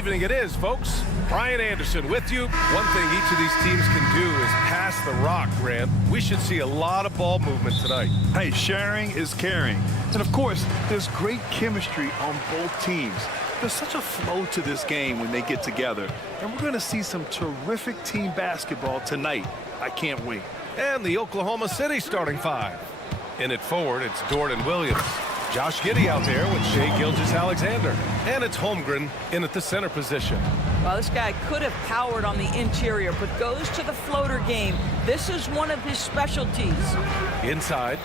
evening it is, folks. Brian Anderson with you. One thing each of these teams can do is pass the rock, Grant. We should see a lot of ball movement tonight. Hey, sharing is caring. And of course, there's great chemistry on both teams. There's such a flow to this game when they get together. And we're going to see some terrific team basketball tonight. I can't wait. And the Oklahoma City starting five. In it forward, it's Dort and Williams. Josh Giddey out there with Shai Gilgeous-Alexander. And it's Holmgren in at the center position. Well, this guy could have powered on the interior, but goes to the floater game. This is one of his specialties. Inside.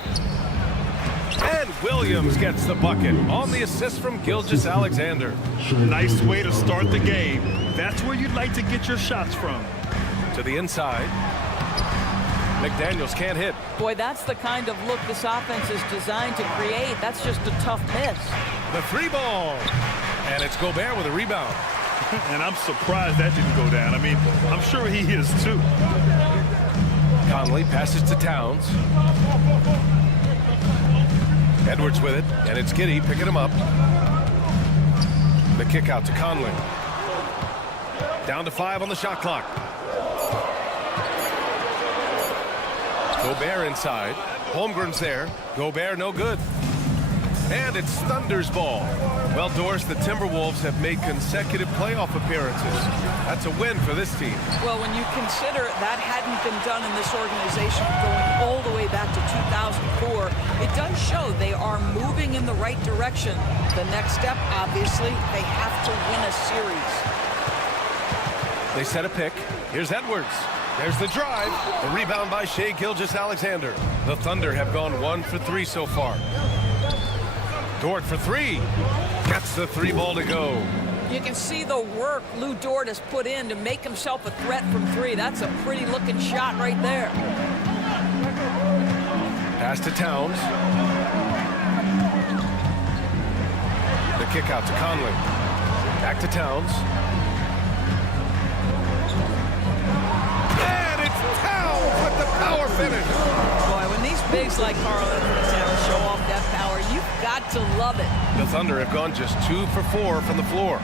And Williams gets the bucket on the assist from Gilgeous-Alexander. Nice way to start the game. That's where you'd like to get your shots from. To the inside. McDaniels can't hit. Boy, that's the kind of look this offense is designed to create. That's just a tough miss. The three ball. And it's Gobert with a rebound. And I'm surprised that didn't go down. I mean, I'm sure he is too. Conley passes to Towns. Edwards with it, and it's Giddey picking him up. The kick out to Conley. Down to 5 on the shot clock. Gobert inside. Holmgren's there. Gobert no good. And it's Thunder's ball. Well, Doris, the Timberwolves have made consecutive playoff appearances. That's a win for this team. Well, when you consider that hadn't been done in this organization going all the way back to 2004, it does show they are moving in the right direction. The next step, obviously, they have to win a series. They set a pick. Here's Edwards. There's the drive. The rebound by Shai Gilgeous-Alexander. The Thunder have gone 1 for 3 so far. Dort for 3. Gets the 3 ball to go. You can see the work Lou Dort has put in to make himself a threat from 3. That's a pretty looking shot right there. Pass to Towns. The kick out to Conley. Back to Towns. And it's Towns with the power finish. Boy, when these bigs like Karl-Anthony Towns show off that power, you've got to love it. The Thunder have gone just 2 for 4 from the floor.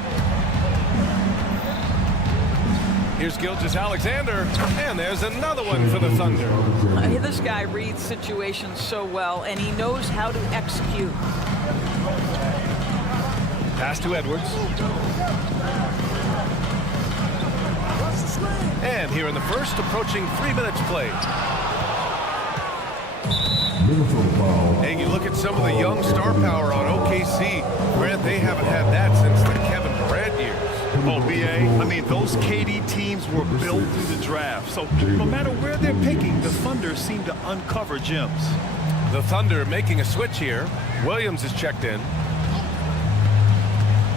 Here's Gilgeous-Alexander, and there's another one for the Thunder. This guy reads situations so well, and he knows how to execute. Pass to Edwards. And here in the first, approaching 3 minutes played. And you look at some of the young star power on OKC. Grant, they haven't had that since the Kevin Durant years. Oh, BA, I mean, those KD teams were built through the draft. So no matter where they're picking, the Thunder seem to uncover gems. The Thunder making a switch here. Williams is checked in.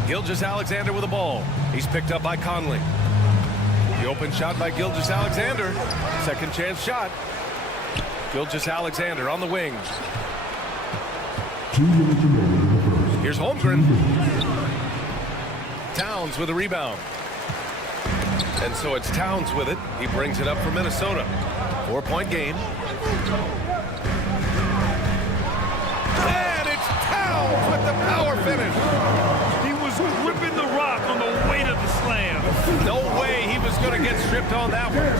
Gilgeous-Alexander with the ball. He's picked up by Conley. The open shot by Gilgeous-Alexander. Second chance shot. Gilgeous-Alexander on the wing. Here's Holmgren. Towns with a rebound. And so it's Towns with it. He brings it up for Minnesota. 4-point game. And it's Towns with the power finish. He was gripping the rock on the weight of the slam. No way he was going to get stripped on that one.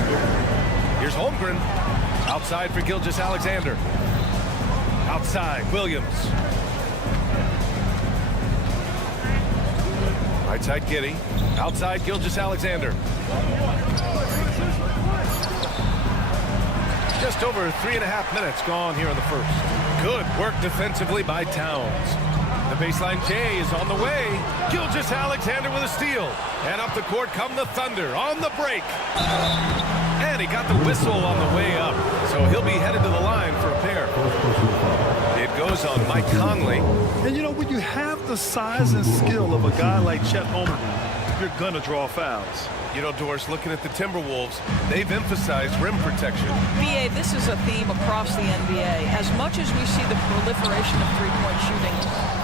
Here's Holmgren. Outside for Gilgeous-Alexander. Outside, Williams. Right side, Giddey. Outside, Gilgeous-Alexander. Just over 3.5 minutes gone here in the first. Good work defensively by Towns. The baseline J is on the way. Gilgeous-Alexander with a steal. And up the court come the Thunder on the break. And he got the whistle on the way up. So he'll be headed to the line for a pair. It goes on Mike Conley. And you know, when you have the size and skill of a guy like Chet Holmgren, you're gonna draw fouls. You know, Doris, looking at the Timberwolves, they've emphasized rim protection. BA, this is a theme across the NBA. As much as we see the proliferation of three-point shooting,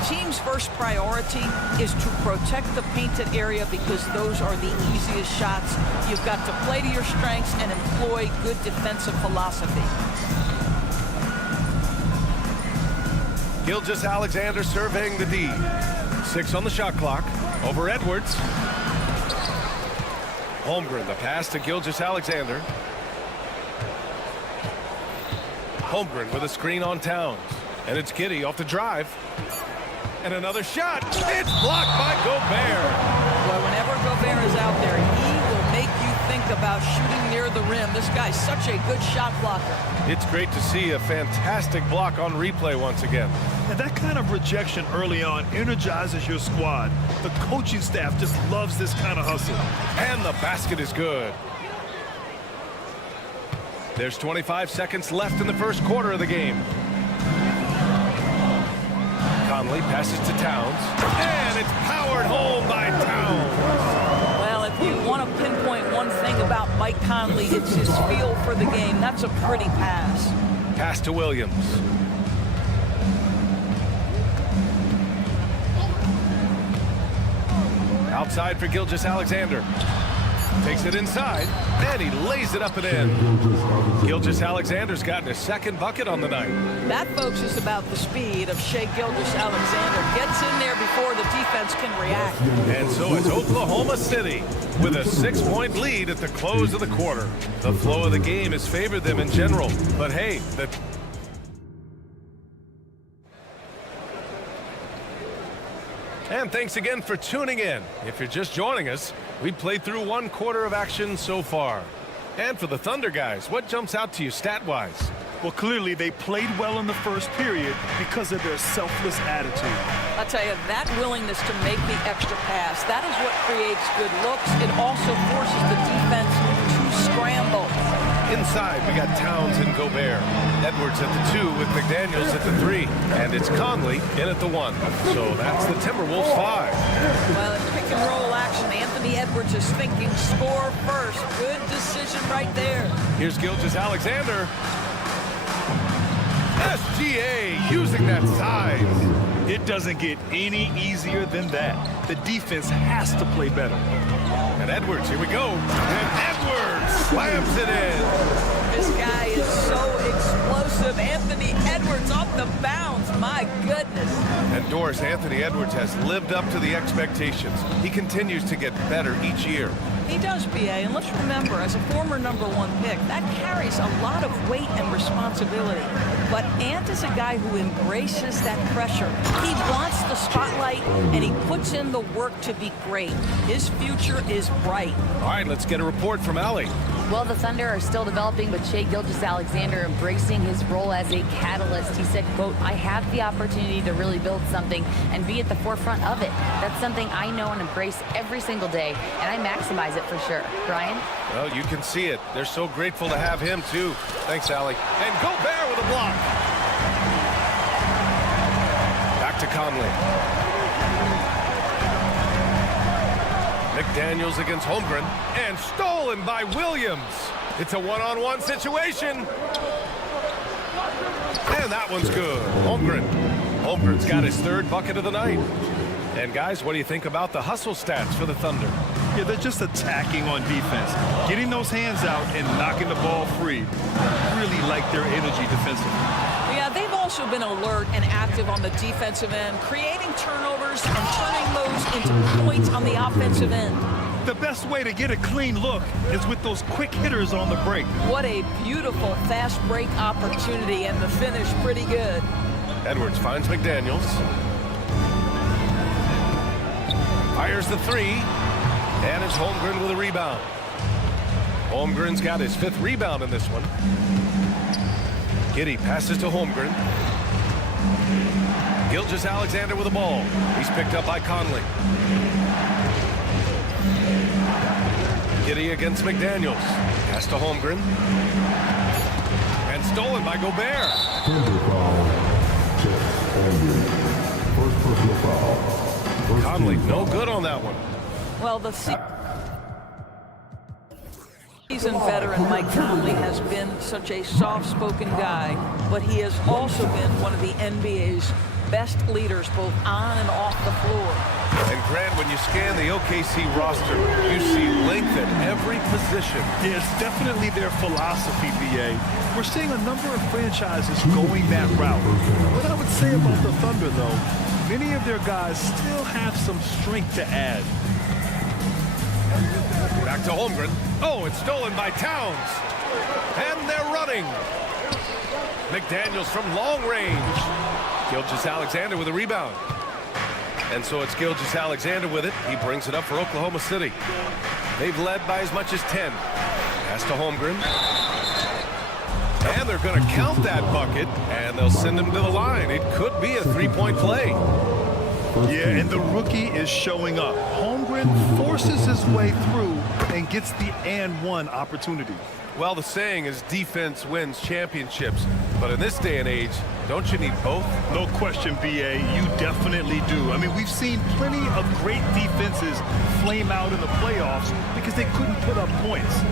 team's first priority is to protect the painted area because those are the easiest shots. You've got to play to your strengths and employ good defensive philosophy. Gilgeous-Alexander surveying the D. 6 on the shot clock. Over Edwards. Holmgren, the pass to Skijesss Alexander. Holmgren with a screen on Towns. And it's Giddey off the drive. And another shot. It's blocked by Gobert. Well, whenever Gobert is out there, he will make you think about shooting near the rim. This guy's such a good shot blocker. It's great to see a fantastic block on replay once again. And that kind of rejection early on energizes your squad. The coaching staff just loves this kind of hustle. And the basket is good. There's 25 seconds left in the first quarter of the game. Conley passes to Towns. And it's powered home by Towns. Well, if you want to pinpoint one thing about Mike Conley, it's his feel for the game. That's a pretty pass. Pass to Williams. Outside for Skijesss Alexander. Takes it inside, and he lays it up and in. Skijesss Alexander's gotten his second bucket on the night. That, folks, is about the speed of Skijesss Alexander. Gets in there before the defense can react. And so it's Oklahoma City with a 6-point lead at the close of the quarter. The flow of the game has favored them in general. But hey, And thanks again for tuning in. If you're just joining us, we played through one quarter of action so far. And for the Thunder guys, what jumps out to you stat-wise? Well, clearly they played well in the first period because of their selfless attitude. I'll tell you, that willingness to make the extra pass, that is what creates good looks. It also forces the defense to scramble. Inside, we got Towns and Gobert. Edwards at the 2 with McDaniels at the 3. And it's Conley in at the 1. So that's the Timberwolves 5. Well, in pick and roll action, Anthony Edwards is thinking score first. Good decision right there. Here's Skijesss Alexander. SGA using that size. It doesn't get any easier than that. The defense has to play better. And Edwards, here we go. And Edwards slams it in. This guy is so explosive. Anthony Edwards off the bounds. My goodness. And Doris, Anthony Edwards has lived up to the expectations. He continues to get better each year. He does, BA, and let's remember, as a former #1 pick, that carries a lot of weight and responsibility. But Ant is a guy who embraces that pressure. He wants the spotlight, and he puts in the work to be great. His future is bright. All right, let's get a report from Allie. Well, the Thunder are still developing, but Skijesss Alexander embracing his role as a catalyst. He said, quote, "I have the opportunity to really build something and be at the forefront of it. That's something I know and embrace every single day, and I maximize it for sure." Brian? Well, you can see it. They're so grateful to have him, too. Thanks, Allie. And Gobert with a block. Back to Conley. McDaniels against Holmgren. And stolen by Williams. It's a one-on-one situation. And that one's good. Holmgren. Holmgren's got his third bucket of the night. And guys, what do you think about the hustle stats for the Thunder? Yeah, they're just attacking on defense. Getting those hands out and knocking the ball free. Really like their energy defensively. Yeah, they've also been alert and active on the defensive end, creating turnovers and turning those into points on the offensive end. The best way to get a clean look is with those quick hitters on the break. What a beautiful fast break opportunity, and the finish pretty good. Edwards finds McDaniels. Fires the 3. And it's Holmgren with a rebound. Holmgren's got his 5th rebound in this one. Giddey passes to Holmgren. Skijesss Alexander with the ball. He's picked up by Conley. Giddey against McDaniels. Pass to Holmgren. And stolen by Gobert. Conley, no good on that one. Well, the seasoned veteran Mike Conley has been such a soft-spoken guy, but he has also been one of the NBA's best leaders, both on and off the floor. And Grant, when you scan the OKC roster, you see length at every position. Yeah, it's definitely their philosophy, BA. We're seeing a number of franchises going that route. What I would say about the Thunder, though, many of their guys still have some strength to add. Back to Holmgren. Oh, it's stolen by Towns. And they're running. McDaniels from long range. Gilgeous-Alexander with a rebound. And so it's Gilgeous-Alexander with it. He brings it up for Oklahoma City. They've led by as much as 10. Pass to Holmgren. And they're going to count that bucket, and they'll send him to the line. It could be a three-point play. Yeah, and the rookie is showing up. Holmgren forces his way through and gets the and one opportunity. Well, the saying is defense wins championships. But in this day and age, don't you need both? No question, B.A., you definitely do. I mean, we've seen plenty of great defenses flame out in the playoffs because they couldn't put up points.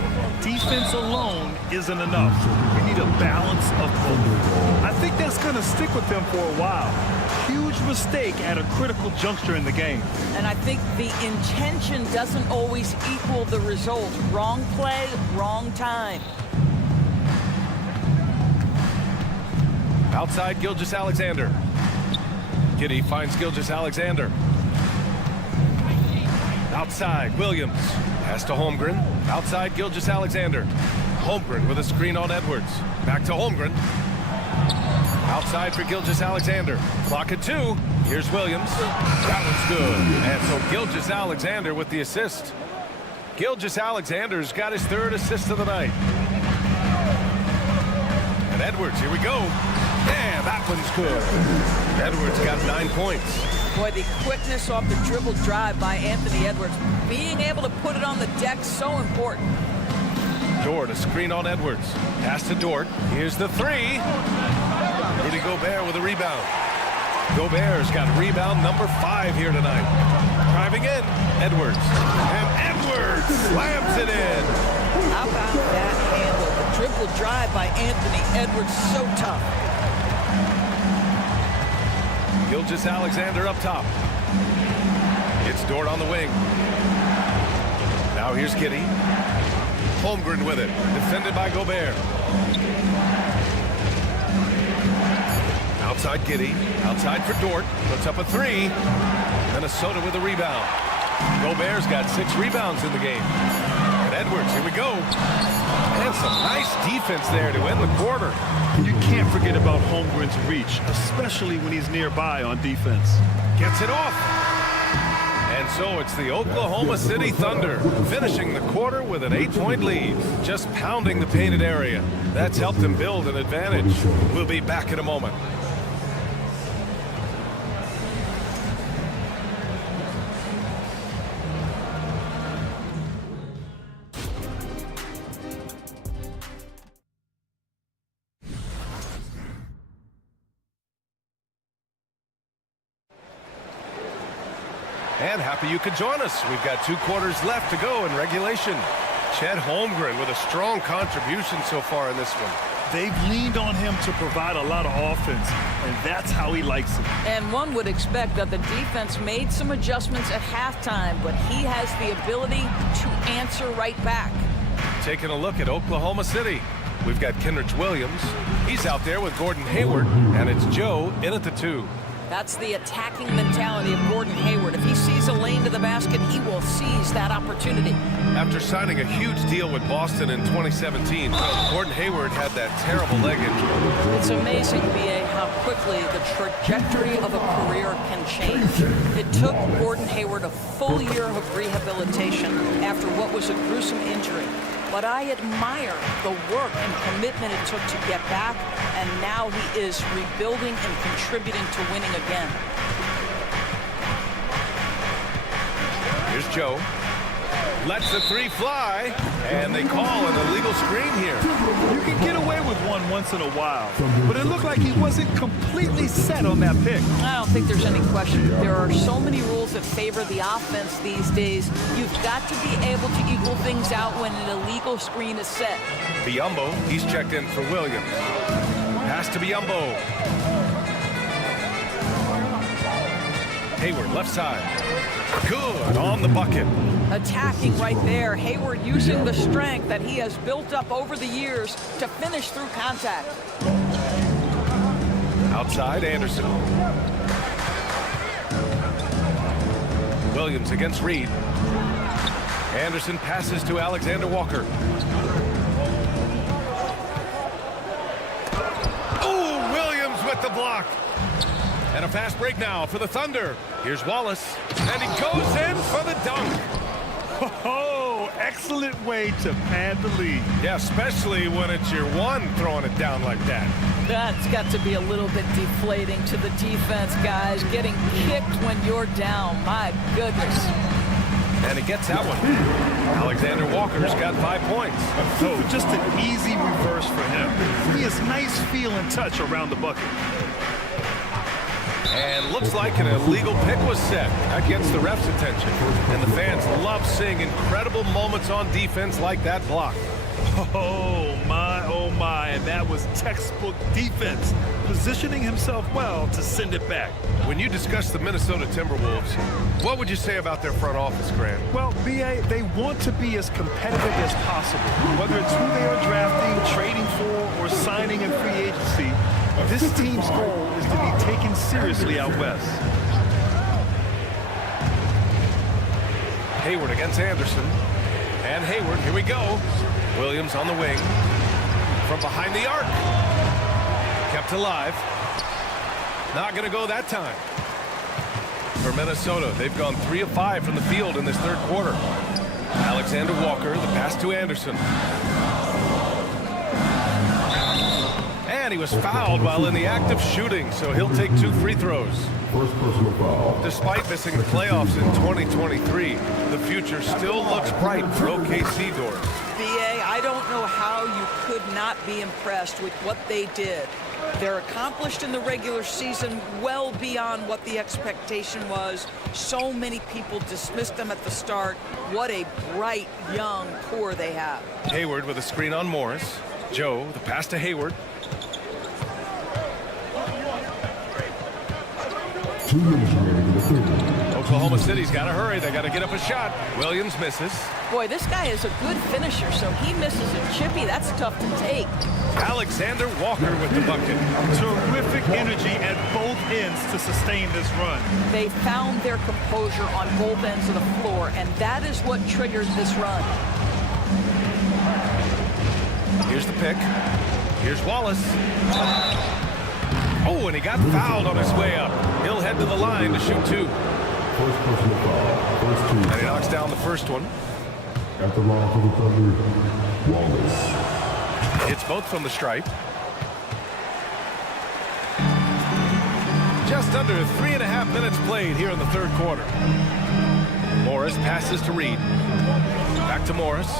Defense alone isn't enough. We need a balance of both. I think that's going to stick with them for a while. Huge mistake at a critical juncture in the game. And I think the intention doesn't always equal the result. Wrong play, wrong time. Outside, Gilgeous-Alexander. Giddey finds Gilgeous-Alexander. Outside, Williams. Pass to Holmgren. Outside, Gilgeous-Alexander. Holmgren with a screen on Edwards. Back to Holmgren. Outside for Gilgeous-Alexander. Clock at 2. Here's Williams. That one's good. And so Gilgeous-Alexander with the assist. Gilgeous-Alexander's got his third assist of the night. And Edwards, here we go. Yeah, that one's good. Edwards got 9 points. Boy, the quickness off the dribble drive by Anthony Edwards. Being able to put it on the deck, so important. Dort, a screen on Edwards. Pass to Dort. Here's the three. Rudy Gobert with a rebound. Gobert's got rebound number 5 here tonight. Driving in, Edwards. And Edwards slams it in. How about that handle? The dribble drive by Anthony Edwards, so tough. Gilgeous-Alexander up top. It's Dort on the wing. Now here's Giddey. Holmgren with it. Defended by Gobert. Outside Giddey. Outside for Dort. Puts up a 3. Minnesota with a rebound. Gobert's got 6 rebounds in the game. And Edwards, here we go. And some nice defense there to end the quarter. You can't forget about Holmgren's reach, especially when he's nearby on defense. Gets it off. And so it's the Oklahoma City Thunder finishing the quarter with an 8-point lead. Just pounding the painted area. That's helped them build an advantage. We'll be back in a moment. And happy you could join us. We've got 2 quarters left to go in regulation. Chet Holmgren with a strong contribution so far in this one. They've leaned on him to provide a lot of offense, and that's how he likes it. And one would expect that the defense made some adjustments at halftime, but he has the ability to answer right back. Taking a look at Oklahoma City. We've got Kenrich Williams. He's out there with Gordon Hayward, and it's Joe in at the 2. That's the attacking mentality of Gordon Hayward. If he sees a lane to the basket, he will seize that opportunity. After signing a huge deal with Boston in 2017, Gordon Hayward had that terrible leg injury. It's amazing, B.A., how quickly the trajectory of a career can change. It took Gordon Hayward a full year of rehabilitation after what was a gruesome injury. But I admire the work and commitment it took to get back, and now he is rebuilding and contributing to winning again. Here's Joe. Lets the 3 fly, and they call an illegal screen here. You can get away with one once in a while, but it looked like he wasn't completely set on that pick. I don't think there's any question. There are so many rules that favor the offense these days. You've got to be able to equal things out when an illegal screen is set. Biyombo, he's checked in for Williams. Pass to Biyombo. Hayward, left side. Good on the bucket. Attacking right there. Hayward using the strength that he has built up over the years to finish through contact. Outside, Anderson. Williams against Reed. Anderson passes to Alexander Walker. Oh, Williams with the block. And a fast break now for the Thunder. Here's Wallace, and he goes in for the dunk. Oh, excellent way to pad the lead. Yeah, especially when it's your one throwing it down like that. That's got to be a little bit deflating to the defense, guys. Getting kicked when you're down. My goodness. And he gets that one. Alexander Walker's got 5 points. Oh, just an easy reverse for him. He has nice feel and touch around the bucket. And looks like an illegal pick was set against the ref's attention. And the fans love seeing incredible moments on defense like that block. Oh my, and that was textbook defense, positioning himself well to send it back. When you discuss the Minnesota Timberwolves, what would you say about their front office, Grant? Well, B.A., they want to be as competitive as possible. Whether it's who they are drafting, trading for, or signing in free agency, this team's goal is to be taken seriously out west. Hayward against Anderson. And Hayward, here we go. Williams on the wing. From behind the arc. Kept alive. Not going to go that time. For Minnesota, they've gone 3 of 5 from the field in this third quarter. Alexander Walker, the pass to Anderson. And he was fouled while in the act of shooting, so he'll take 2 free throws. First personal foul. Despite missing the playoffs in 2023, the future still looks bright for OKC doors. BA, I don't know how you could not be impressed with what they did. They're accomplished in the regular season well beyond what the expectation was. So many people dismissed them at the start. What a bright, young core they have. Hayward with a screen on Morris. Joe, the pass to Hayward. 2 minutes remaining in the third. Oklahoma City's got to hurry. They got to get up a shot. Williams misses. Boy, this guy is a good finisher, so he misses a chippy. That's tough to take. Alexander Walker with the bucket. Terrific energy at both ends to sustain this run. They found their composure on both ends of the floor, and that is what triggered this run. Here's the pick. Here's Wallace. Oh, and he got fouled on his way up. He'll head to the line to shoot 2. First personal foul. First 2. And he knocks down the first one. At the line for the Thunder, Wallace. It's both from the stripe. Just under 3.5 minutes played here in the third quarter. Morris passes to Reed. Back to Morris.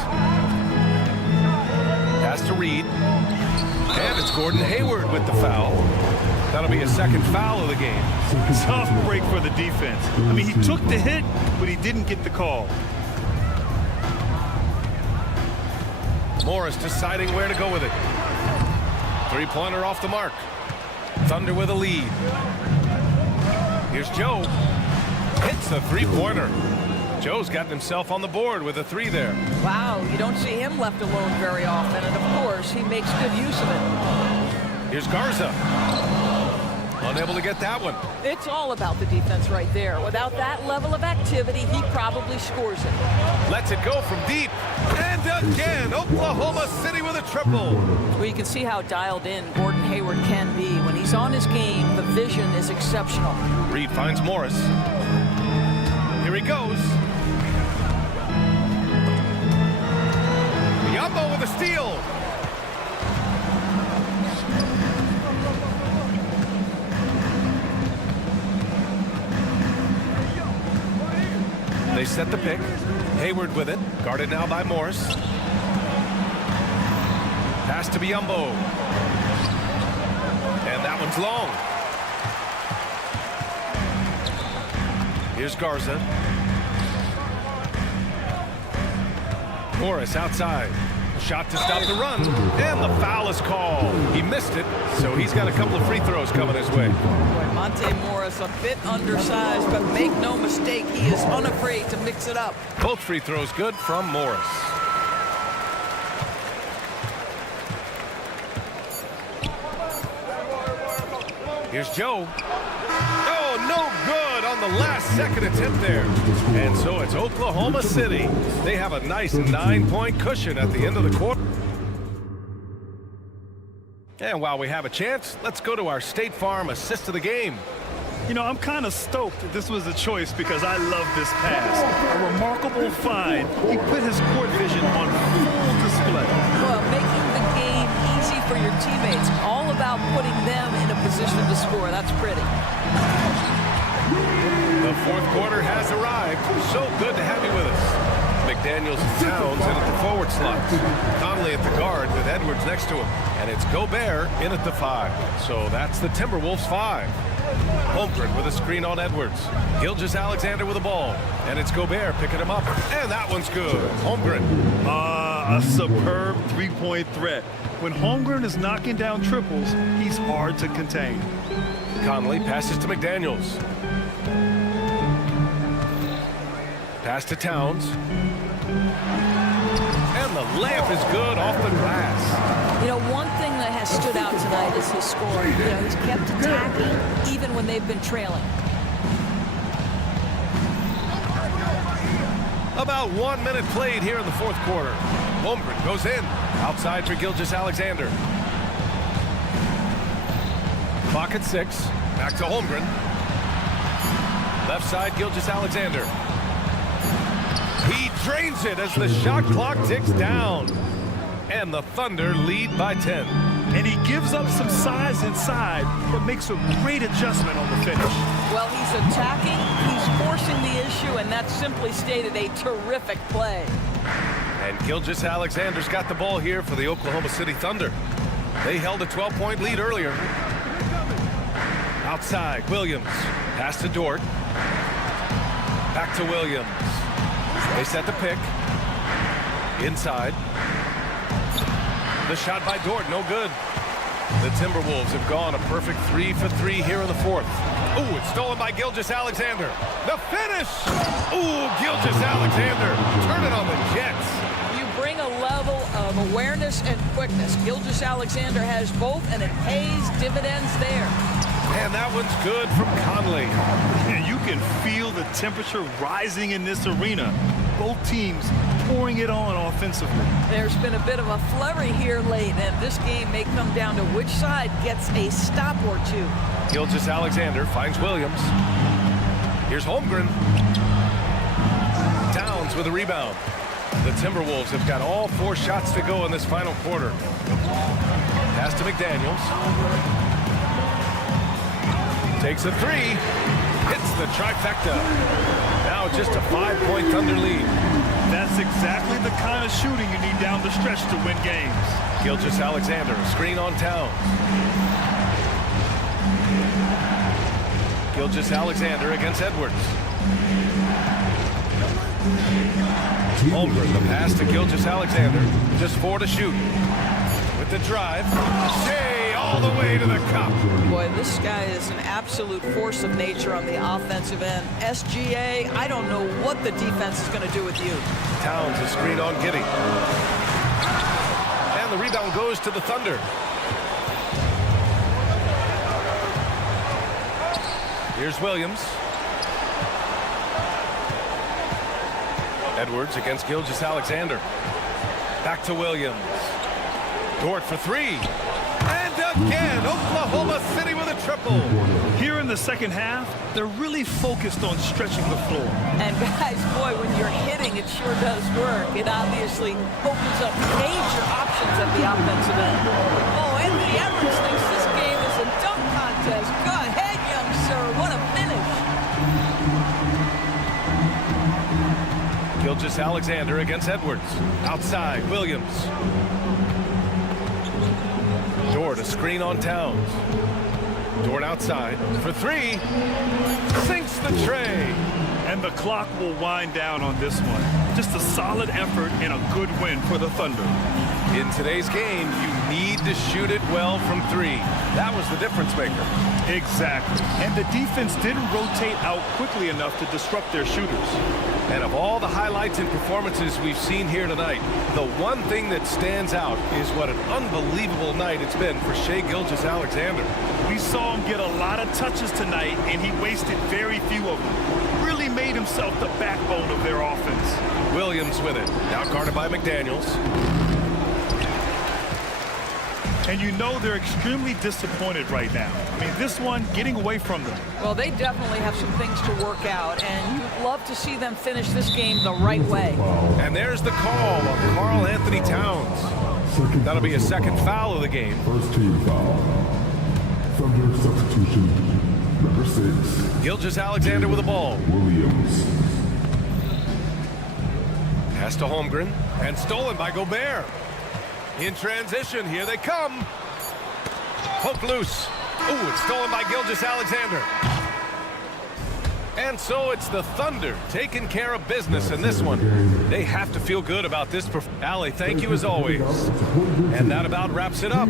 Pass to Reed. And it's Gordon Hayward with the foul. That'll be a second foul of the game. Tough break for the defense. I mean, he took the hit, but he didn't get the call. Morris deciding where to go with it. 3-pointer off the mark. Thunder with a lead. Here's Joe. Hits the 3-pointer. Joe's gotten himself on the board with a 3 there. Wow, you don't see him left alone very often, and of course, he makes good use of it. Here's Garza. Unable to get that one. It's all about the defense right there. Without that level of activity, he probably scores it. Lets it go from deep. And again, Oklahoma City with a triple. Well, you can see how dialed in Gordon Hayward can be. When he's on his game, the vision is exceptional. Reed finds Morris. Here he goes. Yumbo with a steal. They set the pick. Hayward with it. Guarded now by Morris. Pass to Biyombo. And that one's long. Here's Garza. Morris outside. Shot to stop the run. And the foul is called. He missed it, so he's got a couple of free throws coming his way. Boy, Monte Morris, a bit undersized, but make no mistake, he is unafraid to mix it up. Both free throws good from Morris. Here's Joe. Oh, no good on on the last-second attempt there. And so it's Oklahoma City. They have a nice 9-point cushion at the end of the quarter. And while we have a chance, let's go to our State Farm assist of the game. You know, I'm kind of stoked that this was a choice because I love this pass. A remarkable find. He put his court vision on full display. Well, making the game easy for your teammates. All about putting them in a position to score. That's pretty. The fourth quarter has arrived. So good to have you with us. McDaniels and Towns in at the forward slots. Conley at the guard with Edwards next to him. And it's Gobert in at the 5. So that's the Timberwolves 5. Holmgren with a screen on Edwards. Gilgeous-Alexander with the ball. And it's Gobert picking him up. And that one's good. Holmgren. A superb three-point threat. When Holmgren is knocking down triples, he's hard to contain. Conley passes to McDaniels. Pass to Towns. And the layup is good off the glass. You know, one thing that has stood out tonight is his scoring. You know, he's kept attacking even when they've been trailing. About 1 minute played here in the fourth quarter. Holmgren goes in. Outside for Gilgeous-Alexander. Clock at 6. Back to Holmgren. Left side, Gilgeous-Alexander. He drains it as the shot clock ticks down. And the Thunder lead by 10. And he gives up some size inside, but makes a great adjustment on the finish. Well, he's attacking, he's forcing the issue, and that's simply stated a terrific play. And Gilgeous-Alexander's got the ball here for the Oklahoma City Thunder. They held a 12-point lead earlier. Outside, Williams. Pass to Dort. Back to Williams. They set the pick. Inside. The shot by Dort, no good. The Timberwolves have gone a perfect 3 for 3 here in the fourth. Ooh, it's stolen by Gilgeous-Alexander. The finish! Ooh, Gilgeous-Alexander. Turn it on the Jets. You bring a level of awareness and quickness. Gilgeous-Alexander has both, and it pays dividends there. And that one's good from Conley. And you can feel the temperature rising in this arena. Both teams pouring it on offensively. There's been a bit of a flurry here late, and this game may come down to which side gets a stop or two. Gilgeous-Alexander finds Williams. Here's Holmgren. Towns with a rebound. The Timberwolves have got all 4 shots to go in this final quarter. Pass to McDaniels. Takes a 3. Hits the trifecta. Now just a 5-point Thunder lead. That's exactly the kind of shooting you need down the stretch to win games. Gilgeous-Alexander, screen on Towns. Gilgeous-Alexander against Edwards. Holmgren, the pass to Gilgeous-Alexander. Just 4 to shoot. With the drive. Shea all the way to the cup. Boy, this guy is an absolute force of nature on the offensive end. SGA, I don't know what the defense is going to do with you. Towns is screen on Giddey. And the rebound goes to the Thunder. Here's Williams. Edwards against Gilgeous-Alexander. Back to Williams. Dort for 3. And again, Oklahoma City with a triple. Here in the second half, they're really focused on stretching the floor. And guys, boy, when you're hitting, it sure does work. It obviously opens up major options at the offensive end. Oh, Anthony Edwards thinks this game is a dunk contest. Go ahead, young sir. What a finish. Gilgeous-Alexander against Edwards. Outside, Williams. Dort, a screen on Towns. Dort outside for 3. Sinks the tray. And the clock will wind down on this one. Just a solid effort and a good win for the Thunder. In today's game, you need to shoot it well from three. That was the difference maker. Exactly. And the defense didn't rotate out quickly enough to disrupt their shooters. And of all the highlights and performances we've seen here tonight, the one thing that stands out is what an unbelievable night it's been for Shai Gilgeous-Alexander. We saw him get a lot of touches tonight, and he wasted very few of them. Really made himself the backbone of their offense. Williams with it, now guarded by McDaniels. And you know they're extremely disappointed right now. I mean, this one getting away from them. Well, they definitely have some things to work out, and you'd love to see them finish this game the right way. And there's the call on Karl Anthony Towns. That'll be a second foul of the game. First team foul. Thunder substitution, number 6. Gilgeous-Alexander with the ball. Williams. Pass to Holmgren, and stolen by Gobert. In transition, here they come. Poke loose. Ooh, it's stolen by Gilgeous-Alexander. And so it's the Thunder taking care of business in this one. They have to feel good about this. Allie, thank you as always. And that about wraps it up.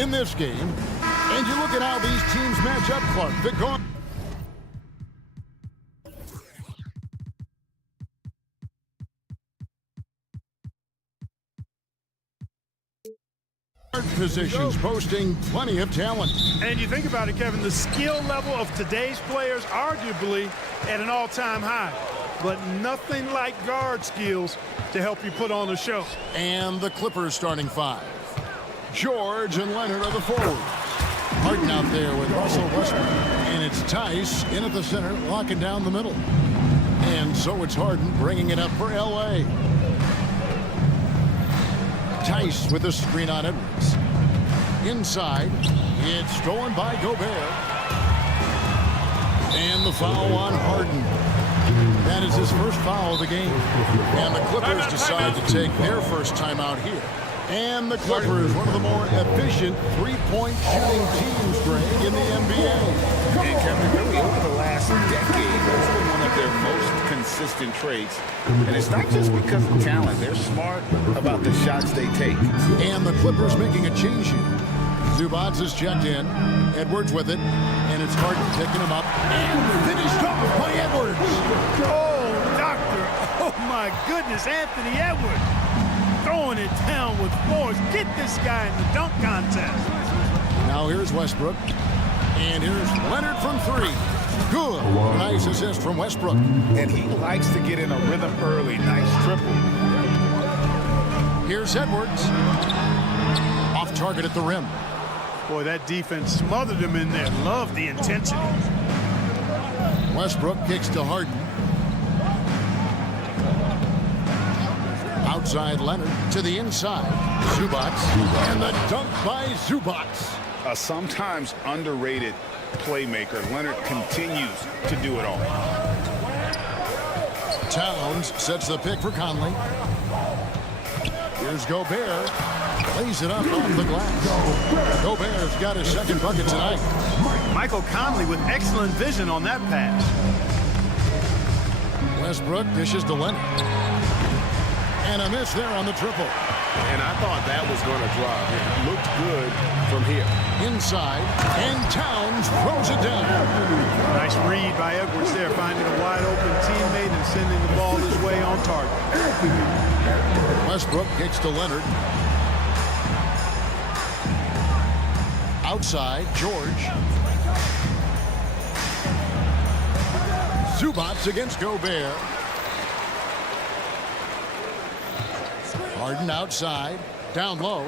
in this game. And you look at how these teams match up, Clark. The guard positions boasting plenty of talent. And you think about it, Kevin, the skill level of today's players arguably at an all-time high. But nothing like guard skills to help you put on a show. And the Clippers starting five. George and Leonard are the forwards. Harden out there with Russell Westbrook. And it's Tice in at the center, locking down the middle. And so it's Harden bringing it up for L.A. Tice with the screen on Edwards. Inside, it's stolen by Gobert. And the foul on Harden. That is his first foul of the game. And the Clippers decide to take their first timeout here. And the Clippers, one of the more efficient three-point shooting teams, Greg, in the NBA. And Kevin, really over the last decade, that's been one of their most consistent traits. And it's not just because of talent. They're smart about the shots they take. And the Clippers making a change here. Zubac is checked in. Edwards with it. And it's Harden picking him up. And finished off by Edwards. Oh, doctor. Oh, my goodness, Anthony Edwards. Throwing it down with force. Get this guy in the dunk contest. Now here's Westbrook. And here's Leonard from three. Good. Nice assist from Westbrook. And he likes to get in a rhythm early. Nice triple. Here's Edwards. Off target at the rim. Boy, that defense smothered him in there. Love the intensity. Westbrook kicks to Harden. Outside Leonard to the inside. Zubac. And the dunk by Zubac. A sometimes underrated playmaker. Leonard continues to do it all. Towns sets the pick for Conley. Here's Gobert. Lays it up off the glass. Gobert's got his second bucket tonight. Michael Conley with excellent vision on that pass. Westbrook dishes to Leonard. And a miss there on the triple. And I thought that was going to drop. It looked good from here. Inside, and Towns throws it down. Nice read by Edwards there, finding a wide-open teammate and sending the ball his way on target. Westbrook kicks to Leonard. Outside, George. Zubac against Gobert. Harden outside, down low.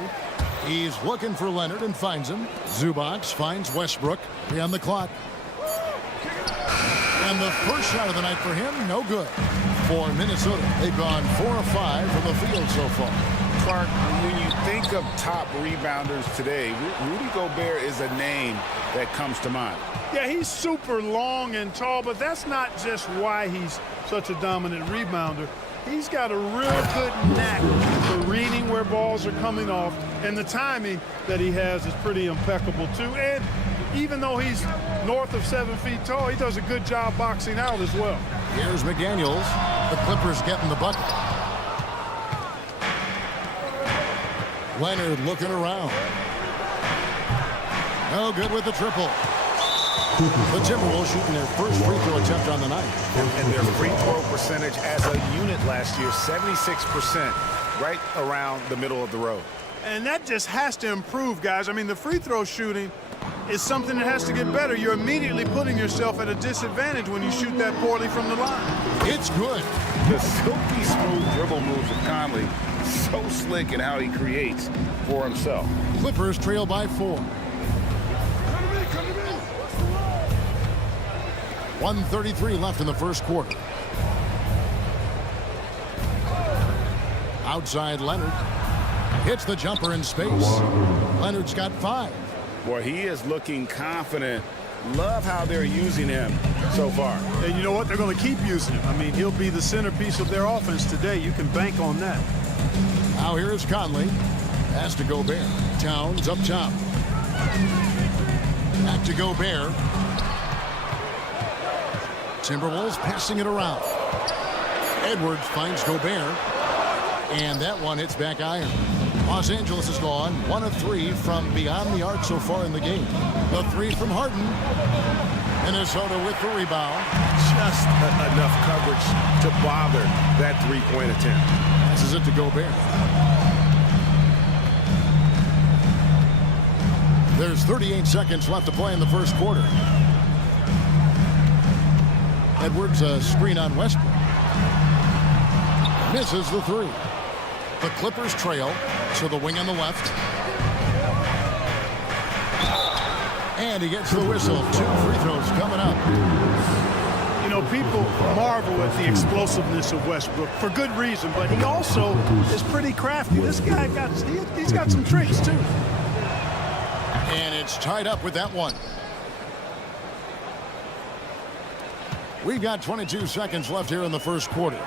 He's looking for Leonard and finds him. Zubac finds Westbrook. 3 on the clock. And the first shot of the night for him, no good. For Minnesota, they've gone 4 of 5 from the field so far. Clark, when you think of top rebounders today, Rudy Gobert is a name that comes to mind. Yeah, he's super long and tall, but that's not just why he's such a dominant rebounder. He's got a real good knack for reading where balls are coming off, and the timing that he has is pretty impeccable too. And even though he's north of 7 feet tall, he does a good job boxing out as well. Here's McDaniels. The Clippers getting the bucket. Leonard looking around. No good with the triple. The Timberwolves shooting their first free throw attempt on the night. And their free throw percentage as a unit last year, 76%, right around the middle of the road. And that just has to improve, guys. I mean, the free throw shooting is something that has to get better. You're immediately putting yourself at a disadvantage when you shoot that poorly from the line. It's good. The silky smooth dribble moves of Conley, so slick in how he creates for himself. Clippers trail by 4. 1:33 left in the first quarter. Outside Leonard. Hits the jumper in space. Leonard's got 5. Boy, he is looking confident. Love how they're using him so far. And you know what? They're going to keep using him. I mean, he'll be the centerpiece of their offense today. You can bank on that. Now here is Conley. Pass to Gobert. Towns up top. Back to Gobert. Timberwolves passing it around. Edwards finds Gobert. And that one hits back iron. Los Angeles has gone 1 of 3 from beyond the arc so far in the game. The 3 from Harden. Minnesota with the rebound. Just enough coverage to bother that three-point attempt. Passes it to Gobert. There's 38 seconds left to play in the first quarter. Edwards, a screen on Westbrook. Misses the 3. The Clippers trail to the wing on the left. And he gets the whistle. 2 free throws coming up. You know, people marvel at the explosiveness of Westbrook for good reason, but he also is pretty crafty. This guy he's got some tricks too. And it's tied up with that one. We've got 22 seconds left here in the first quarter.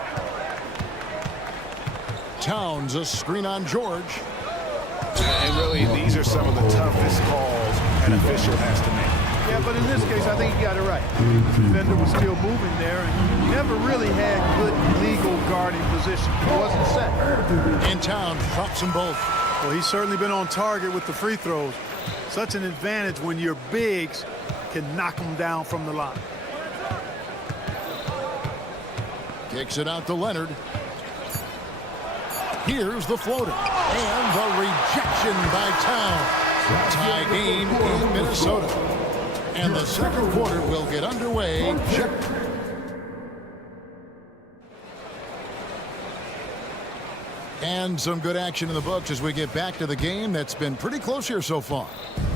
Towns, a screen on George. And really, these are some of the toughest calls an official has to make. Yeah, but in this case, I think he got it right. The defender was still moving there, and he never really had good legal guarding position. It wasn't set. And Towns drops them both. Well, he's certainly been on target with the free throws. Such an advantage when your bigs can knock them down from the line. Kicks it out to Leonard. Here's the floater. And the rejection by Towns. Tie game in Minnesota. And the second quarter will get underway. And some good action in the books as we get back to the game that's been pretty close here so far.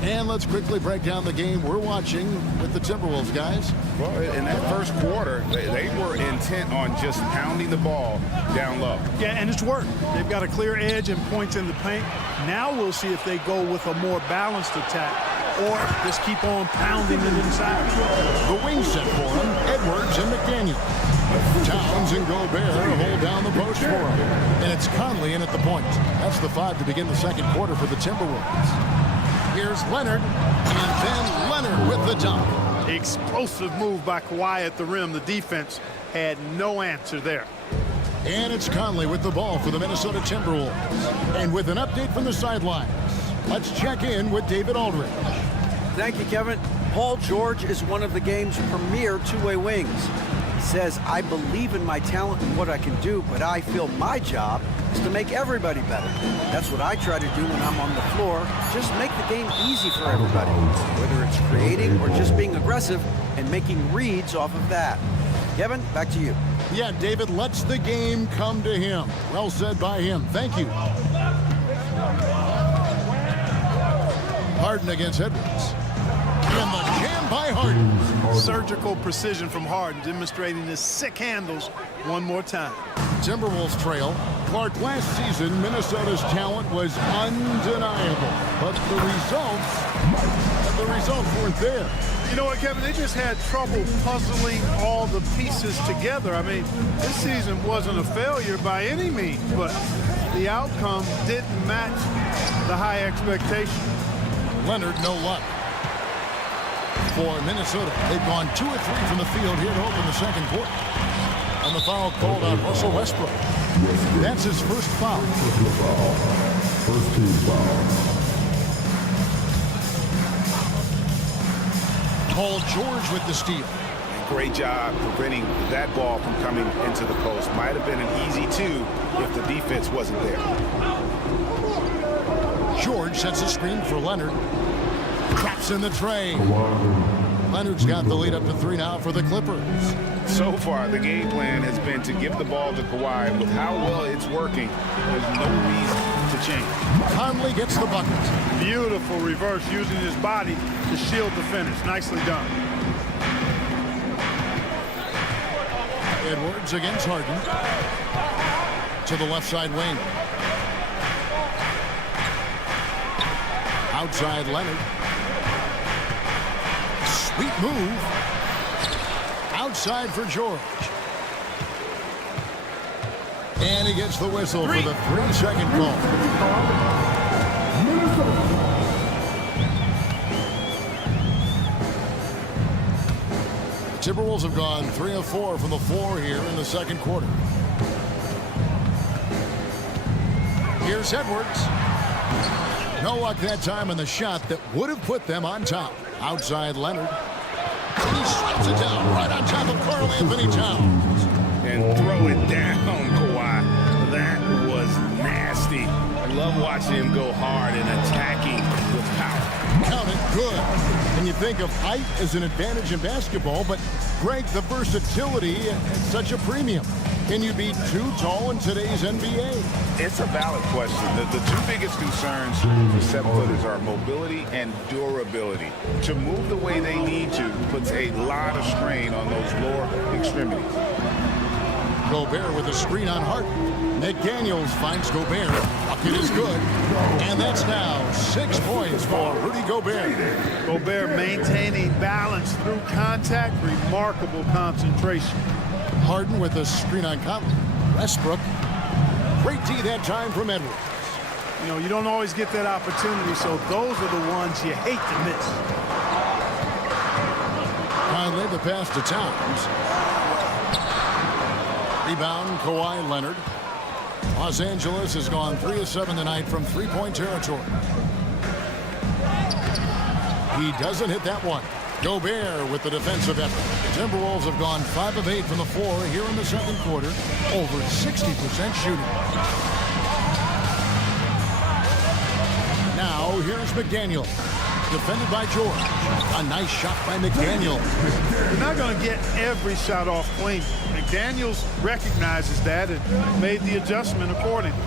And let's quickly break down the game we're watching with the Timberwolves, guys. Well, in that first quarter, they were intent on just pounding the ball down low. Yeah, and it's worked. They've got a clear edge and points in the paint. Now we'll see if they go with a more balanced attack or just keep on pounding it inside. The wing set for him, Edwards and McDaniel. Towns and Gobert hold down the post for him. And it's Conley in at the point. That's the 5 to begin the second quarter for the Timberwolves. Here's Leonard, and then Leonard with the dunk. Explosive move by Kawhi at the rim. The defense had no answer there. And it's Conley with the ball for the Minnesota Timberwolves. And with an update from the sidelines, let's check in with David Aldridge. Thank you, Kevin. Paul George is one of the game's premier two-way wings. He says, I believe in my talent and what I can do, but I feel my job is to make everybody better. That's what I try to do when I'm on the floor. Just make the game easy for everybody, whether it's creating or just being aggressive and making reads off of that. Kevin, back to you. Yeah, David lets the game come to him. Well said by him. Thank you. Harden against Edwards. And the jam by Harden. Surgical precision from Harden, demonstrating his sick handles one more time. Timberwolves trail. Clark, last season, Minnesota's talent was undeniable. But the results weren't there. You know what, Kevin? They just had trouble puzzling all the pieces together. I mean, this season wasn't a failure by any means, but the outcome didn't match the high expectation. Leonard, no luck. For Minnesota, they've gone 2 of 3 from the field here to open the second quarter. And the foul called on Russell Westbrook. That's his first foul. First team foul. Paul George with the steal. Great job preventing that ball from coming into the post. Might have been an easy 2 if the defense wasn't there. George sets a screen for Leonard. Traps in the tray. Leonard's got the lead up to 3 now for the Clippers. So far, the game plan has been to give the ball to Kawhi. With how well it's working, there's no reason to change. Conley gets the bucket. Beautiful reverse, using his body to shield the finish. Nicely done. Edwards against Harden. To the left side wing. Outside Leonard. Sweet move. Outside for George. And he gets the whistle for the 3-second call. The Timberwolves have gone 3 of 4 from the floor here in the second quarter. Here's Edwards. No luck that time on the shot that would have put them on top. Outside Leonard. And he slaps it down right on top of Karl Anthony Towns. And throw it down, Kawhi. That was nasty. I love watching him go hard and attacking with power. Count it, good. And you think of height as an advantage in basketball, but Greg, the versatility at such a premium. Can you be too tall in today's NBA? It's a valid question. The two biggest concerns for 7-footers are mobility and durability. To move the way they need to puts a lot of strain on those lower extremities. Gobert with a screen on Hart. McDaniels finds Gobert. Bucket is good. And that's now 6 points for Rudy Gobert. Gobert maintaining balance through contact, remarkable concentration. Harden with a screen on Conley. Westbrook. Great D that time from Edwards. You know, you don't always get that opportunity, so those are the ones you hate to miss. Conley the pass to Towns. Rebound, Kawhi Leonard. Los Angeles has gone 3 of 7 tonight from three-point territory. He doesn't hit that one. Gobert with the defensive effort. Timberwolves have gone 5 of 8 from the floor here in the second quarter. Over 60% shooting. Now here's McDaniel. Defended by George. A nice shot by McDaniel. You're not going to get every shot off clean. McDaniels recognizes that and made the adjustment accordingly.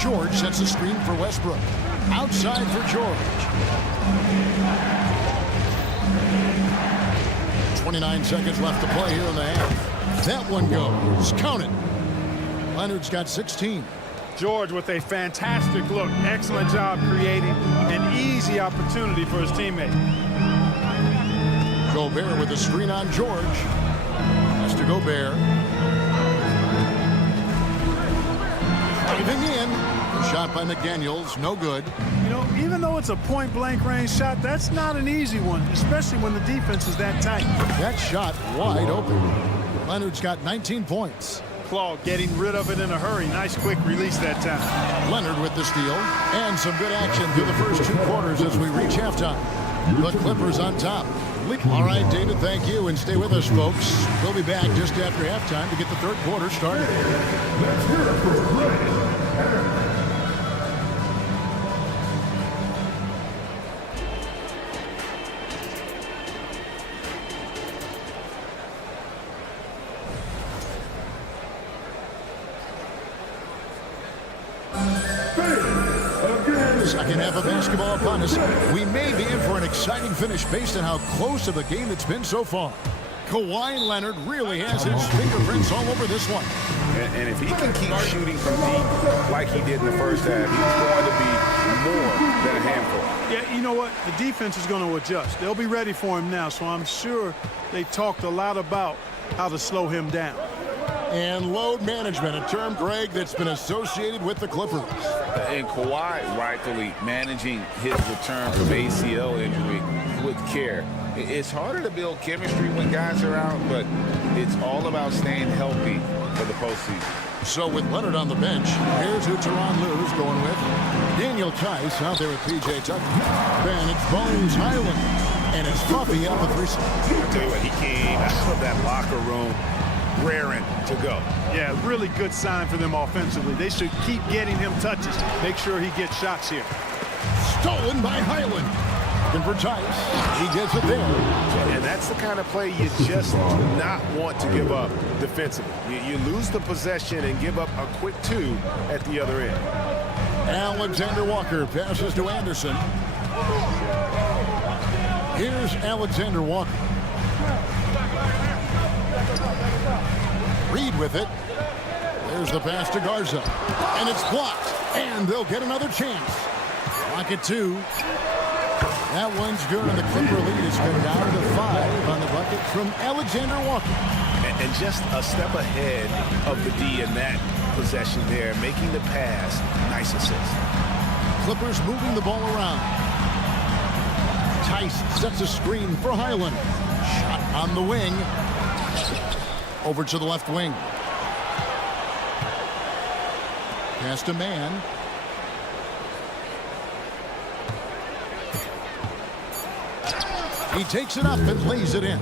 George sets a screen for Westbrook. Outside for George. 29 seconds left to play here in the half. That one goes. Count it. Leonard's got 16. George with a fantastic look. Excellent job creating an easy opportunity for his teammate. Gobert with a screen on George. Has to Gobert. Driving in. Shot by McDaniels. No good. You know, even though it's a point-blank range shot, that's not an easy one, especially when the defense is that tight. That shot wide open. Leonard's got 19 points. Claw getting rid of it in a hurry. Nice quick release that time. Leonard with the steal. And some good action through the first 2 quarters as we reach halftime. The Clippers on top. All right, David, thank you. And stay with us, folks. We'll be back just after halftime to get the third quarter started. Let's hear it for Greg. Second half of basketball upon us. We may be in for an exciting finish based on how close of a game it's been so far. Kawhi Leonard really has his fingerprints all over this one. And if he can keep shooting from deep like he did in the first half, he's going to be more than a handful. Yeah, you know what? The defense is going to adjust. They'll be ready for him now, so I'm sure they talked a lot about how to slow him down. And load management, a term, Greg, that's been associated with the Clippers. And Kawhi rightfully managing his return from ACL injury with care. It's harder to build chemistry when guys are out, but it's all about staying healthy for the postseason. So with Leonard on the bench, here's who Tyronn Lue is going with. Daniel Tice out there with P.J. Tucker. Then it's Bones Highland. And it's Puffy out the 3. I'll tell you what, he came out of that locker room raring to go. Yeah, really good sign for them offensively. They should keep getting him touches. Make sure he gets shots here. Stolen by Highland. And for Tice, he gets it there. And that's the kind of play you just do not want to give up defensively. You lose the possession and give up a quick 2 at the other end. Alexander Walker passes to Anderson. Here's Alexander Walker. Reed with it. There's the pass to Garza. And it's blocked. And they'll get another chance. Lock it 2. That one's good, and the Clipper lead has been down to 5 on the bucket from Alexander Walker. And just a step ahead of the D in that possession there, making the pass. Nice assist. Clippers moving the ball around. Tice sets a screen for Highland. Shot on the wing. Over to the left wing. Pass to Man. He takes it up and lays it in.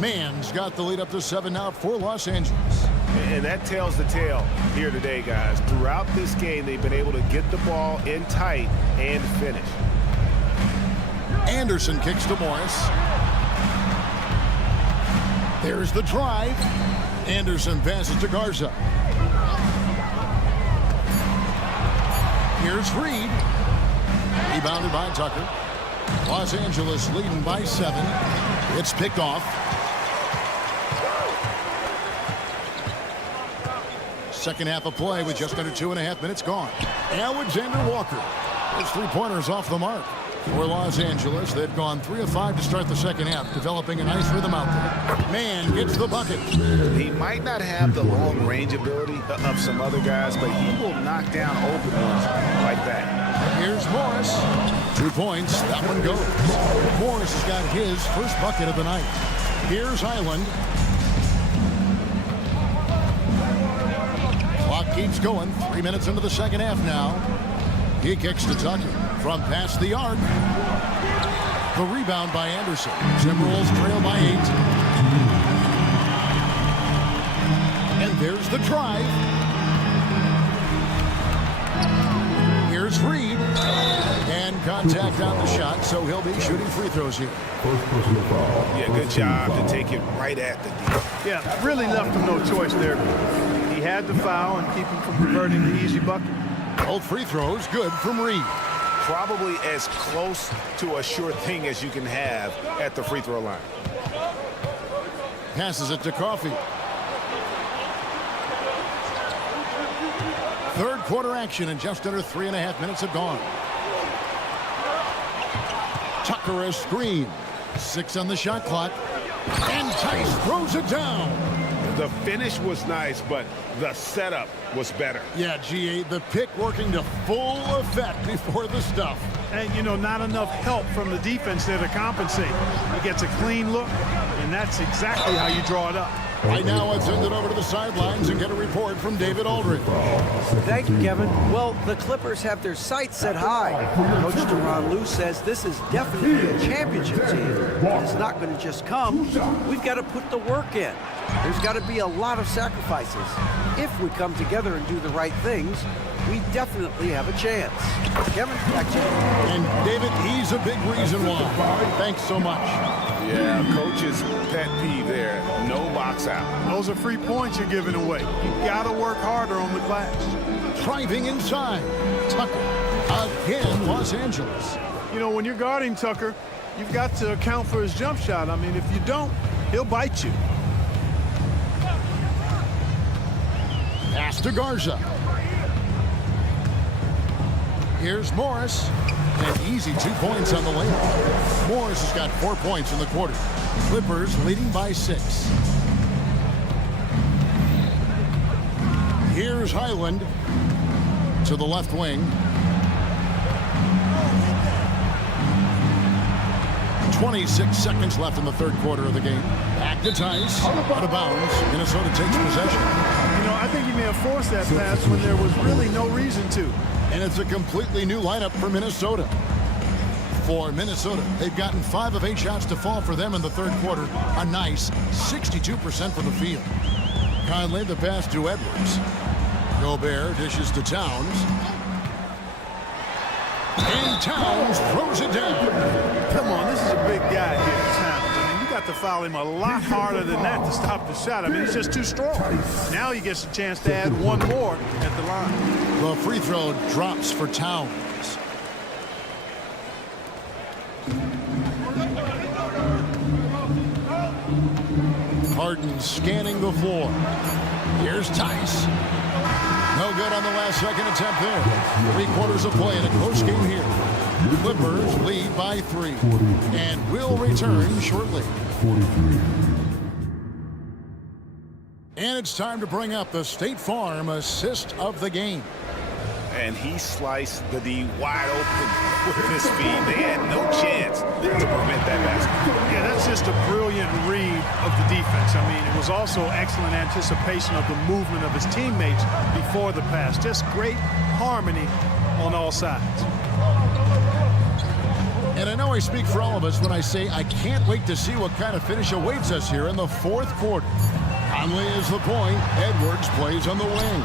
Mann's got the lead up to 7 now for Los Angeles. And that tells the tale here today, guys. Throughout this game, they've been able to get the ball in tight and finish. Anderson kicks to Morris. There's the drive. Anderson passes to Garza. Here's Reed. Rebounded by Tucker. Los Angeles leading by 7. It's picked off. Second half of play with just under 2.5 minutes gone. Alexander Walker. His 3-pointers off the mark. For Los Angeles, they've gone 3 of 5 to start the second half, developing a nice rhythm out there. Mann gets the bucket. He might not have the long range ability of some other guys, but he will knock down open ones like that. Here's Morris. 2 points. That one goes. Morris has got his first bucket of the night. Here's Highland. Clock keeps going. 3 minutes into the second half now. He kicks to Tucker from past the arc. The rebound by Anderson. Timberwolves trail by 8. And there's the drive. Here's Reed. And contact on the shot, so he'll be shooting free throws here. Yeah, good job to take it right at the D. Yeah, really left him no choice there. He had to foul and keep him from converting the easy bucket. Both free throws good from Reed. Probably as close to a sure thing as you can have at the free throw line. Passes it to Coffey. Third quarter action and just under 3.5 minutes have gone. Tucker a screen. 6 on the shot clock. And Tice throws it down. The finish was nice, but the setup was better. Yeah, GA, the pick working to full effect before the stuff. And, you know, not enough help from the defense there to compensate. He gets a clean look, and that's exactly how you draw it up. Right now, let's send it over to the sidelines and get a report from David Aldridge. Thank you, Kevin. Well, the Clippers have their sights set high. Coach Romario says this is definitely a championship team. It's not going to just come. We've got to put the work in. There's got to be a lot of sacrifices. If we come together and do the right things, we definitely have a chance. Kevin, back to you. And David, he's a big reason why. Thanks so much. Yeah, coach's pet peeve there. No box out. Those are free points you're giving away. You got to work harder on the glass. Driving inside. Tucker. Again, Los Angeles. You know, when you're guarding Tucker, you've got to account for his jump shot. I mean, if you don't, he'll bite you. Pass to Garza. Here's Morris. An easy 2 points on the layup. Morris has got 4 points in the quarter. Clippers leading by 6. Here's Highland to the left wing. 26 seconds left in the third quarter of the game. Back to Tice. Out of bounds. Minnesota takes possession. You know, I think he may have forced that pass when there was really no reason to. And it's a completely new lineup for Minnesota. For Minnesota, they've gotten 5 of 8 shots to fall for them in the third quarter. A nice 62% from the field. Conley the pass to Edwards. Gobert dishes to Towns. And Towns throws it down. Come on, this is a big guy here, Towns. I mean, you got to foul him a lot harder than that to stop the shot. I mean, he's just too strong. Now he gets a chance to add one more at the line. The free throw drops for Towns. Harden scanning the floor. Here's Tice. No good on the last second attempt there. 3 quarters of play in a close game here. Clippers lead by 3. And will return shortly. 43. And it's time to bring up the State Farm assist of the game. And he sliced the D wide open with his feet. They had no chance to prevent that basket. Yeah, that's just a brilliant read of the defense. I mean, it was also excellent anticipation of the movement of his teammates before the pass. Just great harmony on all sides. And I know I speak for all of us when I say I can't wait to see what kind of finish awaits us here in the fourth quarter. Conley is the point. Edwards plays on the wing.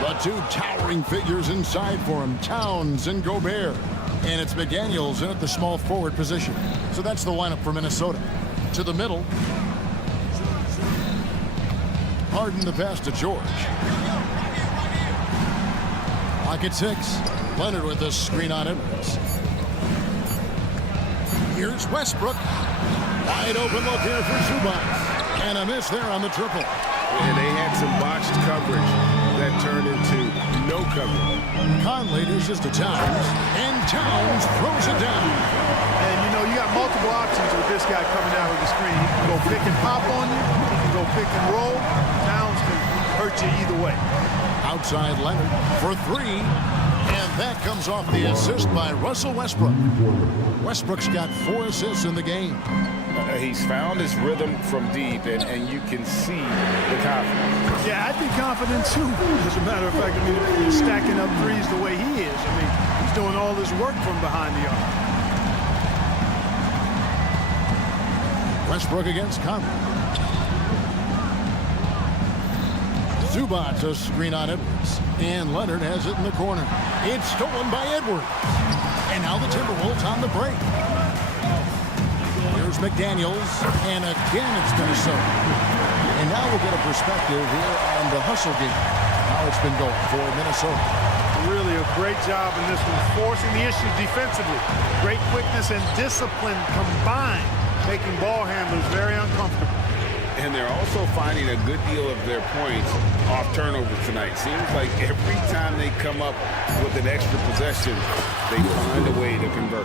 The two towering figures inside for him, Towns and Gobert. And it's McDaniels in at the small forward position. So that's the lineup for Minnesota. To the middle. Harden the pass to George. Clock at 6. Leonard with the screen on Edwards. Here's Westbrook. Wide open look here for Zubac. And a miss there on the triple. And they had some botched coverage that turned into no coverage. Conley dishes to Towns. And Towns throws it down. And, you know, you got multiple options with this guy coming out of the screen. He can go pick and pop on you. He can go pick and roll. Towns can hurt you either way. Outside Leonard for 3. And that comes off the assist by Russell Westbrook. Westbrook's got 4 assists in the game. He's found his rhythm from deep, and you can see the confidence. Yeah, I'd be confident too. As a matter of fact, I mean, if he's stacking up threes the way he is. I mean, he's doing all this work from behind the arc. Westbrook against Conley. Zubac a screen on Edwards. And Leonard has it in the corner. It's stolen by Edwards. And now the Timberwolves on the break. Here's McDaniels. And again it's Minnesota. And now we'll get a perspective here on the hustle game. How it's been going for Minnesota. Really a great job in this one, forcing the issue defensively. Great quickness and discipline combined, making ball handlers very uncomfortable. And they're also finding a good deal of their points off turnovers tonight. Seems like every time they come up with an extra possession, they find a way to convert.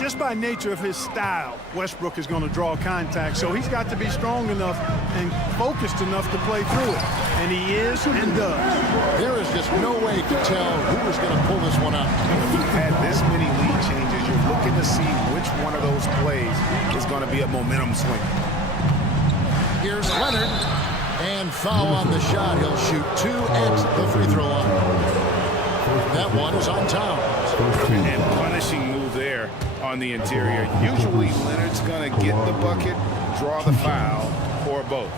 Just by nature of his style, Westbrook is going to draw contact, so he's got to be strong enough and focused enough to play through it. And he is and does. There is just no way to tell who is going to pull this one out. If you've had this many lead changes, you're looking to see which one of those plays is going to be a momentum swing. Here's Leonard, and foul on the shot. He'll shoot 2 at the free throw line. That one is on Towns. And punishing move there on the interior. Usually Leonard's going to get the bucket, draw the foul, or both.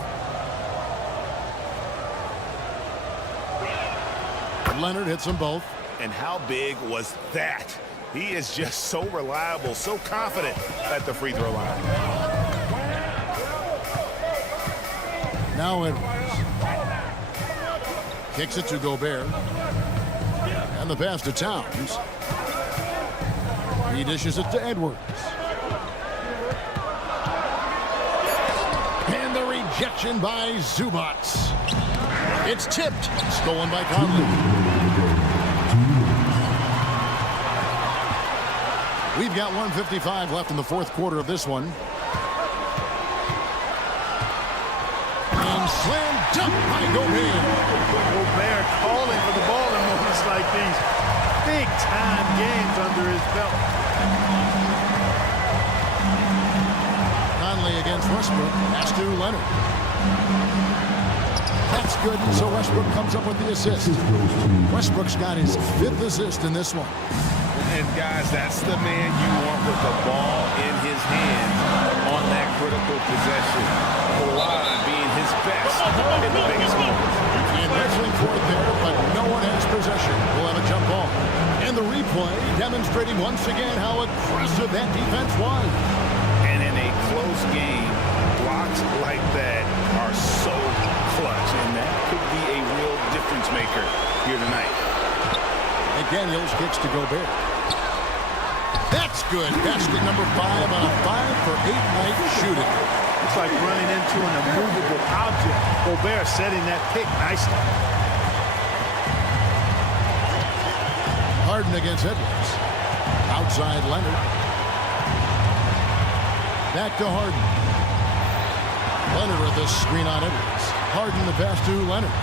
Leonard hits them both. And how big was that? He is just so reliable, so confident at the free throw line. Now Edwards. Kicks it to Gobert. And the pass to Towns. He dishes it to Edwards. And the rejection by Zubac. It's tipped. Stolen by Conley. We've got 1:55 left in the fourth quarter of this one. Slam dunk by Gobert. Gobert calling for the ball in moments like these. Big time games under his belt. Conley against Westbrook. Pass to Leonard. That's good, so Westbrook comes up with the assist. Westbrook's got his 5th assist in this one. And guys, that's the man you want with the ball in his hands on that critical possession. Kawhi being his best in the biggest moments. And wrestling for it there, but no one has possession. We'll have a jump ball. And the replay demonstrating once again how aggressive that defense was. And in a close game, blocks like that are so clutch, and that could be a real difference maker here tonight. McDaniels kicks to Gobert. That's good. Basket number 5 on a 5-for-8 night shooting. It's like running into an immovable object. Gobert setting that pick nicely. Harden against Edwards. Outside Leonard. Back to Harden. Leonard with the screen on Edwards. Harden the pass to Leonard.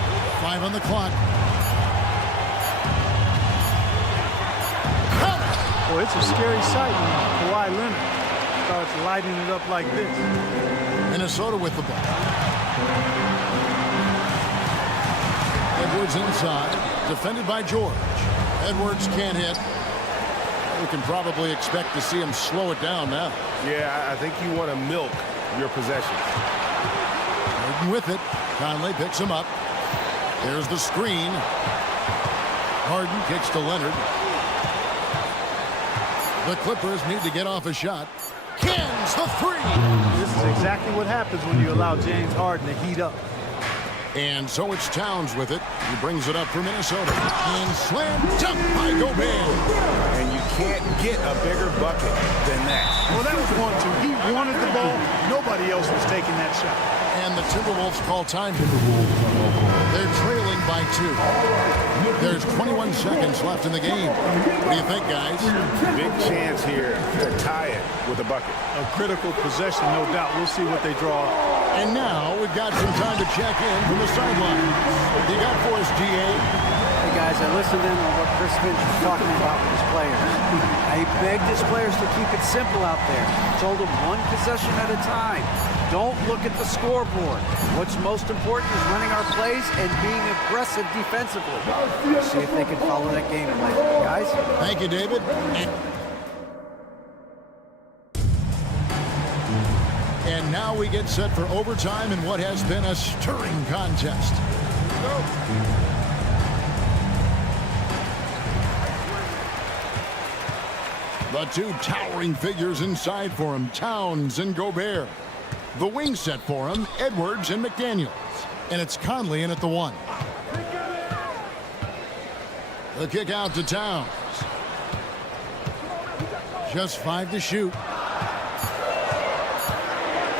5 on the clock. Well, it's a scary sight when Kawhi Leonard starts lighting it up like this. Minnesota with the ball. Edwards inside. Defended by George. Edwards can't hit. We can probably expect to see him slow it down now. Yeah, I think you want to milk your possession. Harden with it. Conley picks him up. There's the screen. Harden kicks to Leonard. The Clippers need to get off a shot. Cans the three. This is exactly what happens when you allow James Harden to heat up. And so it's Towns with it. He brings it up for Minnesota. And slam dunk by Gobert. And you can't get a bigger bucket than that. Well, that was 1-2. He wanted the ball. Nobody else was taking that shot. And the Timberwolves call time. They're trailing by 2. There's 21 seconds left in the game. What do you think, guys? Big chance here to tie it with a bucket. A critical possession, no doubt. We'll see what they draw. And now we've got some time to check in from the sideline. What do you got for us, GA? Hey guys, I listened in on what Chris Finch was talking about with his players. He begged his players to keep it simple out there. Told them one possession at a time. Don't look at the scoreboard. What's most important is running our plays and being aggressive defensively. See if they can follow that game plan, guys. Thank you, David. And now we get set for overtime in what has been a stirring contest. The two towering figures inside for him, Towns and Gobert. The wing set for him, Edwards and McDaniels. And it's Conley in at the 1. The kick out to Towns. Just 5 to shoot.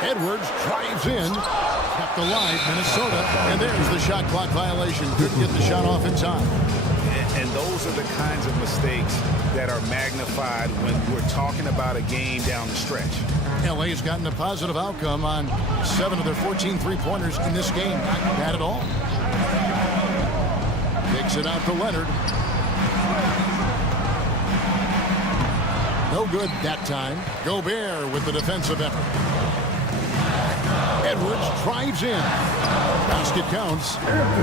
Edwards drives in. Kept alive, Minnesota. And there's the shot clock violation. Couldn't get the shot off in time. And those are the kinds of mistakes that are magnified when we're talking about a game down the stretch. LA's gotten a positive outcome on 7 of their 14 three-pointers in this game. Not bad at all. Takes it out to Leonard. No good that time. Gobert with the defensive effort. Edwards drives in. Basket counts.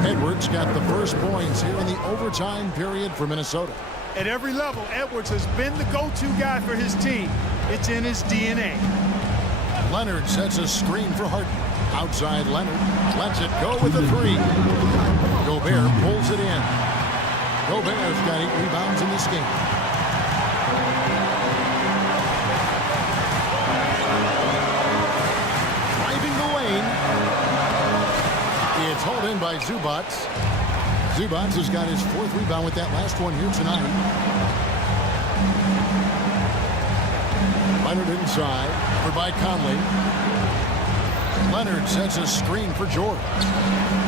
Edwards got the first points here in the overtime period for Minnesota. At every level, Edwards has been the go-to guy for his team. It's in his DNA. Leonard sets a screen for Harden. Outside Leonard. Lets it go with the 3. Gobert pulls it in. Gobert's got 8 rebounds in this game. Driving the lane. It's hauled in by Zubats. Zubats has got his 4th rebound with that last one here tonight. Leonard inside, for by Conley. Leonard sets a screen for George.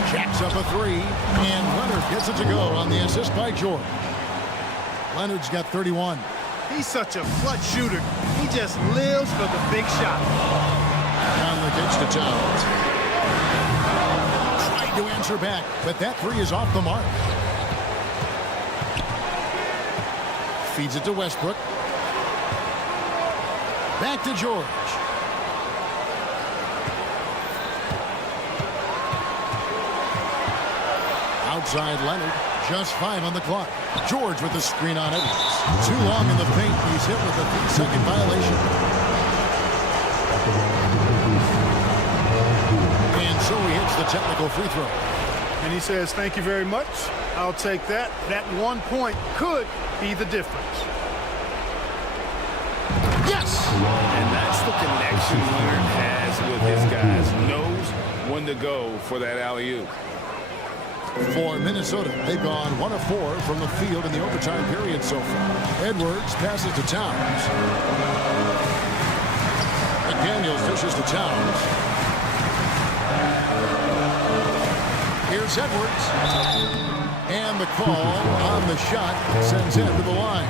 Jacks up a 3, and Leonard gets it to go on the assist by George. Leonard's got 31. He's such a clutch shooter. He just lives for the big shot. Conley gets to Towns. Tried to answer back, but that 3 is off the mark. Feeds it to Westbrook. Back to George. Outside Leonard. Just 5 on the clock. George with the screen on Edwards. Too long in the paint. He's hit with a 3-second violation. And so he hits the technical free throw. And he says, thank you very much. I'll take that. That 1 point could be the difference. Yes! And that's the connection Leonard has with his guys. Knows when to go for that alley-oop. For Minnesota, they've gone 1 of 4 from the field in the overtime period so far. Edwards passes to Towns. McDaniels dishes to Towns. Here's Edwards. And the call on the shot sends him to the line.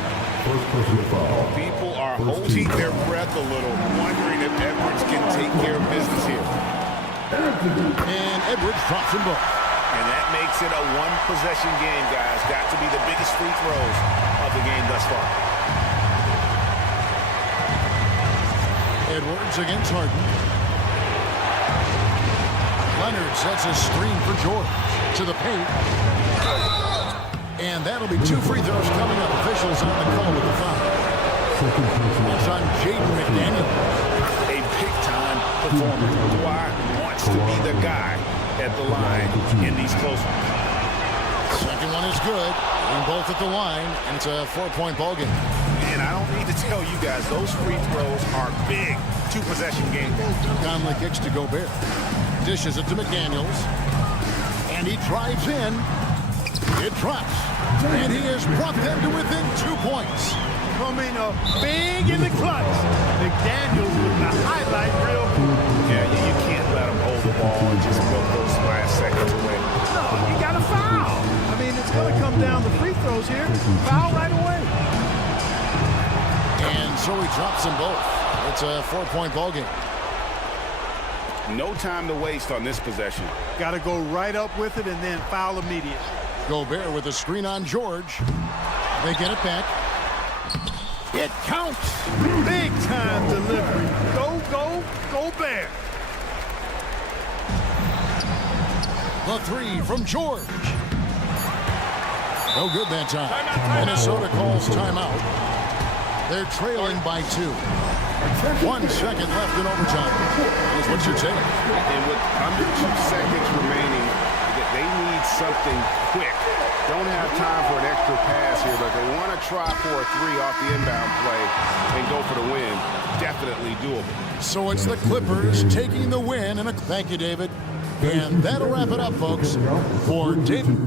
People are holding their breath a little, wondering if Edwards can take care of business here. And Edwards drops them both. And that makes it a 1-possession game, guys. Got to be the biggest free throws of the game thus far. Edwards against Harden. Leonard sets a screen for George to the paint. And that'll be 2 free throws coming up. Officials on the call with the foul. Second personal It's on Jaden McDaniel. A big-time performer. Kawhi wants to be the guy at the line in these close ones. Second one is good. And both at the line, and it's a 4-point ball game. And I don't need to tell you guys, those free throws are big. 2-possession game. Conley kicks to Gobert. Dishes it to McDaniels. And he drives in. It drops. And he has brought them to within 2 points. Coming up big in the clutch. McDaniels with the highlight reel. Yeah, you can't let him hold the ball and just milk those last seconds away. No, you got to foul. I mean, it's going to come down to free throws here. Foul right away. And so he drops them both. It's a 4-point ball game. No time to waste on this possession. Got to go right up with it and then foul immediately. Gobert with a screen on George. They get it back. It counts. Big time delivery. Go Bear. The three from George. No good that time. Minnesota calls timeout. They're trailing by 2. 1 second left in overtime. What's your take? And with under 2 seconds remaining, they need something quick. Don't have time for an extra pass here, but they want to try for a 3 off the inbound play and go for the win. Definitely doable. So it's the Clippers taking the win. And thank you, David. And that'll wrap it up, folks, for David.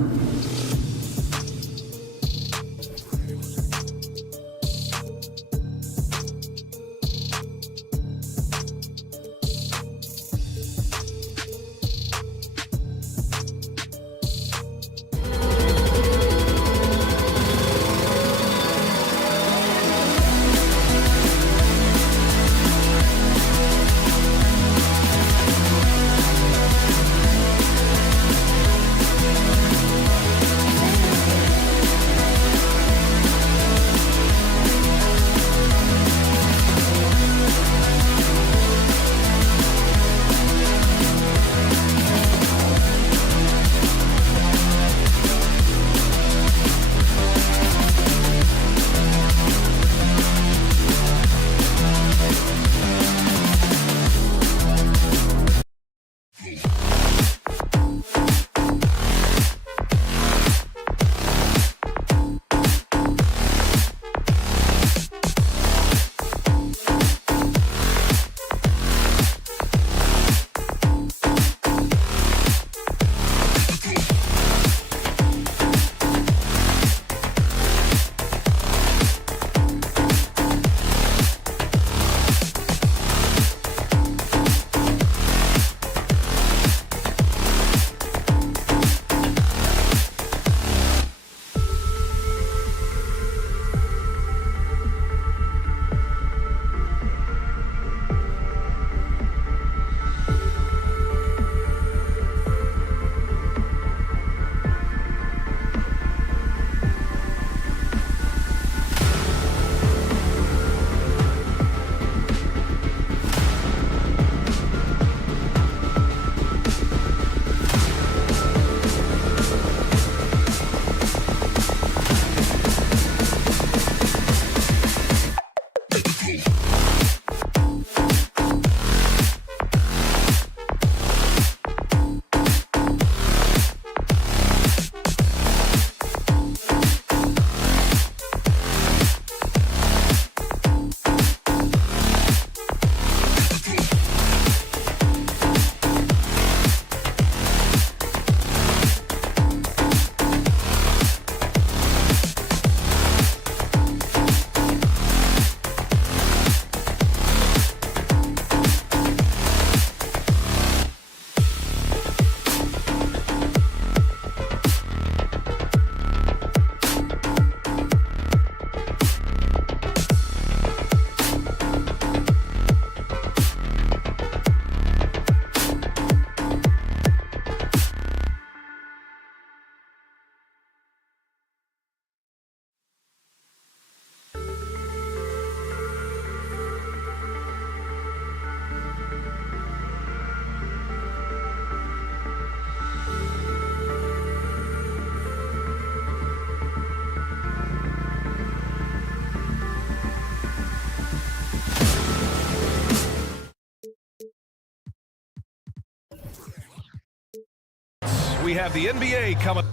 we have the NBA coming.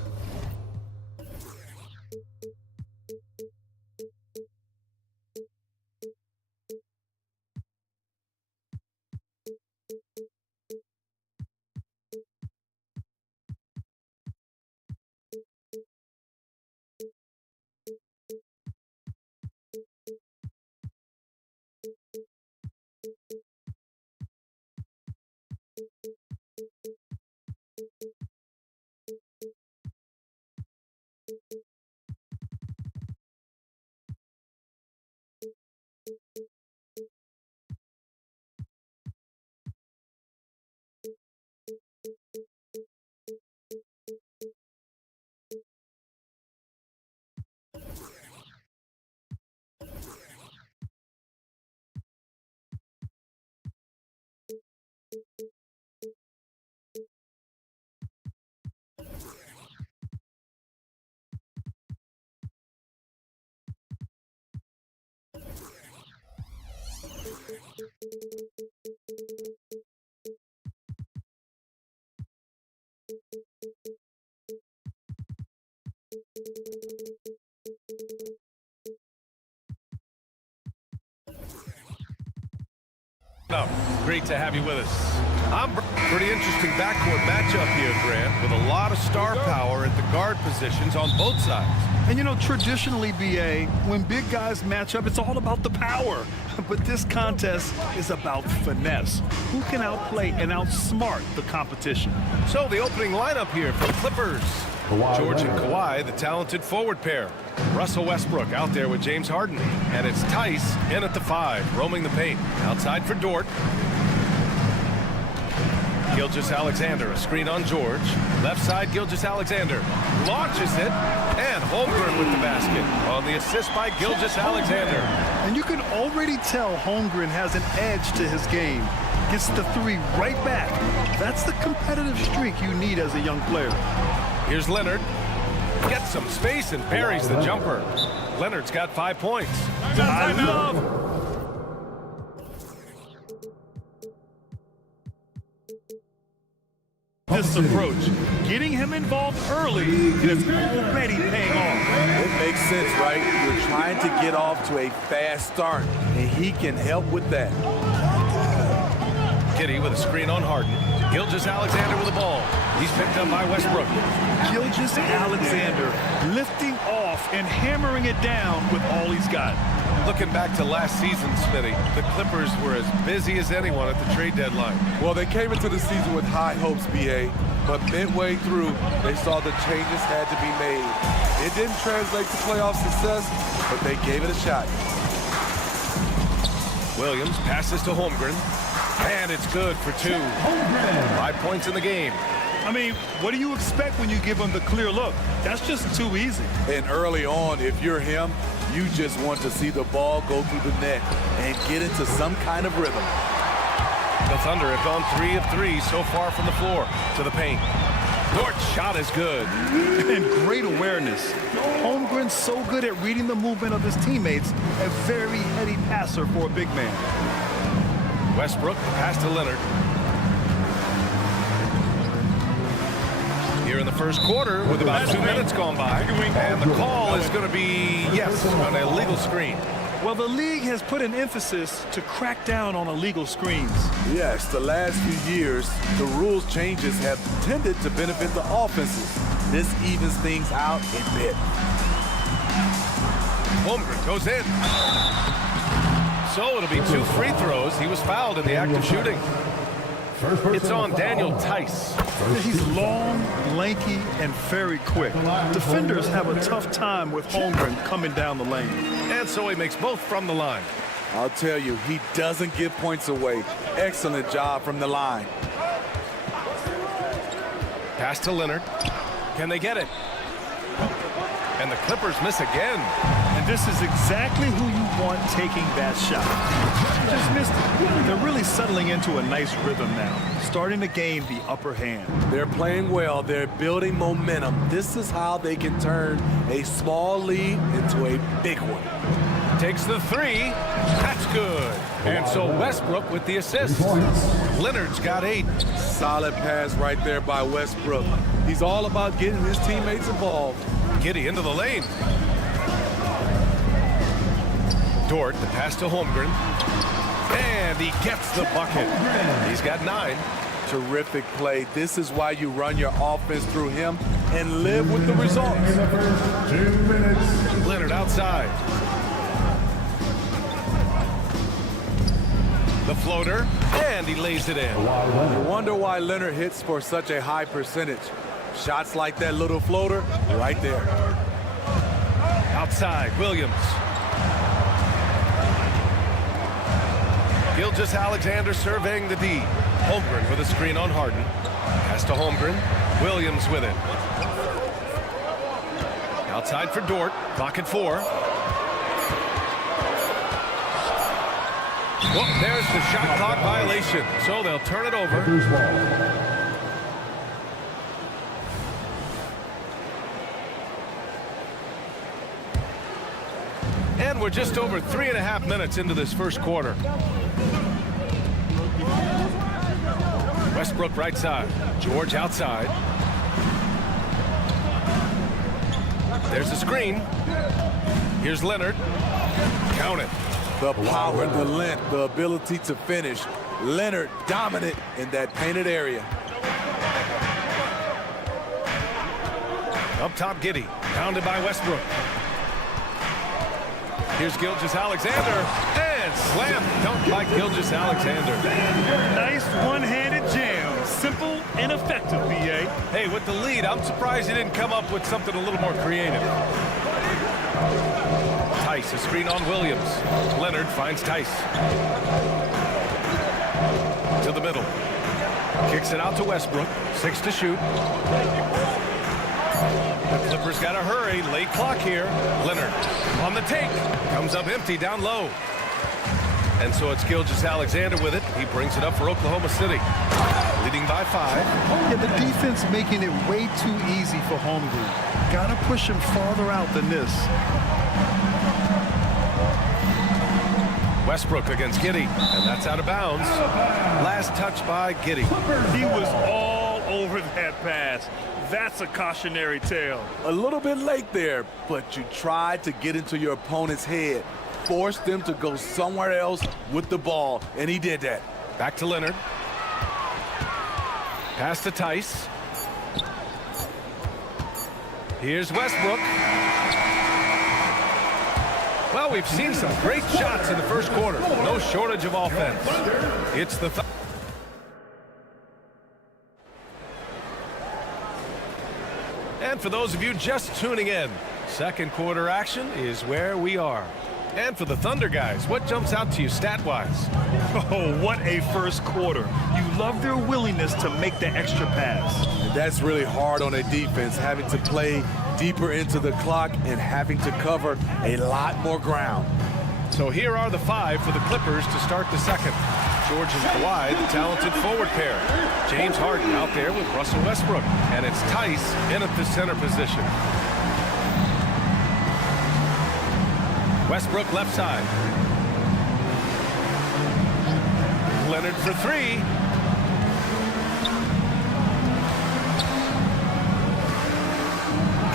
Great to have you with us. Pretty interesting backcourt matchup here, Grant, with a lot of star power at the guard positions on both sides. And you know, traditionally, BA, when big guys match up, it's all about the power. But this contest is about finesse. Who can outplay and outsmart the competition? So the opening lineup here for the Clippers. George and Kawhi, the talented forward pair. Russell Westbrook out there with James Harden. And it's Tice in at the 5, roaming the paint. Outside for Dort. Gilgeous-Alexander, a screen on George. Left side, Gilgeous-Alexander launches it, and Holmgren with the basket on the assist by Gilgeous-Alexander. And you can already tell Holmgren has an edge to his game. Gets the 3 right back. That's the competitive streak you need as a young player. Here's Leonard. Gets some space and buries the jumper. Leonard's got 5 points. I love this approach. Getting him involved early is already paying off. It makes sense, right? You're trying to get off to a fast start, and he can help with that. Giddy with a screen on Harden. Gilgeous-Alexander with the ball. He's picked up by Westbrook. Gilgeous-Alexander lifting off and hammering it down with all he's got. Looking back to last season, Smitty, the Clippers were as busy as anyone at the trade deadline. Well, they came into the season with high hopes, BA, but midway through, they saw the changes had to be made. It didn't translate to playoff success, but they gave it a shot. Williams passes to Holmgren, and it's good for 2. 5 points in the game. I mean, what do you expect when you give him the clear look? That's just too easy. And early on, if you're him, you just want to see the ball go through the net and get into some kind of rhythm. The Thunder have gone 3 of 3 so far from the floor to the paint. Dort's shot is good. And great awareness. Holmgren's so good at reading the movement of his teammates, a very heady passer for a big man. Westbrook pass to Leonard. Here in the first quarter with about 2 minutes gone by. And the call is going to be, yes, an illegal screen. Well, the league has put an emphasis to crack down on illegal screens. Yes, the last few years, the rules changes have tended to benefit the offenses. This evens things out a bit. Holmgren goes in. So it'll be 2 free throws. He was fouled in the act of shooting. It's on Daniel Tice. He's long, lanky, and very quick. Defenders have a tough time with Holmgren coming down the lane. And so he makes both from the line. I'll tell you, he doesn't give points away. Excellent job from the line. Pass to Leonard. Can they get it? And the Clippers miss again. And this is exactly who you want taking that shot. Just missed it. They're really settling into a nice rhythm now, starting to gain the upper hand. They're playing well. They're building momentum. This is how they can turn a small lead into a big one. takes the three. That's good. And so Westbrook with the assist. Leonard's got 8. Solid pass right there by Westbrook. He's all about getting his teammates involved. Giddy into the lane. Dort, the pass to Holmgren. And he gets the bucket. He's got 9. Terrific play. This is why you run your offense through him and live with the results. In the first 2 minutes. Leonard outside. The floater, and he lays it in. You wonder why Leonard hits for such a high percentage. Shots like that little floater, right there. Outside, Williams. Gilgeous-Alexander surveying the D. Holmgren with a screen on Harden. Pass to Holmgren. Williams with it. Outside for Dort. Clock at 4. Well, there's the shot clock violation. So they'll turn it over. Clippers ball. And we're just over 3.5 minutes into this first quarter. Westbrook right side. George outside. There's a screen. Here's Leonard. Count it. The power, the length, the ability to finish. Leonard dominant in that painted area. Up top, Giddy. Pounded by Westbrook. Here's Gilgeous-Alexander. And slam dunk by Gilgeous-Alexander. Nice one-handed jam. Simple and effective, B.A. Hey, with the lead, I'm surprised he didn't come up with something a little more creative. Tice, a screen on Williams. Leonard finds Tice. To the middle. Kicks it out to Westbrook. 6 to shoot. The Clippers got to hurry. Late clock here. Leonard on the take. Comes up empty down low. And so it's Gilgeous-Alexander with it. He brings it up for Oklahoma City. Leading by 5. Yeah, the defense making it way too easy for Holmgren. Got to push him farther out than this. Westbrook against Giddy. And that's out of bounds. Last touch by Giddy. He was all over that pass. That's a cautionary tale. A little bit late there, but you tried to get into your opponent's head. Force them to go somewhere else with the ball, and he did that. Back to Leonard. Pass to Tice. Here's Westbrook. Well, we've seen some great shots in the first quarter. No shortage of offense. It's the And for those of you just tuning in, second quarter action is where we are. And for the Thunder guys, what jumps out to you stat-wise? Oh, what a first quarter. You love their willingness to make the extra pass. And that's really hard on a defense, having to play deeper into the clock and having to cover a lot more ground. So here are the 5 for the Clippers to start the second. George and Kawhi, the talented forward pair. James Harden out there with Russell Westbrook. And it's Tice in at the center position. Westbrook left side. Leonard for 3.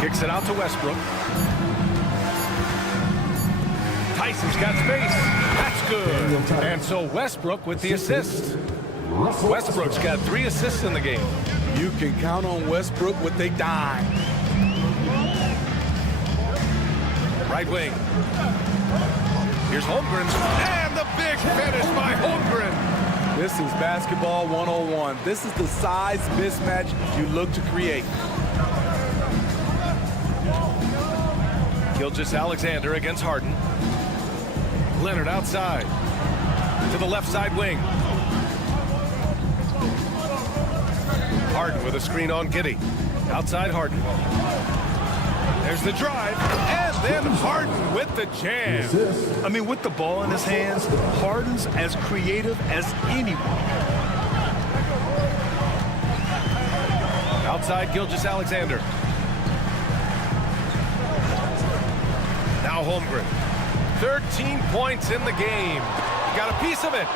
Kicks it out to Westbrook. Tyson's got space. That's good. And so Westbrook with the assist. Westbrook's got 3 assists in the game. You can count on Westbrook with a dime. Right wing. Here's Holmgren. And the big finish by Holmgren. This is basketball 101. This is the size mismatch you look to create. Gilgeous-Alexander against Harden. Leonard outside. To the left side wing. Harden with a screen on Giddy. Outside Harden. There's the drive. And then Harden with the jam. I mean, with the ball in his hands, Harden's as creative as anyone. Outside Gilgeous-Alexander. Now Holmgren. 13 points in the game. Got a piece of it.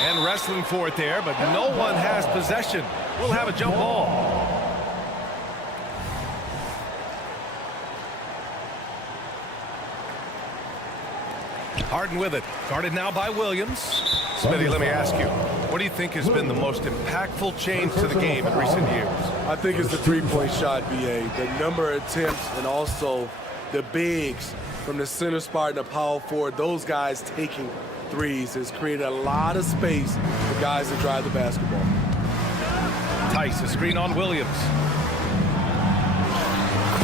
And wrestling for it there, but no one has possession. We'll have a jump ball. Harden with it. Guarded now by Williams. Smitty, let me ask you, what do you think has been the most impactful change to the game in recent years? I think it's the three-point shot, BA. The number of attempts and also the bigs from the center spot and the power forward, those guys taking threes has created a lot of space for guys to drive the basketball. Tice, a screen on Williams.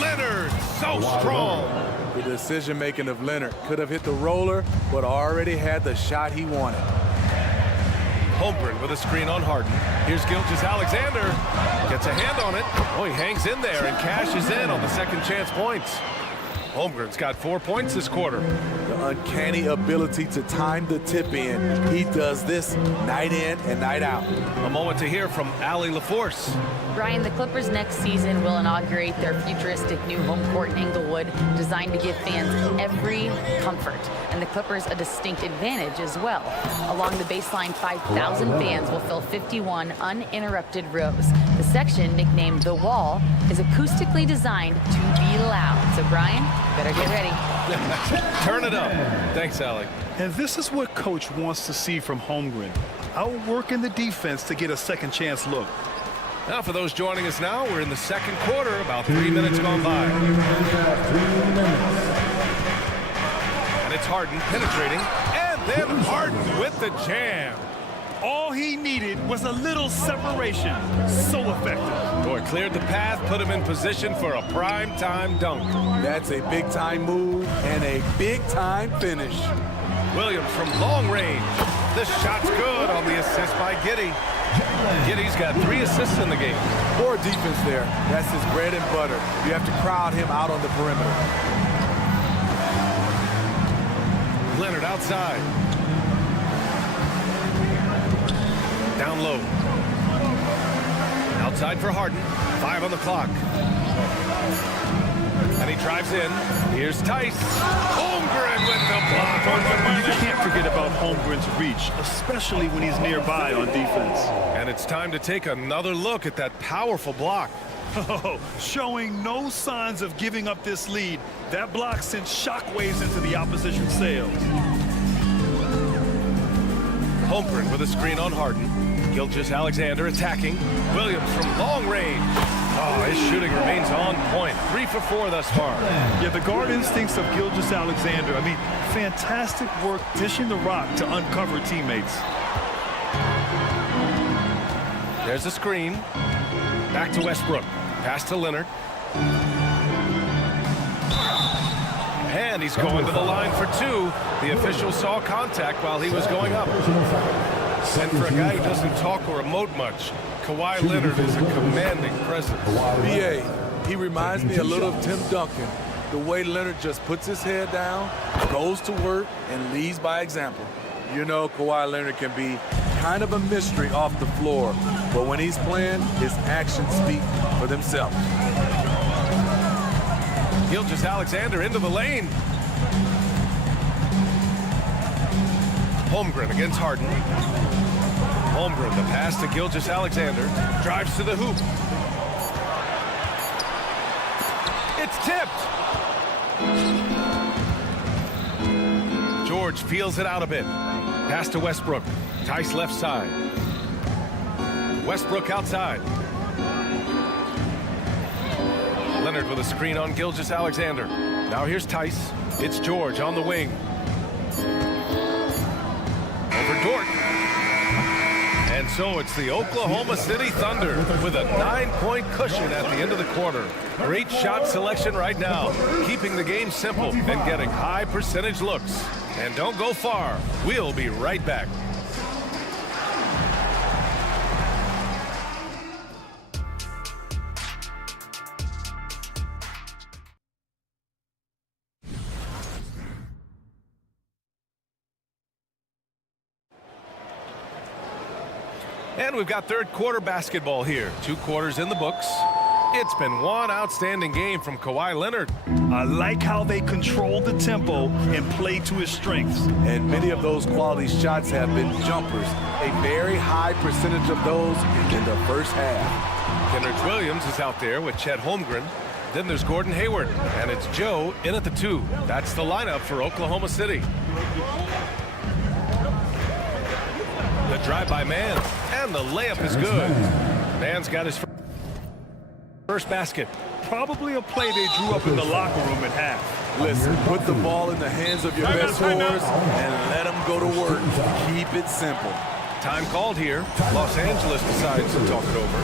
Leonard, so strong. The decision-making of Leonard could have hit the roller, but already had the shot he wanted. Holmgren with a screen on Harden. Here's Gilgeous-Alexander. Gets a hand on it. Oh, he hangs in there and cashes in on the second chance points. Holmgren's got 4 points this quarter. The uncanny ability to time the tip in. He does this night in and night out. A moment to hear from Allie LaForce. Brian, the Clippers next season will inaugurate their futuristic new home court in Inglewood, designed to give fans every comfort, and the Clippers a distinct advantage as well. Along the baseline, 5,000 fans will fill 51 uninterrupted rows. The section, nicknamed The Wall, is acoustically designed to be loud. So, Brian, better get ready. Turn it up. Thanks, Allie. And this is what Coach wants to see from Holmgren. Outworking the defense to get a second chance look. Now, for those joining us now, we're in the second quarter, about 3 minutes gone by. And it's Harden penetrating, and then Harden with the jam. All he needed was a little separation. So effective. Boy, cleared the path, put him in position for a prime-time dunk. That's a big-time move and a big-time finish. Williams from long range. The shot's good on the assist by Giddey. Giddey's got 3 assists in the game. Poor defense there. That's his bread and butter. You have to crowd him out on the perimeter. Leonard outside. Down low. Outside for Harden. 5 on the clock. And he drives in. Here's Tice. Holmgren with the block. You can't forget about Holmgren's reach, especially when he's nearby on defense. And it's time to take another look at that powerful block. Oh, showing no signs of giving up this lead. That block sent shockwaves into the opposition sails. Holmgren with a screen on Harden. Gilgeous-Alexander attacking. Williams from long range. Oh, his shooting remains on point. 3 for 4 thus far. Yeah, the guard instincts of Gilgeous-Alexander. I mean, fantastic work dishing the rock to uncover teammates. There's a screen. Back to Westbrook. Pass to Leonard. And he's going to the line for 2. The official saw contact while he was going up. And for a guy who doesn't talk or emote much, Kawhi Leonard is a commanding presence. BA, he reminds me a little of Tim Duncan. The way Leonard just puts his head down, goes to work, and leads by example. You know, Kawhi Leonard can be kind of a mystery off the floor, but when he's playing, his actions speak for themselves. Gilgeous-Alexander into the lane. Holmgren against Harden. Holmgren, the pass to Gilgeous-Alexander. Drives to the hoop. It's tipped. George feels it out a bit. Pass to Westbrook. Tice left side. Westbrook outside. Leonard with a screen on Gilgeous-Alexander. Now here's Tice. It's George on the wing. Over Dort. And so it's the Oklahoma City Thunder with a 9-point cushion at the end of the quarter. Great shot selection right now, keeping the game simple and getting high percentage looks. And don't go far. We'll be right back. And we've got third quarter basketball here. 2 quarters in the books. It's been one outstanding game from Kawhi Leonard. I like how they control the tempo and play to his strengths. And many of those quality shots have been jumpers. A very high percentage of those in the first half. Kenrich Williams is out there with Chet Holmgren. Then there's Gordon Hayward, and it's Joe in at the 2. That's the lineup for Oklahoma City. The drive by Mann, and the layup is good. Mann's got his first basket. Probably a play they drew up in the locker room at half. Listen, put the ball in the hands of your best scorers and let them go to work. Keep it simple. Time called here. Los Angeles decides to talk it over.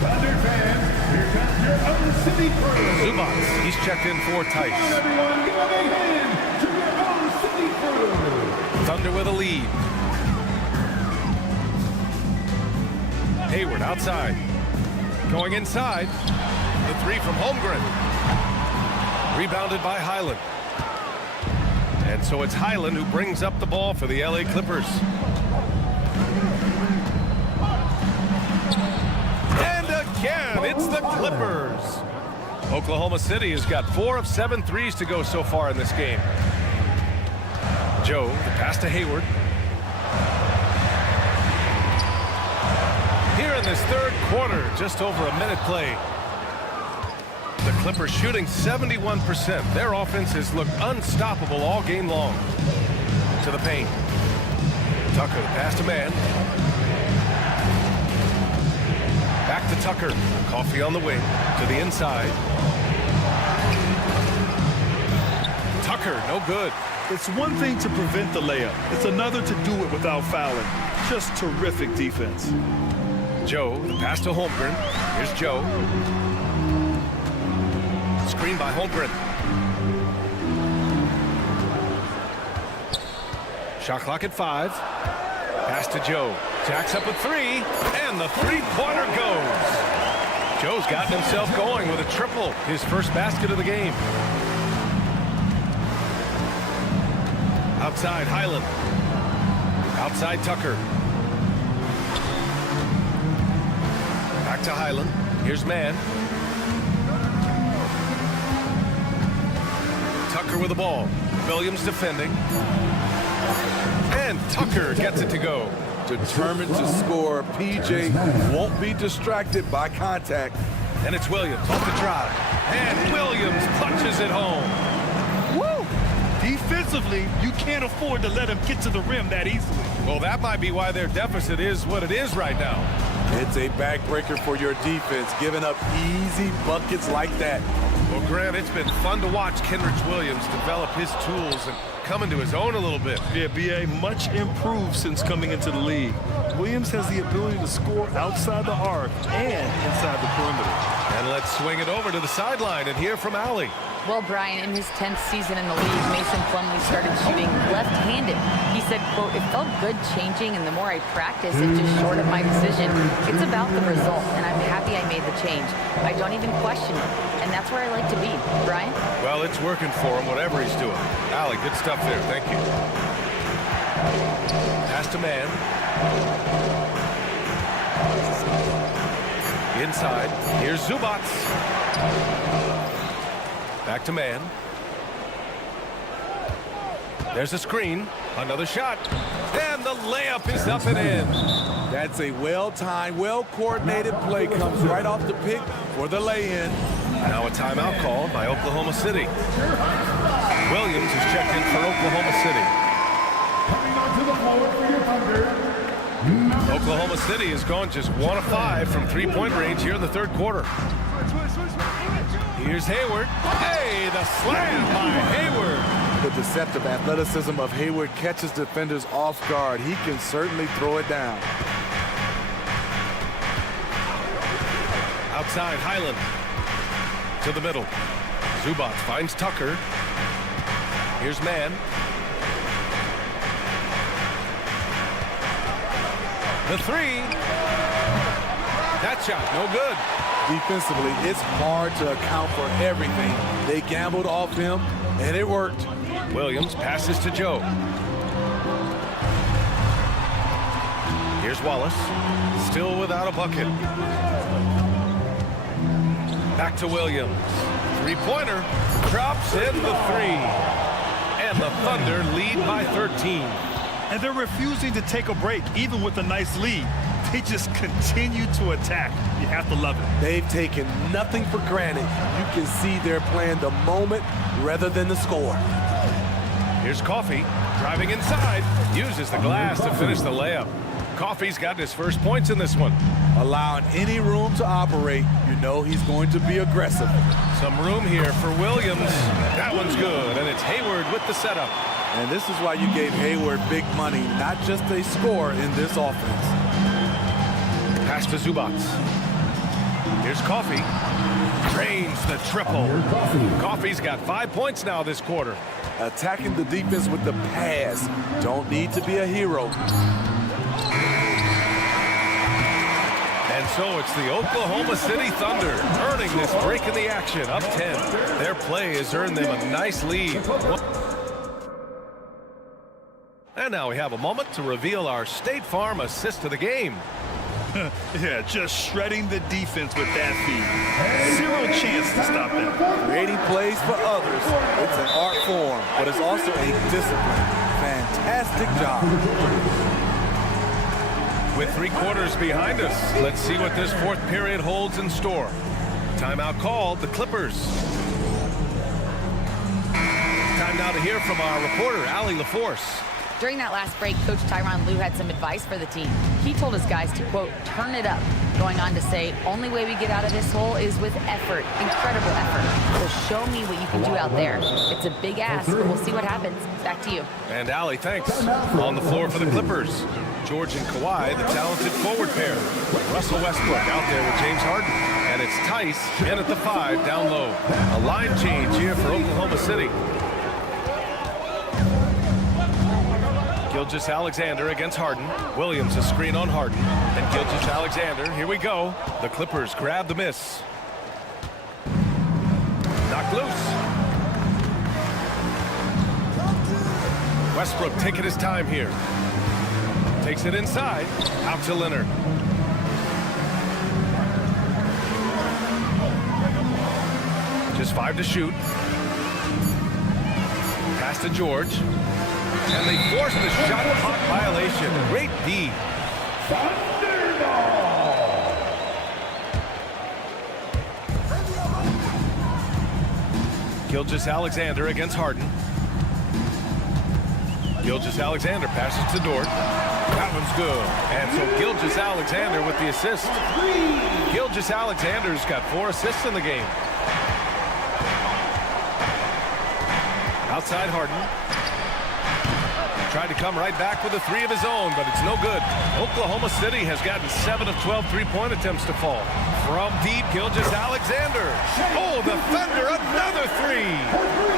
Thunder fans, here comes your own city crew. Zubats, he's checked in for Tice. Everyone, give a big hand to your own city crew. Thunder with a lead. Hayward outside. Going inside. The 3 from Holmgren. Rebounded by Highland. And so it's Highland who brings up the ball for the LA Clippers. And again, it's the Clippers. Oklahoma City has got 4 of 7 threes to go so far in this game. Joe, the pass to Hayward. Here in this third quarter, just over a minute play. The Clippers shooting 71%. Their offense has looked unstoppable all game long. To the paint. Tucker, pass to Mann. Back to Tucker. Coffee on the wing. To the inside. Tucker, no good. It's one thing to prevent the layup. It's another to do it without fouling. Just terrific defense. Joe, the pass to Holmgren. Here's Joe. Screen by Holmgren. Shot clock at 5. Pass to Joe. Jacks up a 3, and the three-pointer goes. Joe's gotten himself going with a triple, his first basket of the game. Outside, Highland. Outside, Tucker. Back to Highland. Here's Mann. Tucker with the ball. Williams defending. And Tucker gets it to go. Determined to score, PJ won't be distracted by contact. And it's Williams off the drive. And Williams punches it home. Woo! Defensively, you can't afford to let him get to the rim that easily. Well, that might be why their deficit is what it is right now. It's a backbreaker for your defense, giving up easy buckets like that. Well, Grant, it's been fun to watch Kenrich Williams develop his tools and come into his own a little bit. Yeah, B.A. much improved since coming into the league. Williams has the ability to score outside the arc and inside the perimeter. And let's swing it over to the sideline and hear from Allie. Well, Brian, in his 10th season in the league, Mason Plumlee started shooting left-handed. He said, quote, "It felt good changing, and the more I practice, it just shortened my decision. It's about the result, and I'm happy I made the change. I don't even question it, and that's where I like to be." Brian? Well, it's working for him, whatever he's doing. Allie, good stuff there. Thank you. Pass to Mann. Inside. Here's Zubats. Back to Mann. There's a screen. Another shot. And the layup is up and in. That's a well-timed, well-coordinated play. Comes right off the pick for the lay-in. Now a timeout called by Oklahoma City. Williams is checked in for Oklahoma City. Coming onto the floor for your Thunder. Oklahoma City has gone just 1 of 5 from three-point range here in the third quarter. Here's Hayward. Hey, the slam by Hayward. The deceptive athleticism of Hayward catches defenders off guard. He can certainly throw it down. Outside, Highland. To the middle. Zubats finds Tucker. Here's Mann. The 3. That shot, no good. Defensively, it's hard to account for everything. They gambled off him, and it worked. Williams passes to Joe. Here's Wallace. Still without a bucket. Back to Williams. Three-pointer. Drops in the three. And the Thunder lead by 13. And they're refusing to take a break, even with a nice lead. They just continue to attack. You have to love it. They've taken nothing for granted. You can see they're playing the moment rather than the score. Here's Coffee, driving inside, uses the glass to finish the layup. Coffee's got his first points in this one. Allowing any room to operate, you know he's going to be aggressive. Some room here for Williams. That one's good, and it's Hayward with the setup. And this is why you gave Hayward big money, not just a score in this offense. Pass to Zubac. Here's Coffee. Drains the triple. Coffee's got 5 points now this quarter. Attacking the defense with the pass. Don't need to be a hero. And so it's the Oklahoma City Thunder earning this break in the action, up 10. Their play has earned them a nice lead. And now we have a moment to reveal our State Farm assist of the game. Yeah, just shredding the defense with that feed. Zero chance to stop that. Creating plays for others. It's an art form, but it's also a discipline. Fantastic job. With 3 quarters behind us, let's see what this fourth period holds in store. Timeout called, the Clippers. Time now to hear from our reporter, Allie LaForce. During that last break, Coach Tyronn Lue had some advice for the team. He told his guys to, quote, turn it up, going on to say, only way we get out of this hole is with effort, incredible effort. So show me what you can do out there. It's a big ask, but we'll see what happens. Back to you. And Allie, thanks. On the floor for the Clippers, George and Kawhi, the talented forward pair. Russell Westbrook out there with James Harden. And it's Tice in at the 5 down low. A line change here for Oklahoma City. Gilgeous-Alexander against Harden. Williams a screen on Harden. And Gilgeous-Alexander, here we go. The Clippers grab the miss. Knocked loose. Westbrook taking his time here. Takes it inside. Out to Leonard. Just 5 to shoot. Pass to George. And they force the shot clock violation. Great D. Gilgeous-Alexander against Harden. Gilgeous-Alexander passes to Dort. That one's good. And so Gilgeous-Alexander with the assist. Gilgeous-Alexander's got 4 assists in the game. Outside Harden. Tried to come right back with a 3 of his own, but it's no good. Oklahoma City has gotten 7 of 12 three-point attempts to fall. From deep, Gilgeous-Alexander. Oh, the Thunder, another 3.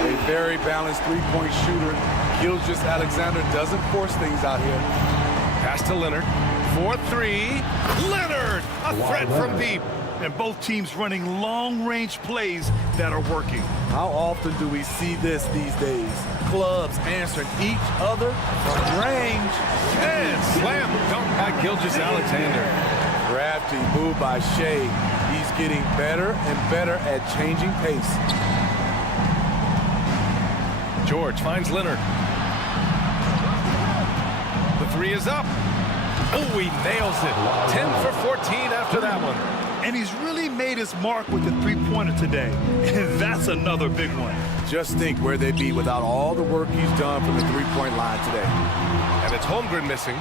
A very balanced three-point shooter. Gilgeous-Alexander doesn't force things out here. Pass to Leonard. 4-3. Leonard, a threat from deep. And both teams running long-range plays that are working. How often do we see this these days? Clubs answering each other from range. And slam dunk by Gilgeous-Alexander. Crafty move by Shea. He's getting better and better at changing pace. George finds Leonard. The 3 is up. Oh, he nails it. 10 for 14 after that one. And he's really made his mark with the three-pointer today. And that's another big one. Just think where they'd be without all the work he's done from the three-point line today. And it's Holmgren missing.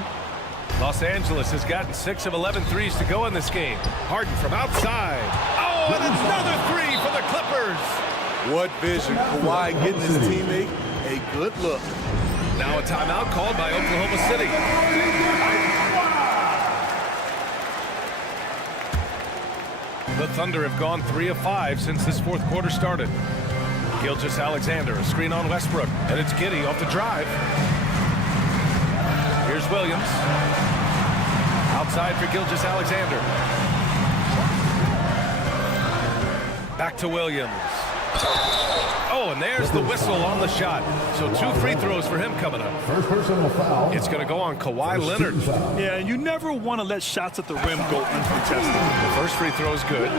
Los Angeles has gotten 6 of 11 threes to go in this game. Harden from outside. Oh, and another 3 for the Clippers. What vision. Kawhi getting his teammate a good look. Now a timeout called by Oklahoma City. The Thunder have gone 3 of 5 since this fourth quarter started. Gilgeous-Alexander, a screen on Westbrook, and it's Giddey off the drive. Here's Williams. Outside for Gilgeous-Alexander. Back to Williams. Oh, and there's the whistle on the shot. So 2 free throws for him coming up. First personal foul. It's going to go on Kawhi Leonard. Yeah, and you never want to let shots at the rim go uncontested. The first free throw is good.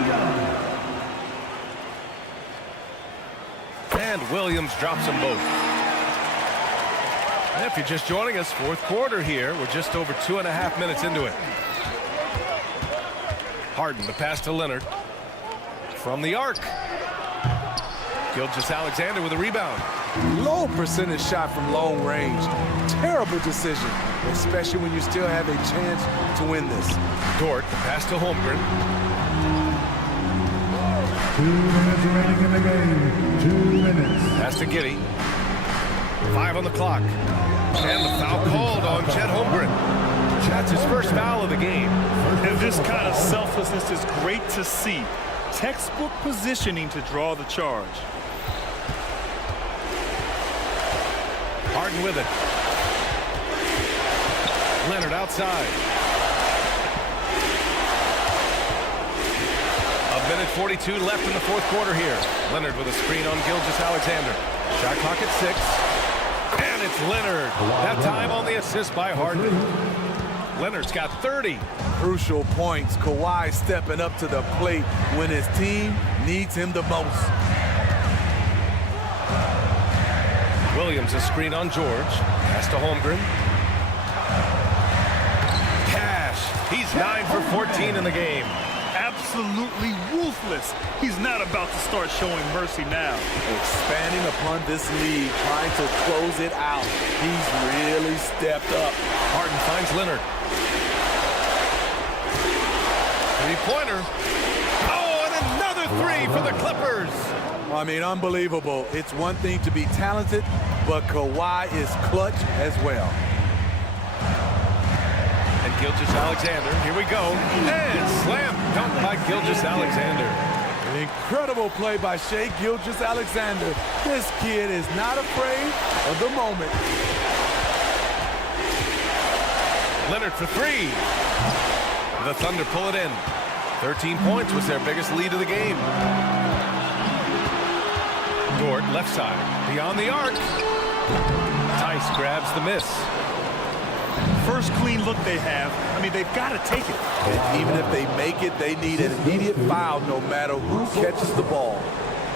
And Williams drops them both. And if you're just joining us, fourth quarter here. We're just over 2.5 minutes into it. Harden, the pass to Leonard. From the arc. Gilgeous-Alexander with a rebound. Low percentage shot from long range. Terrible decision, especially when you still have a chance to win this. Dort, the pass to Holmgren. 2 minutes remaining in the game. 2 minutes. Pass to Giddey. 5 on the clock. And the foul called on Chet Holmgren. That's his first foul of the game. And this kind of selflessness is great to see. Textbook positioning to draw the charge. Harden with it. Leonard outside. 1:42 left in the fourth quarter here. Leonard with a screen on Gilgeous-Alexander. Shot clock at 6. And it's Leonard. That time on the assist by Harden. Leonard's got 30. Crucial points. Kawhi stepping up to the plate when his team needs him the most. Williams a screen on George. Pass to Holmgren. Cash. He's 9 for 14 in the game. Absolutely ruthless. He's not about to start showing mercy now. Expanding upon this lead, trying to close it out. He's really stepped up. Harden finds Leonard. Three-pointer. Oh, and another three for the Clippers. I mean, unbelievable. It's one thing to be talented, but Kawhi is clutch as well. And Gilgeous-Alexander, here we go. And slam dunk by Gilgeous-Alexander. An incredible play by Shai Gilgeous-Alexander. This kid is not afraid of the moment. Leonard for 3. The Thunder pull it in. 13 points was their biggest lead of the game. Dort, left side, beyond the arc. Tice grabs the miss. First clean look they have. I mean, they've got to take it. And even if they make it, they need an immediate foul no matter who catches the ball.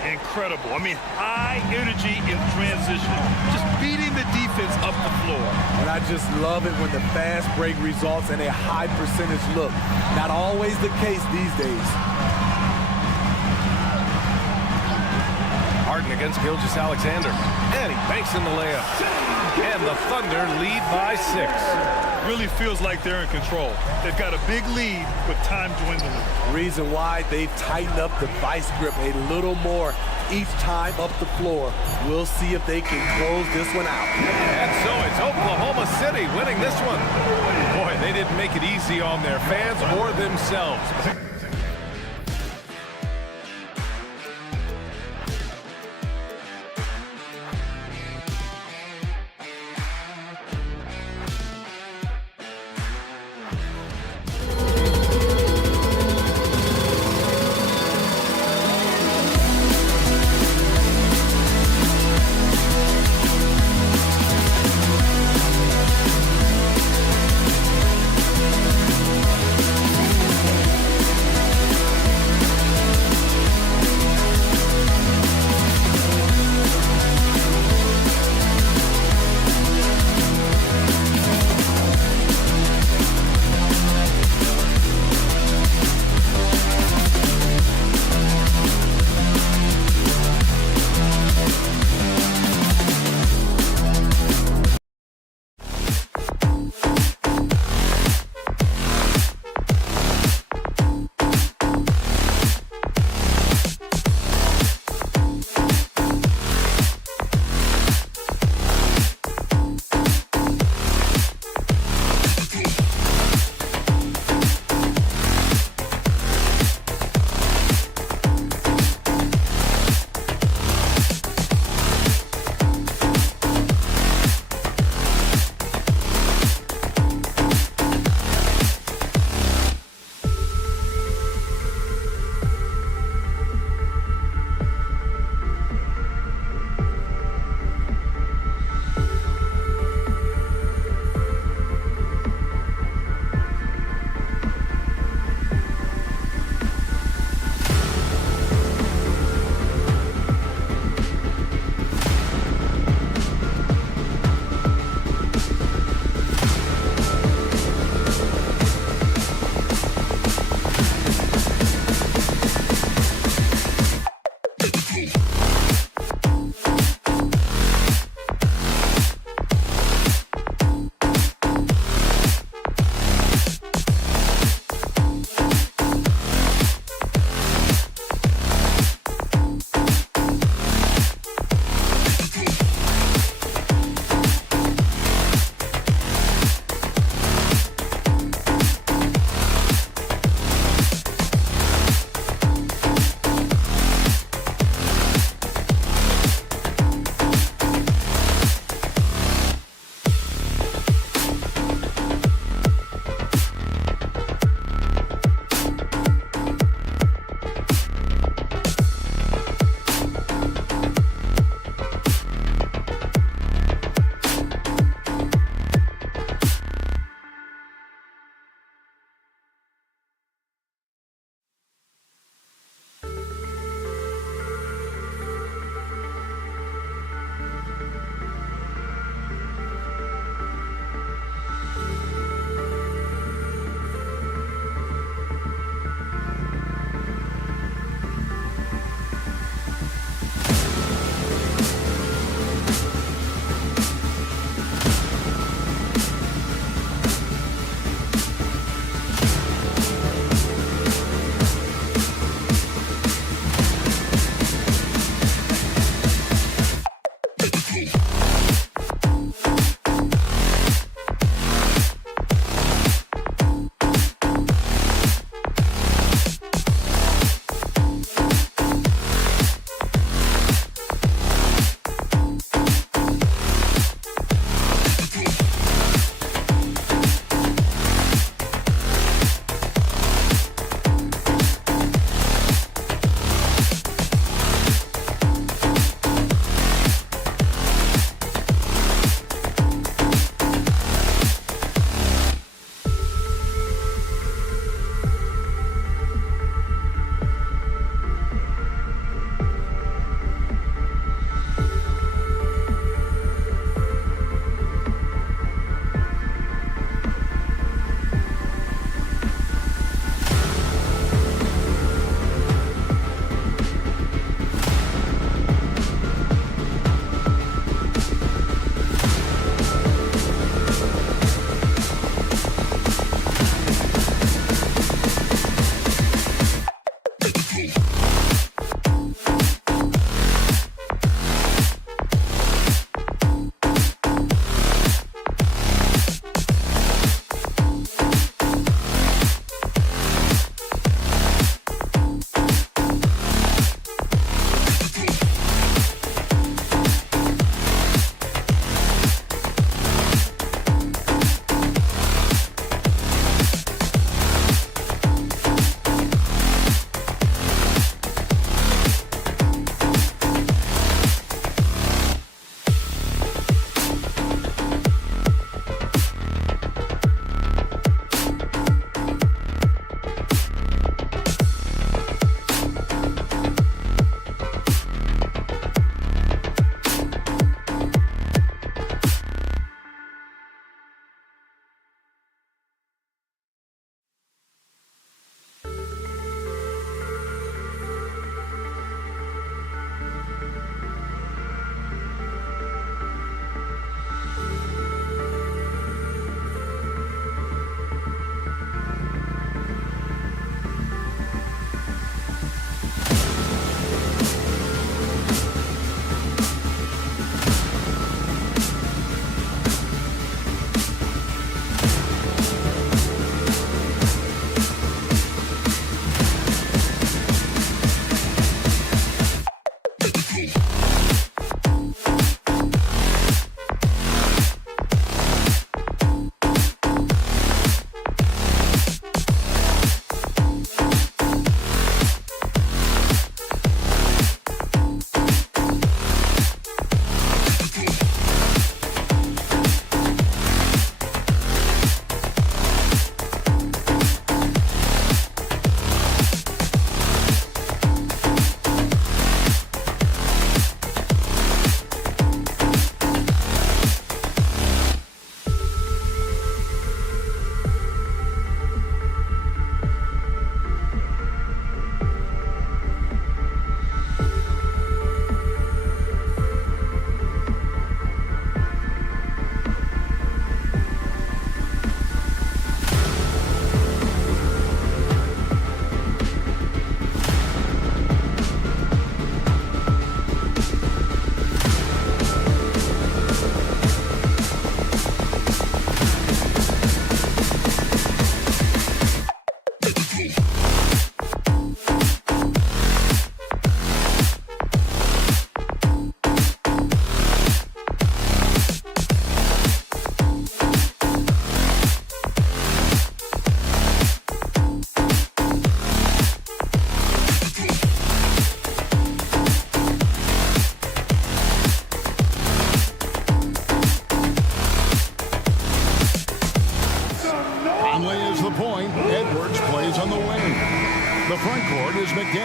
Incredible. I mean, high energy in transition. Just beating the defense up the floor. And I just love it when the fast break results in a high percentage look. Not always the case these days. Harden against Gilgeous-Alexander. And he banks in the layup. And the Thunder lead by 6. Really feels like they're in control. They've got a big lead with time dwindling. Reason why they've tightened up the vice grip a little more each time up the floor. We'll see if they can close this one out. And so it's Oklahoma City winning this one. Boy, they didn't make it easy on their fans or themselves.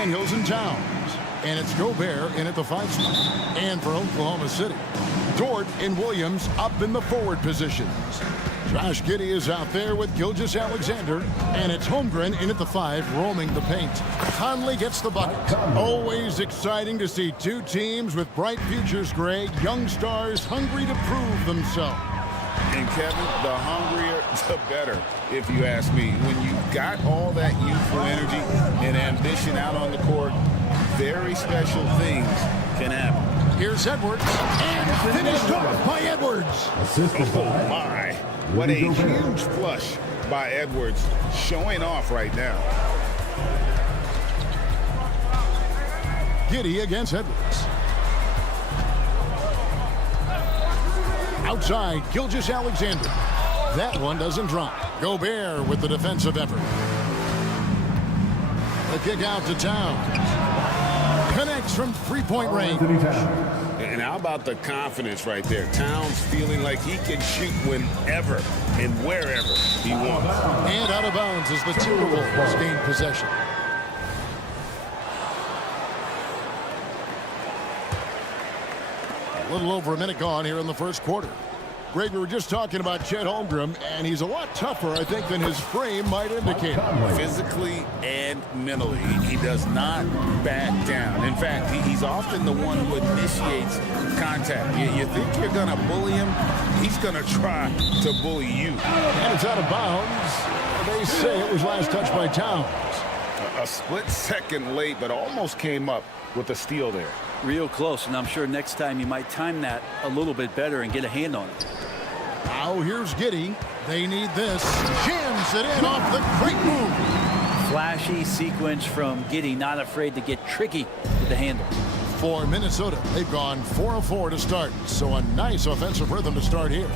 McDaniels and Towns. And it's Gobert in at the 5 spot. And for Oklahoma City, Dort and Williams up in the forward positions. Josh Giddey is out there with Gilgeous Alexander. And it's Holmgren in at the 5, roaming the paint. Conley gets the bucket. Always exciting to see two teams with bright futures, Greg. Young stars hungry to prove themselves. And Kevin, the hungrier, the better, if you ask me. When you've got all that youthful energy and ambition out on the court, very special things can happen. Here's Edwards, and finished off by Edwards. Oh my, what a huge flush by Edwards, showing off right now. Giddey against Edwards. Outside, Gilgeous Alexander. That one doesn't drop. Gobert with the defensive effort. The kick out to Towns. Connects from three-point range. And how about the confidence right there? Towns feeling like he can shoot whenever and wherever he wants. And out of bounds as the Timberwolves gain possession. A little over a minute gone here in the first quarter. Greg, we were just talking about Chet Holmgren, and he's a lot tougher, I think, than his frame might indicate. Physically and mentally, he does not back down. In fact, he's often the one who initiates contact. You think you're going to bully him, he's going to try to bully you. And it's out of bounds. They say it was last touched by Towns. A split second late, but almost came up with a steal there. Real close, and I'm sure next time you might time that a little bit better and get a hand on it. Now here's Giddey. They need this. Jams it in off the great move. Flashy sequence from Giddey, not afraid to get tricky with the handle. For Minnesota, they've gone 4 of 4 to start, so a nice offensive rhythm to start here.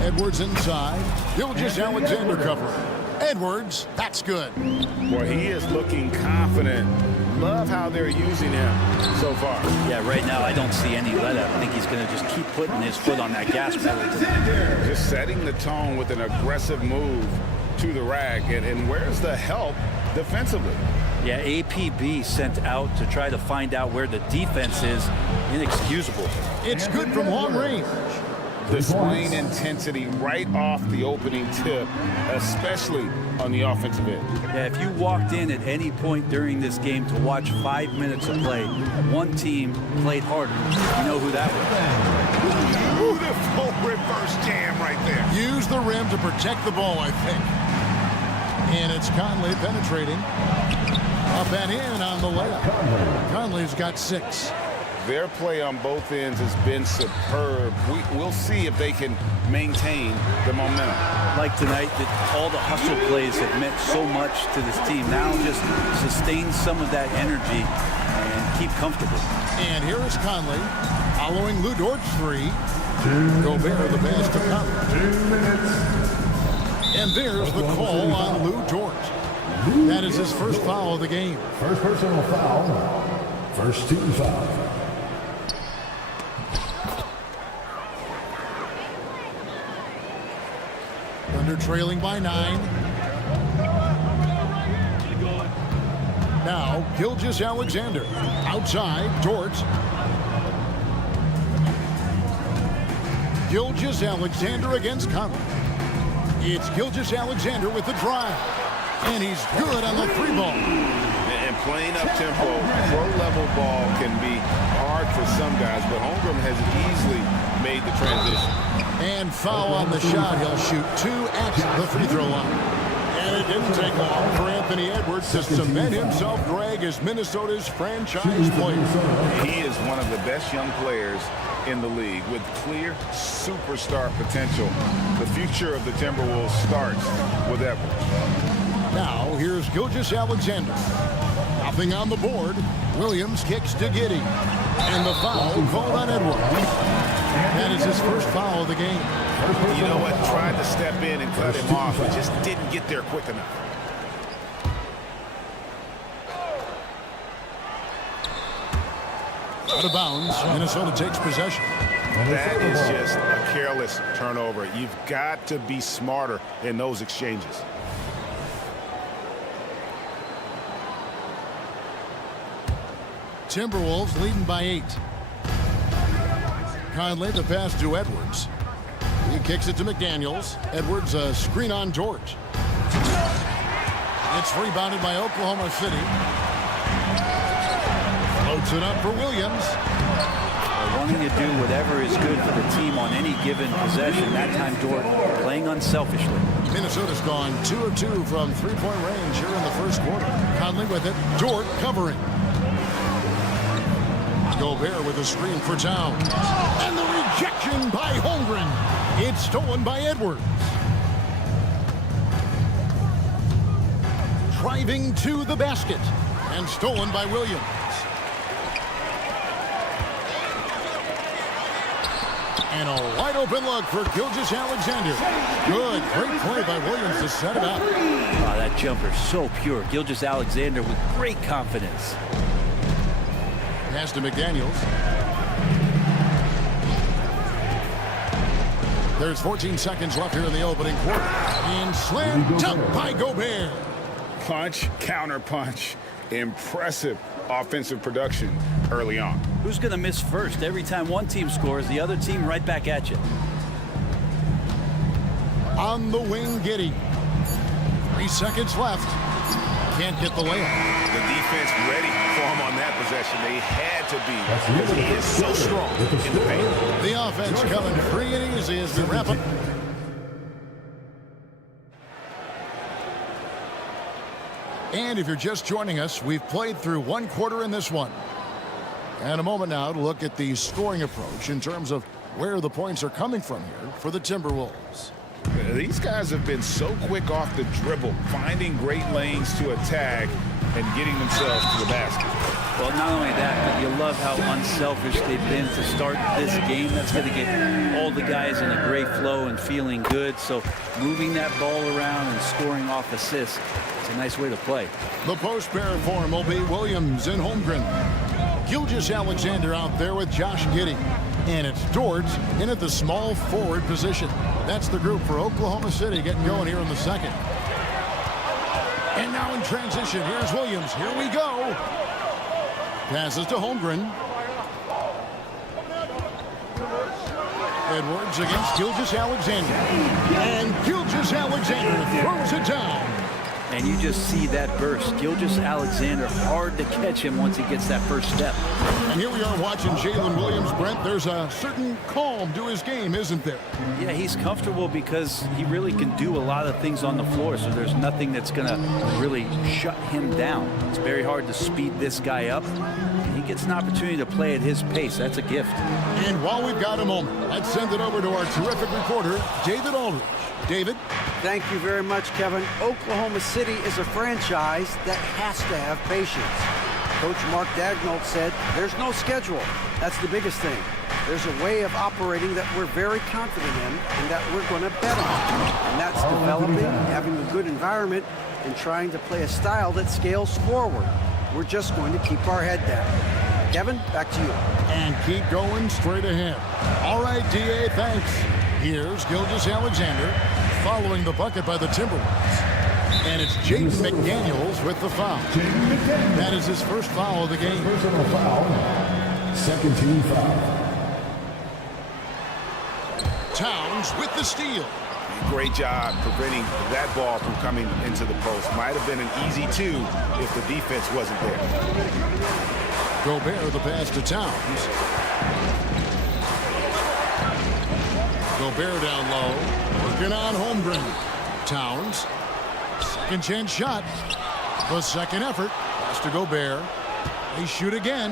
Edwards inside. Gilgeous-Alexander covering. Edwards, that's good. Well, he is looking confident. Love how they're using him so far. Yeah, right now I don't see any let up. I think he's going to just keep putting his foot on that gas pedal. Just setting the tone with an aggressive move to the rack. And where's the help defensively? Yeah, APB sent out to try to find out where the defense is. Inexcusable. It's good from long range. Displaying intensity right off the opening tip, especially on the offensive end. Yeah, if you walked in at any point during this game to watch 5 minutes of play, one team played harder. You know who that was. Beautiful reverse jam right there. Use the rim to protect the ball, I think. And it's Conley penetrating. Up and in on the layup. Conley's got 6. Their play on both ends has been superb. We'll see if they can maintain the momentum. Like tonight, that all the hustle plays have meant so much to this team. Now just sustain some of that energy and keep comfortable. And here is Conley following Lou Dort's 3. Gobert the pass to Conley. 2 minutes. And there's the call on Lou Dort. That is his first foul of the game. First personal foul. First team foul. Thunder trailing by 9. Now Gilgeous-Alexander outside. Dort. Gilgeous-Alexander against Conley. It's Gilgeous-Alexander with the drive. And he's good on the 3 ball. And playing up tempo, pro-level ball can be hard for some guys, but Holmgren has easily made the transition. And foul on the shot. He'll shoot 2 at the free throw line. And it didn't take long for Anthony Edwards to cement himself Greg as Minnesota's franchise player. He is one of the best young players in the league with clear superstar potential. The future of the Timberwolves starts with Edwards. Now here's Gilgeous-Alexander. Nothing on the board. Williams kicks to Giddey. And the foul called on Edwards. That is his first foul of the game. You know what? Tried to step in and cut him off, but just didn't get there quick enough. Out of bounds. Minnesota takes possession. That is just a careless turnover. You've got to be smarter in those exchanges. Timberwolves leading by 8. Conley the pass to Edwards. He kicks it to McDaniels. Edwards a screen on George. It's rebounded by Oklahoma City. Floats it up for Williams. They're wanting to do whatever is good for the team on any given possession. That time Dort playing unselfishly. Minnesota's gone 2 of 2 from 3-point range here in the first quarter. Conley with it. Dort covering. Gobert with a screen for Towns. And the rejection by Holmgren. It's stolen by Edwards. Driving to the basket. And stolen by Williams. And a wide open look for Gilgeous-Alexander. Good. Great play by Williams to set it up. Wow, that jumper so pure. Gilgeous-Alexander with great confidence. Pass to McDaniels. There's 14 seconds left here in the opening quarter. And slam dunk by Gobert. Punch, counter punch. Impressive offensive production early on. Who's going to miss first? Every time one team scores, the other team right back at you. On the wing, Giddey. 3 seconds left. Can't get the layup. The defense ready for him on that possession. They had to be because he is so strong in the paint. The offense coming free and easy as we wrap up. And if you're just joining us, we've played through one quarter in this one. And a moment now to look at the scoring approach in terms of where the points are coming from here for the Timberwolves. These guys have been so quick off the dribble, finding great lanes to attack and getting themselves to the basket. Well, not only that, but you love how unselfish they've been to start this game. That's going to get all the guys in a great flow and feeling good. So moving that ball around and scoring off assists, it's a nice way to play. The post pair form will be Williams and Holmgren. Gilgeous-Alexander out there with Josh Giddey. And it's Dort in at the small forward position. That's the group for Oklahoma City getting going here in the second. And now in transition, here's Williams. Here we go. Passes to Holmgren. Edwards against Gilgeous-Alexander. And Gilgeous-Alexander throws it down. And you just see that burst. Gilgeous-Alexander, hard to catch him once he gets that first step. And here we are watching Jalen Williams, Brent. There's a certain calm to his game, isn't there? Yeah, he's comfortable because he really can do a lot of things on the floor, so there's nothing that's going to really shut him down. It's very hard to speed this guy up. And he gets an opportunity to play at his pace. That's a gift. And while we've got a moment, let's send it over to our terrific reporter, David Aldridge. David? Thank you very much, Kevin. Oklahoma City is a franchise that has to have patience. Coach Mark Daigneault said, there's no schedule. That's the biggest thing. There's a way of operating that we're very confident in and that we're going to bet on. And that's developing, having a good environment, and trying to play a style that scales forward. We're just going to keep our head down. Kevin, back to you. And keep going straight ahead. All right, D.A., thanks. Here's Gilgeous-Alexander following the bucket by the Timberwolves. And it's Jaden McDaniels with the foul. That is his first foul of the game. Personal foul. Second team foul. Towns with the steal. Great job preventing that ball from coming into the post. Might have been an easy two if the defense wasn't there. Gobert the pass to Towns. Gobert down low. Working on Holmgren. Towns. Second chance shot. The second effort. Pass to Gobert. They shoot again.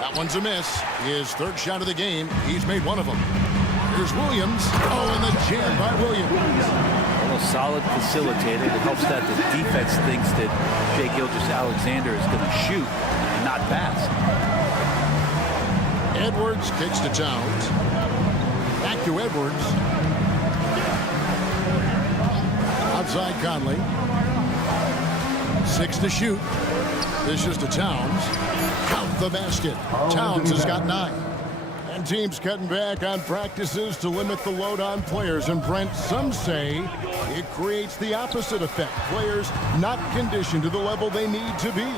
That one's a miss. His third shot of the game. He's made one of them. Here's Williams. Oh, and the jam by Williams. Well, a solid facilitator. It helps that the defense thinks that Shai Gilgeous-Alexander is going to shoot and not pass. Edwards kicks to Towns. Back to Edwards. Outside Conley. 6 to shoot. This is to Towns. Count the basket. Towns has got 9. And teams cutting back on practices to limit the load on players. And Brent, some say it creates the opposite effect. Players not conditioned to the level they need to be.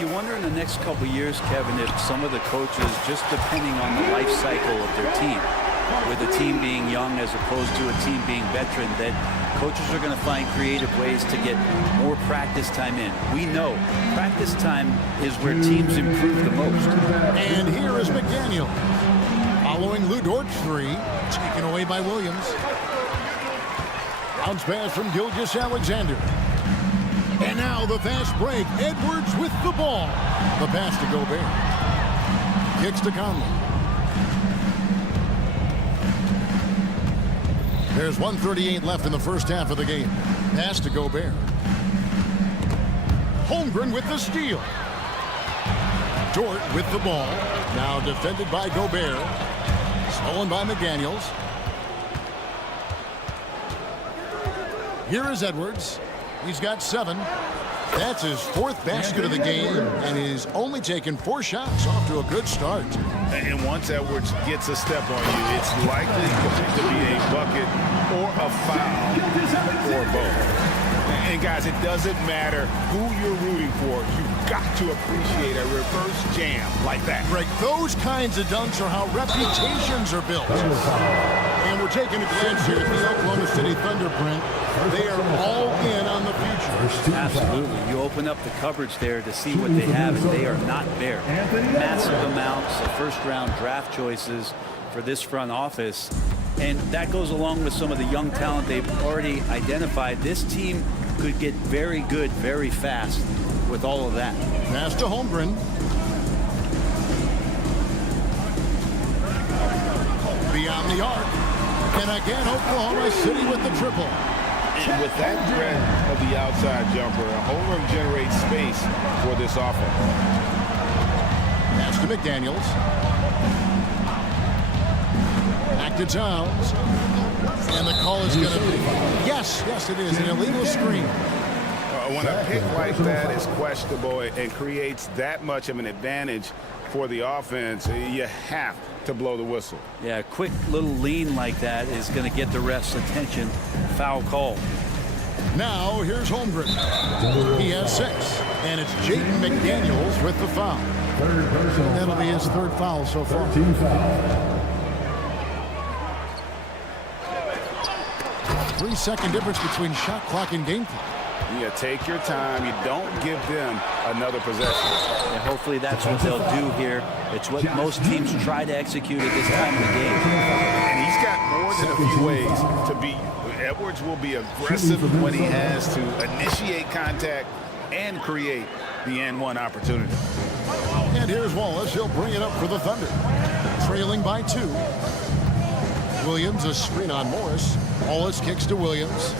You wonder in the next couple years, Kevin, if some of the coaches, just depending on the life cycle of their team, with the team being young as opposed to a team being veteran, that coaches are going to find creative ways to get more practice time in. We know practice time is where teams improve the most. And here is McDaniel. Following Lou Dort's three, taken away by Williams. Bounce pass from Gilgeous-Alexander. And now the fast break. Edwards with the ball. The pass to Gobert. Kicks to Conley. There's 1:38 left in the first half of the game. Pass to Gobert. Holmgren with the steal. Dort with the ball. Now defended by Gobert. Stolen by McDaniels. Here is Edwards. He's got 7. That's his 4th basket of the game, and he's only taken 4 shots. Off to a good start. And once Edwards gets a step on you, it's likely to be a bucket or a foul or both. And guys, it doesn't matter who you're rooting for. You've got to appreciate a reverse jam like that. Greg, those kinds of dunks are how reputations are built. And we're taking a glance here at the Oklahoma City Thunder, Brent. They are all in on the future. Absolutely. You open up the cupboards there to see what they have, and they are not bare. Massive amounts of first-round draft choices for this front office. And that goes along with some of the young talent they've already identified. This team could get very good very fast with all of that. Pass to Holmgren. Beyond the arc. And again, Oklahoma City with the triple. And with that threat of the outside jumper, Holmgren generates space for this offense. Pass to McDaniels. Back to Towns. And the call is going to be, yes, it is, an illegal screen. When a pick like that is questionable and creates that much of an advantage for the offense, you have to blow the whistle. Yeah, a quick little lean like that is going to get the ref's attention. Foul call. Now here's Holmgren. He has 6, and it's Jaden McDaniels with the foul. That'll be his 3rd foul so far. 3-second difference between shot clock and game clock. You take your time. You don't give them another possession. Yeah, hopefully that's what they'll do here. It's what most teams try to execute at this time of the game. And he's got more than a few ways to beat you. Edwards will be aggressive when he has to initiate contact and create the N1 opportunity. And here's Wallace. He'll bring it up for the Thunder. Trailing by 2. Williams, a screen on Morris. Wallace kicks to Williams.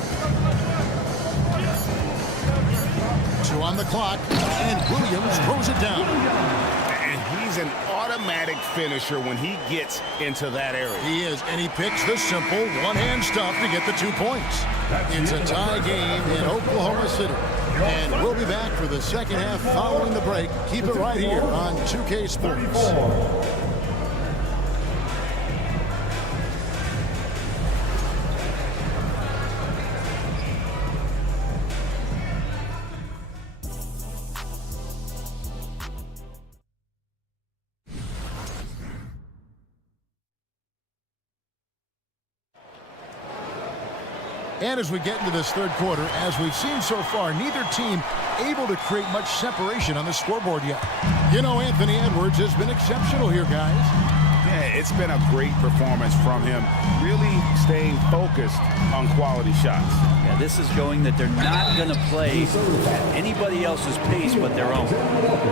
2 on the clock, and Williams throws it down. And he's an automatic finisher when he gets into that area. He is, and he picks the simple one-hand stuff to get the 2 points. It's a tie game in Oklahoma City. And we'll be back for the second half following the break. Keep it right here on 2K Sports. And as we get into this 3rd quarter, as we've seen so far, neither team able to create much separation on the scoreboard yet. You know, Anthony Edwards has been exceptional here, guys. Yeah, it's been a great performance from him, really staying focused on quality shots. Yeah, this is showing that they're not going to play at anybody else's pace but their own.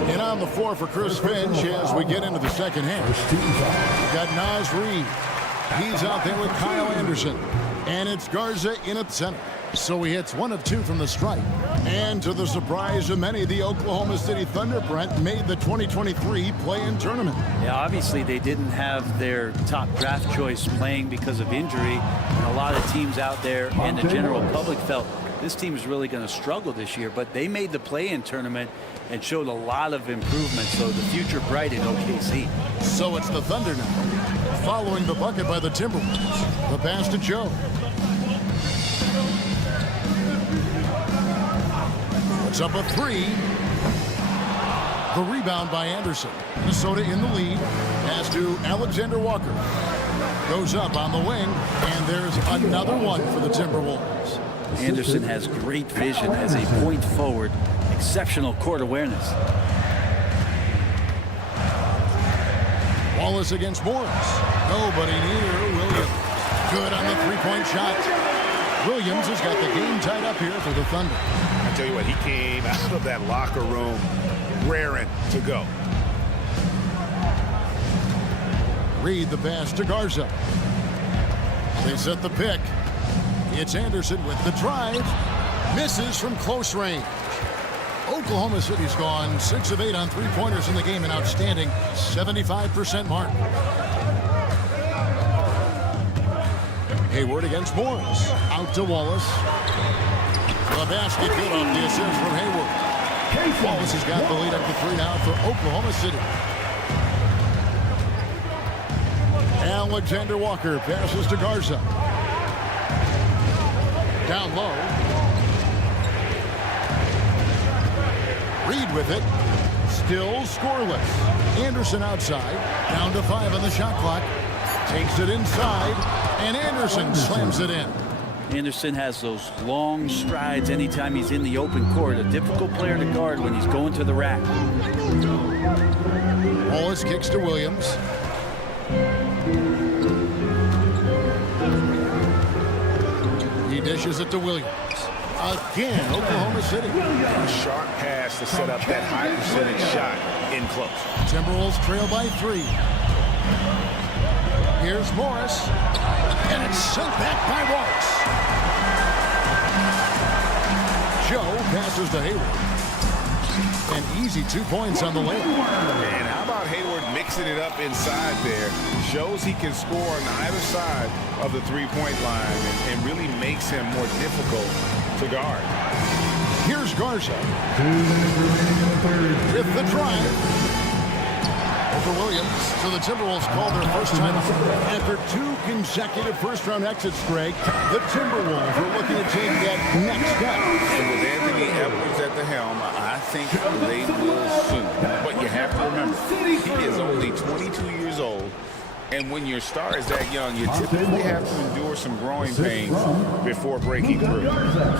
And on the floor for Chris Finch as we get into the second half. We've got Naz Reid. He's out there with Kyle Anderson. And it's Garza in at center. So he hits 1 of 2 from the stripe. And to the surprise of many, the Oklahoma City Thunder, Brent, made the 2023 play-in tournament. Yeah, obviously they didn't have their top draft choice playing because of injury. And a lot of teams out there and the general public felt this team is really going to struggle this year. But they made the play-in tournament and showed a lot of improvement. So the future bright in OKC. So it's the Thunder now, following the bucket by the Timberwolves. The pass to Joe. It's up a 3. The rebound by Anderson. Minnesota in the lead. Pass to Alexander Walker. Goes up on the wing, and there's another one for the Timberwolves. Anderson has great vision as a point forward. Exceptional court awareness. Wallace against Morris. Nobody near Williams. Good on the 3-point shot. Williams has got the game tied up here for the Thunder. I tell you what, he came out of that locker room raring to go. Reid the pass to Garza. They set the pick. It's Anderson with the drive. Misses from close range. Oklahoma City's gone 6 of 8 on 3-pointers in the game, an outstanding 75% mark. Hayward against Morris. Out to Wallace. The basket good off the assist from Hayward. Wallace has got the lead up to 3 now for Oklahoma City. Alexander Walker passes to Garza. Down low. Reid with it. Still scoreless. Anderson outside. Down to 5 on the shot clock. Takes it inside. And Anderson slams it in. Anderson has those long strides anytime he's in the open court. A difficult player to guard when he's going to the rack. Wallace kicks to Williams. He dishes it to Williams. Again, Oklahoma City. A sharp pass to set up that high percentage shot in close. Timberwolves trail by 3. Here's Morris. And it's sent back by Wallace. Joe passes to Hayward. An easy 2 points on the layup. And how about Hayward mixing it up inside there? Shows he can score on either side of the three-point line and really makes him more difficult to guard. Here's Garza. With the drive. Over Williams. So the Timberwolves called their first time out. After 2 consecutive first-round exits, Greg, the Timberwolves are looking to take that next step. And with Anthony Edwards at the helm, I think they will soon. But you have to remember, he is only 22 years old. And when your star is that young, you typically have to endure some growing pains before breaking through.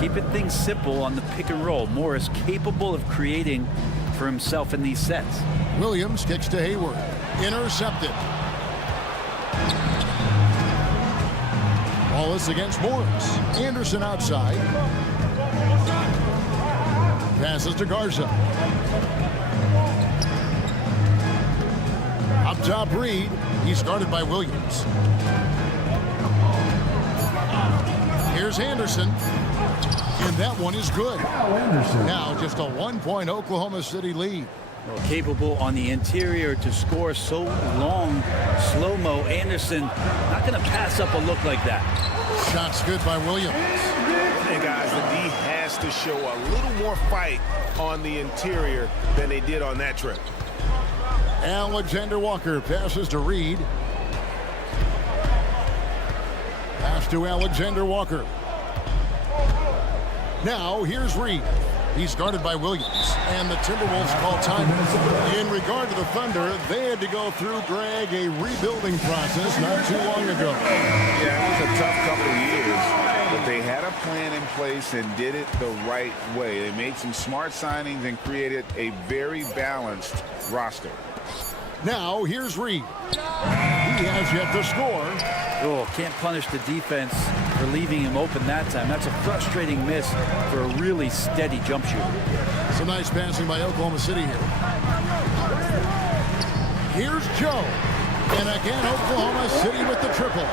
Keeping things simple on the pick and roll. Morris capable of creating for himself in these sets. Williams kicks to Hayward. Intercepted. Wallace against Morris. Anderson outside. Passes to Garza. Up top, Reed. He's guarded by Williams. Here's Anderson. And that one is good. Now just a 1-point Oklahoma City lead. Well, capable on the interior to score so long. Slow-mo. Anderson not going to pass up a look like that. Shot's good by Williams. Hey, guys, the D has to show a little more fight on the interior than they did on that trip. Alexander Walker passes to Reed. Pass to Alexander Walker. Now here's Reed. He's guarded by Williams. And the Timberwolves call time. In regard to the Thunder, they had to go through, Greg, a rebuilding process not too long ago. Yeah, it was a tough couple of years. But they had a plan in place and did it the right way. They made some smart signings and created a very balanced roster. Now here's Reed. He has yet to score. Oh, can't punish the defense for leaving him open that time. That's a frustrating miss for a really steady jump shooter. Some nice passing by Oklahoma City here. Here's Joe. And again, Oklahoma City with the triple.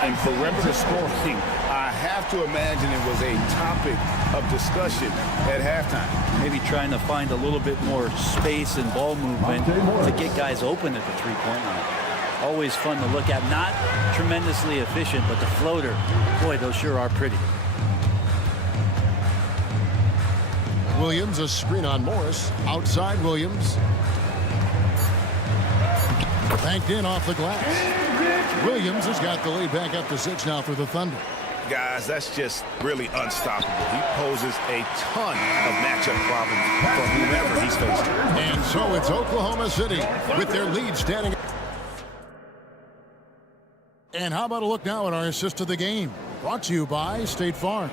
And perimeter scoring, I have to imagine it was a topic of discussion at halftime. Maybe trying to find a little bit more space and ball movement to get guys open at the three-point line. Always fun to look at. Not tremendously efficient, but the floater, boy, those sure are pretty. Williams, a screen on Morris. Outside Williams. Banked in off the glass. Williams has got the lead back up to 6 now for the Thunder. Guys, that's just really unstoppable. He poses a ton of matchup problems for whomever he's facing. And so it's Oklahoma City with their lead standing. And how about a look now at our assist of the game? Brought to you by State Farm.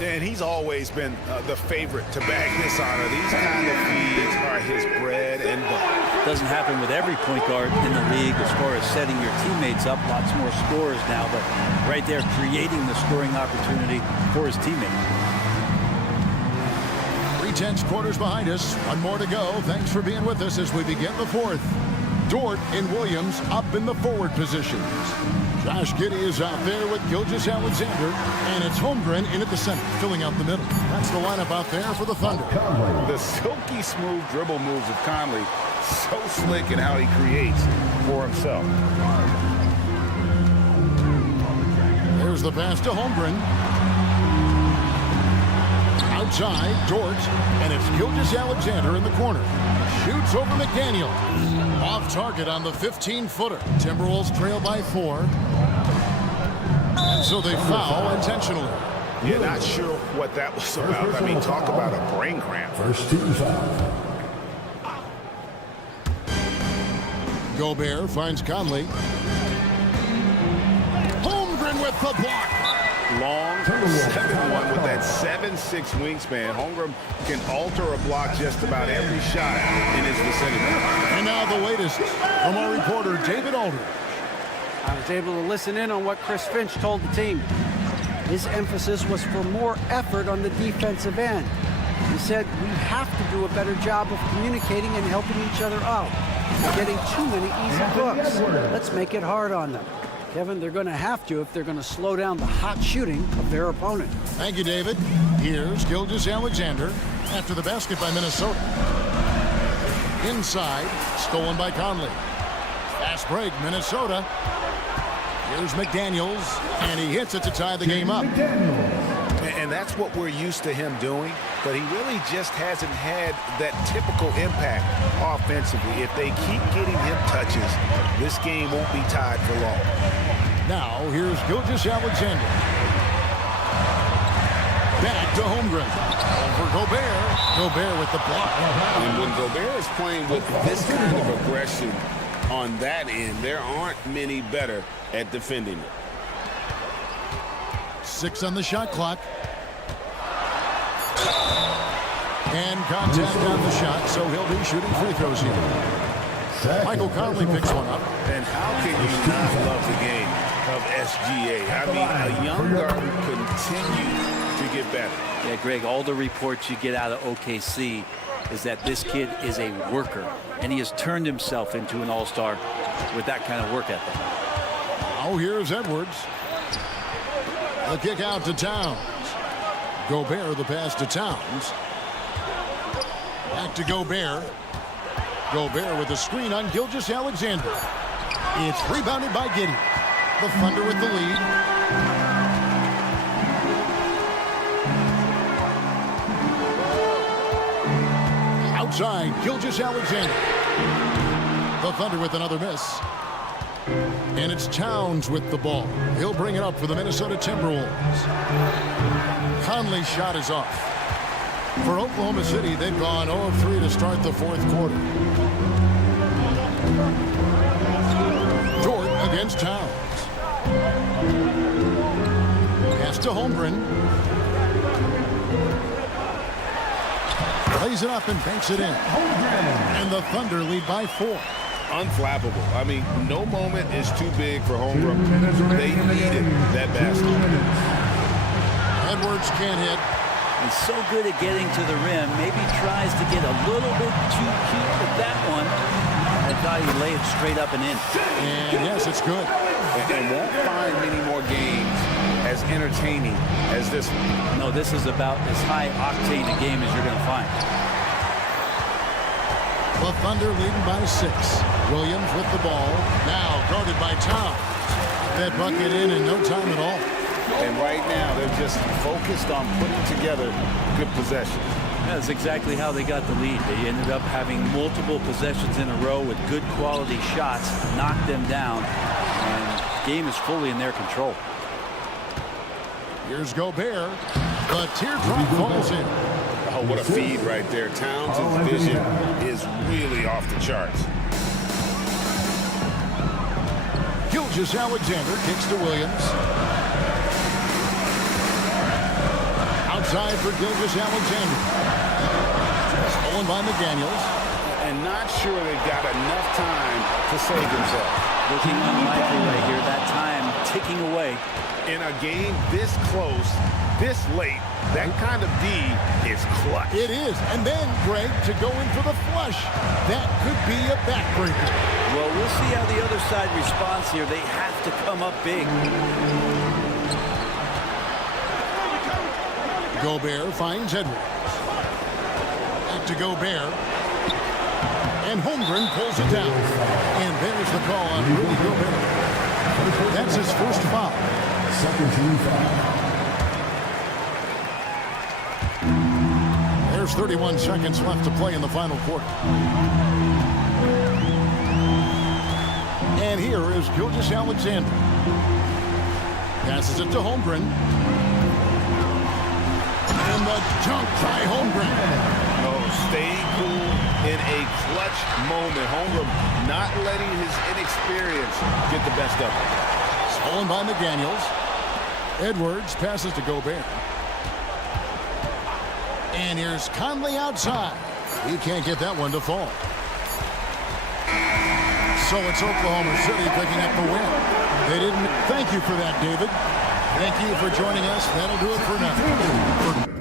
And he's always been the favorite to bag this honor. These kind of feeds are his bread and butter. Doesn't happen with every point guard in the league as far as setting your teammates up. Lots more scorers now, but right there creating the scoring opportunity for his teammate. 3/10 quarters behind us. One more to go. Thanks for being with us as we begin the fourth. Dort and Williams up in the forward positions. Josh Giddey is out there with Skijesss Alexander, and it's Holmgren in at the center, filling out the middle. That's the lineup out there for the Thunder. The silky smooth dribble moves of Conley, so slick in how he creates for himself. There's the pass to Holmgren. Outside, Dort, and it's Skijesss Alexander in the corner. Shoots over McDaniel. Off target on the 15-footer. Timberwolves trail by 4. And so they foul intentionally. Yeah, not sure what that was about. I mean, talk about a brain cramp. First team foul. Gobert finds Conley. Holmgren with the block. Long 7-1 with that 7'6" wingspan. Holmgren can alter a block just about every shot in his vicinity. And now the latest from our reporter, David Aldridge. I was able to listen in on what Chris Finch told the team. His emphasis was for more effort on the defensive end. He said, we have to do a better job of communicating and helping each other out. We're getting too many easy looks. Let's make it hard on them. Kevin, they're going to have to if they're going to slow down the hot shooting of their opponent. Thank you, David. Here's Skijesss after the basket by Minnesota. Inside, stolen by Conley. Fast break, Minnesota. Here's McDaniels, and he hits it to tie the game up. And that's what we're used to him doing, but he really just hasn't had that typical impact offensively. If they keep getting him touches, this game won't be tied for long. Now, here's Skijesss. Back to Holmgren. Over Gobert. Gobert with the block. And when Gobert is playing with this kind of aggression on that end, there aren't many better at defending it. 6 on the shot clock. And contact on the shot, so he'll be shooting free throws here. Michael Conley picks one up. And how can you not love the game of SGA? I mean, a young guard who continue to get better. Yeah, Greg, all the reports you get out of OKC is that this kid is a worker, and he has turned himself into an all-star with that kind of work ethic. Oh, here's Edwards. The kick out to Towns. Gobert the pass to Towns. Back to Gobert. Gobert with the screen on Skijesss. It's rebounded by Giddey. The Thunder with the lead. Outside, Skijesss. The Thunder with another miss. And it's Towns with the ball. He'll bring it up for the Minnesota Timberwolves. Conley's shot is off. For Oklahoma City, they've gone 0 of 3 to start the fourth quarter. Dort against Towns. Pass to Holmgren. Lays it up and banks it in. And the Thunder lead by 4. Unflappable. I mean, no moment is too big for Holmgren. They needed that basket. Edwards can't hit. He's so good at getting to the rim. Maybe tries to get a little bit too cute with that one. I thought he laid it straight up and in. And yes, it's good. And won't find many more games as entertaining as this one. No, this is about as high octane a game as you're going to find. The Thunder leading by 6. Williams with the ball. Now guarded by Towns. That bucket in no time at all. And right now, they're just focused on putting together good possessions. That's exactly how they got the lead. They ended up having multiple possessions in a row with good quality shots, knocked them down, and the game is fully in their control. Here's Gobert. The teardrop falls in. Oh, what a feed right there. Towns' vision is really off the charts. Skijesss kicks to Williams. Outside for Skijesss. Stolen by McDaniels. And not sure they got enough time to save themselves. Looking unlikely right here. That time ticking away. In a game this close, this late, that kind of D is clutch. It is. And then, Greg, to go in for the flush. That could be a backbreaker. Well, we'll see how the other side responds here. They have to come up big. Gobert finds Edwards. Back to Gobert. And Holmgren pulls it down. And there's the call on Rudy Gobert. That's his first foul. Second team foul. There's 31 seconds left to play in the final quarter. And here is Skijesss. Passes it to Holmgren. And the dunk by Holmgren. Oh, stay cool in a clutch moment. Holmgren not letting his inexperience get the best of him. Stolen by McDaniels. Edwards passes to Gobert. And here's Conley outside. He can't get that one to fall. So it's Oklahoma City picking up the win. They didn't. Thank you for that, David. Thank you for joining us. That'll do it for now.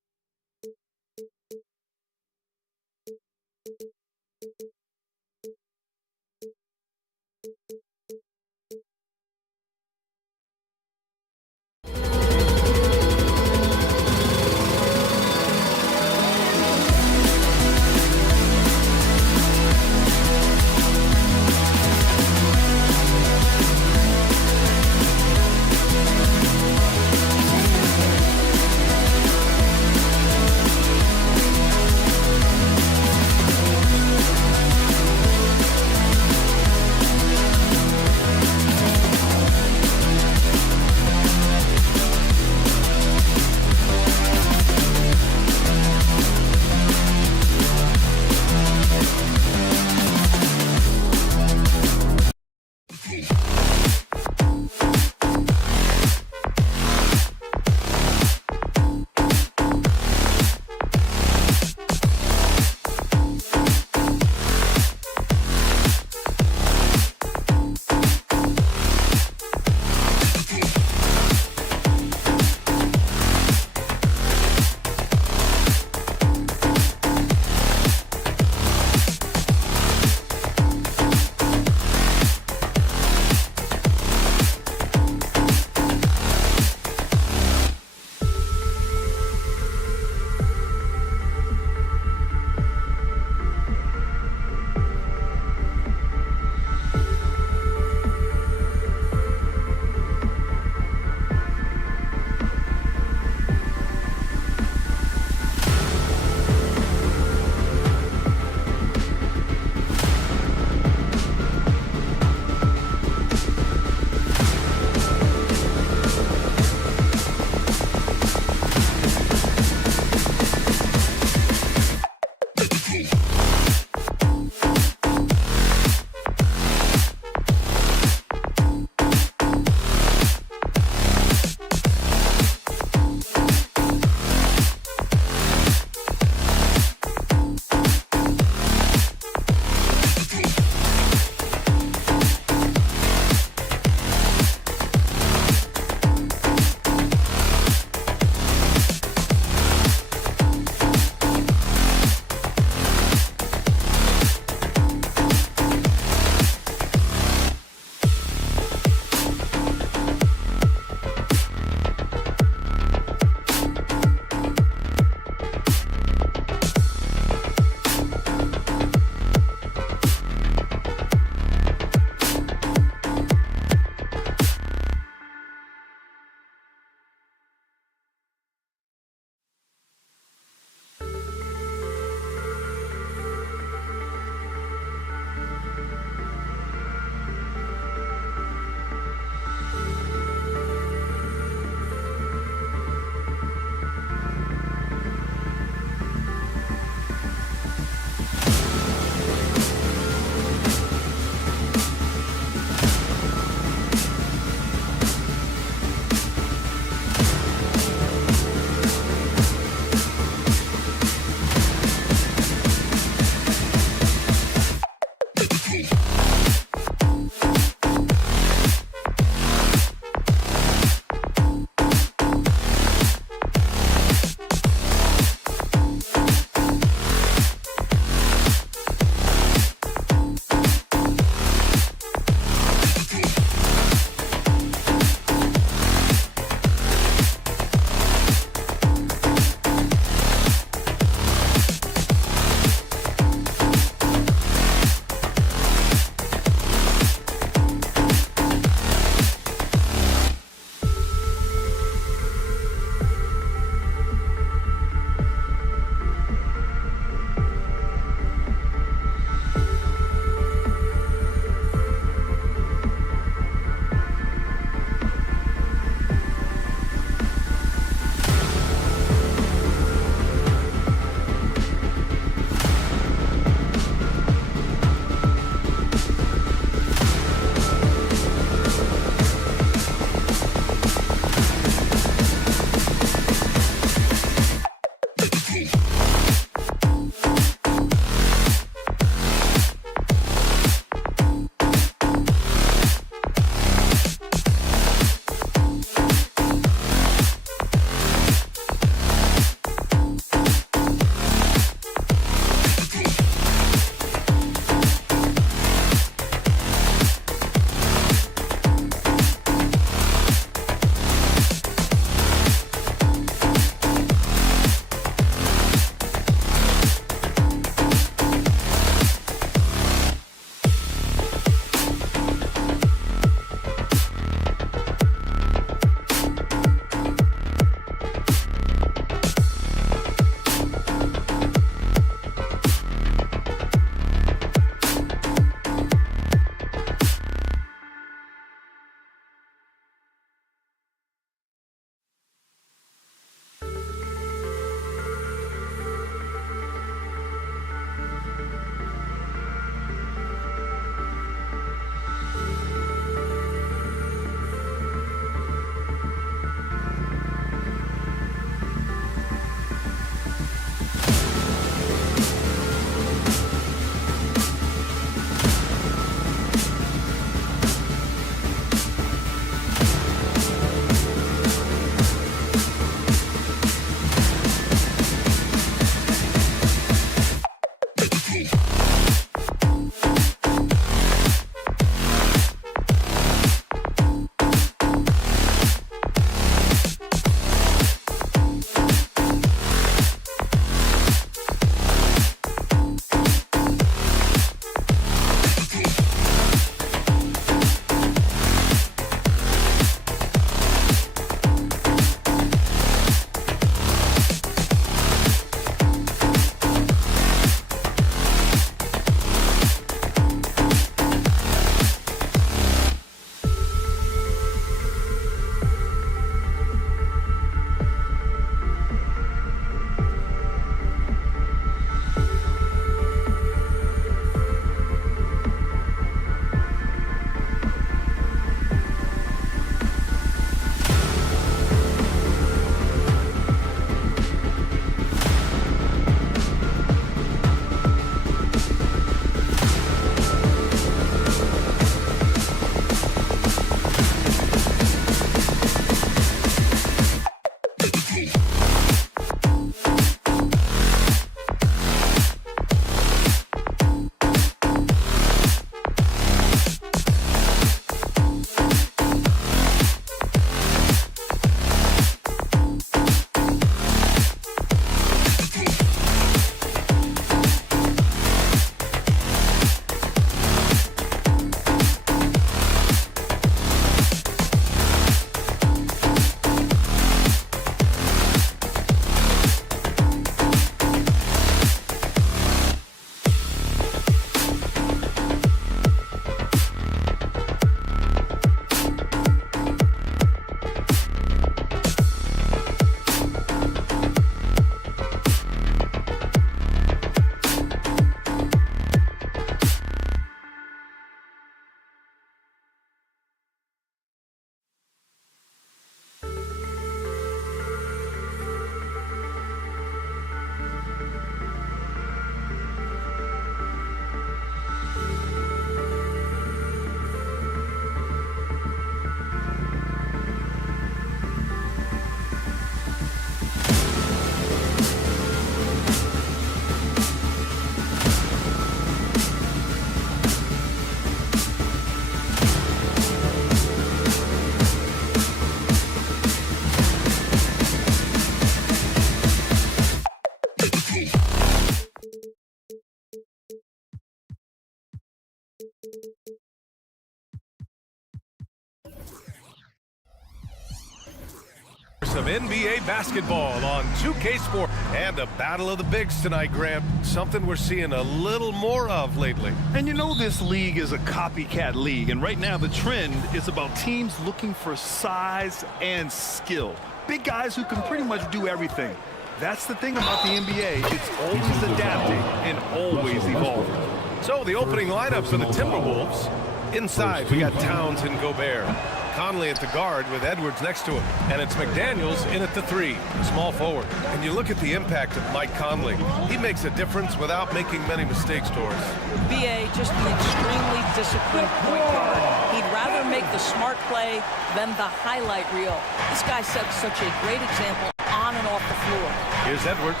some NBA basketball on 2K Sport. And a battle of the bigs tonight, Grant. Something we're seeing a little more of lately. And you know this league is a copycat league, and right now the trend is about teams looking for size and skill. Big guys who can pretty much do everything. That's the thing about the NBA. It's always adapting and always evolving. So the opening lineup for the Timberwolves. Inside, we got Towns and Gobert. Conley at the guard with Edwards next to him. And it's McDaniels in at the 3, small forward. And you look at the impact of Mike Conley. He makes a difference without making many mistakes, Doris. BA, just an extremely disciplined point guard. He'd rather make the smart play than the highlight reel. This guy sets such a great example on and off the floor. Here's Edwards.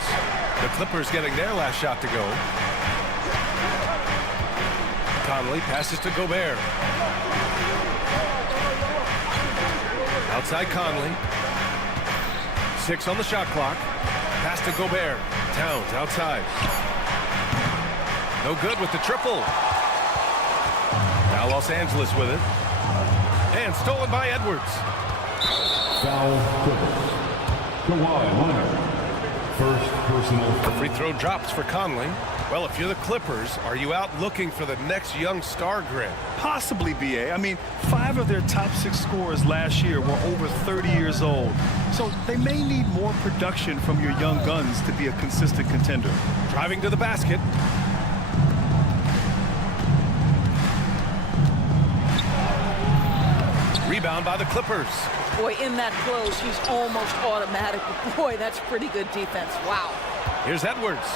The Clippers getting their last shot to go. Conley passes to Gobert. Outside Conley. 6 on the shot clock. Pass to Gobert. Towns outside. No good with the triple. Now Los Angeles with it. And stolen by Edwards. Foul Clippers. Kawhi Leonard. First personal The free throw drops for Conley. Well, if you're the Clippers, are you out looking for the next young star, Grant? Possibly, BA. I mean, 5 of their top 6 scorers last year were over 30 years old. So they may need more production from your young guns to be a consistent contender. Driving to the basket. Rebound by the Clippers. Boy, in that close, he's almost automatic. Boy, that's pretty good defense. Wow. Here's Edwards.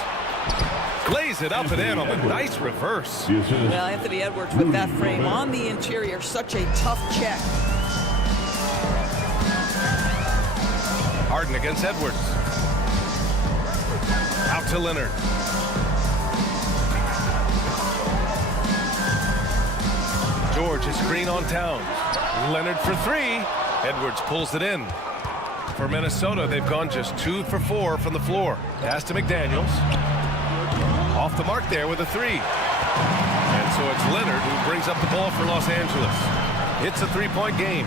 Lays it up and in on the nice reverse. Well, Anthony Edwards with that frame on the interior, such a tough check. Harden against Edwards. Out to Leonard. George is screen on Towns. Leonard for 3. Edwards pulls it in. For Minnesota, they've gone just 2 for 4 from the floor. Pass to McDaniels. Off the mark there with a 3. And so it's Leonard who brings up the ball for Los Angeles. It's a 3-point game.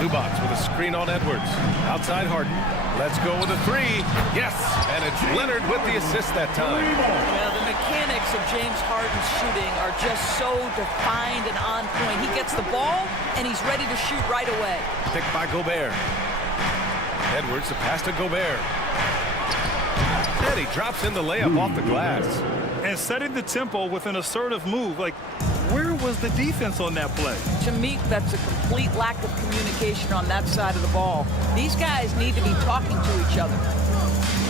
Zubac with a screen on Edwards. Outside Harden. Let's go with a 3. Yes! And it's Leonard with the assist that time. Now, the mechanics of James Harden's shooting are just so defined and on point. He gets the ball, and he's ready to shoot right away. Picked by Gobert. Edwards, the pass to Gobert. And he drops in the layup off the glass. And setting the tempo with an assertive move. Like, where was the defense on that play? To me, that's a complete lack of communication on that side of the ball. These guys need to be talking to each other.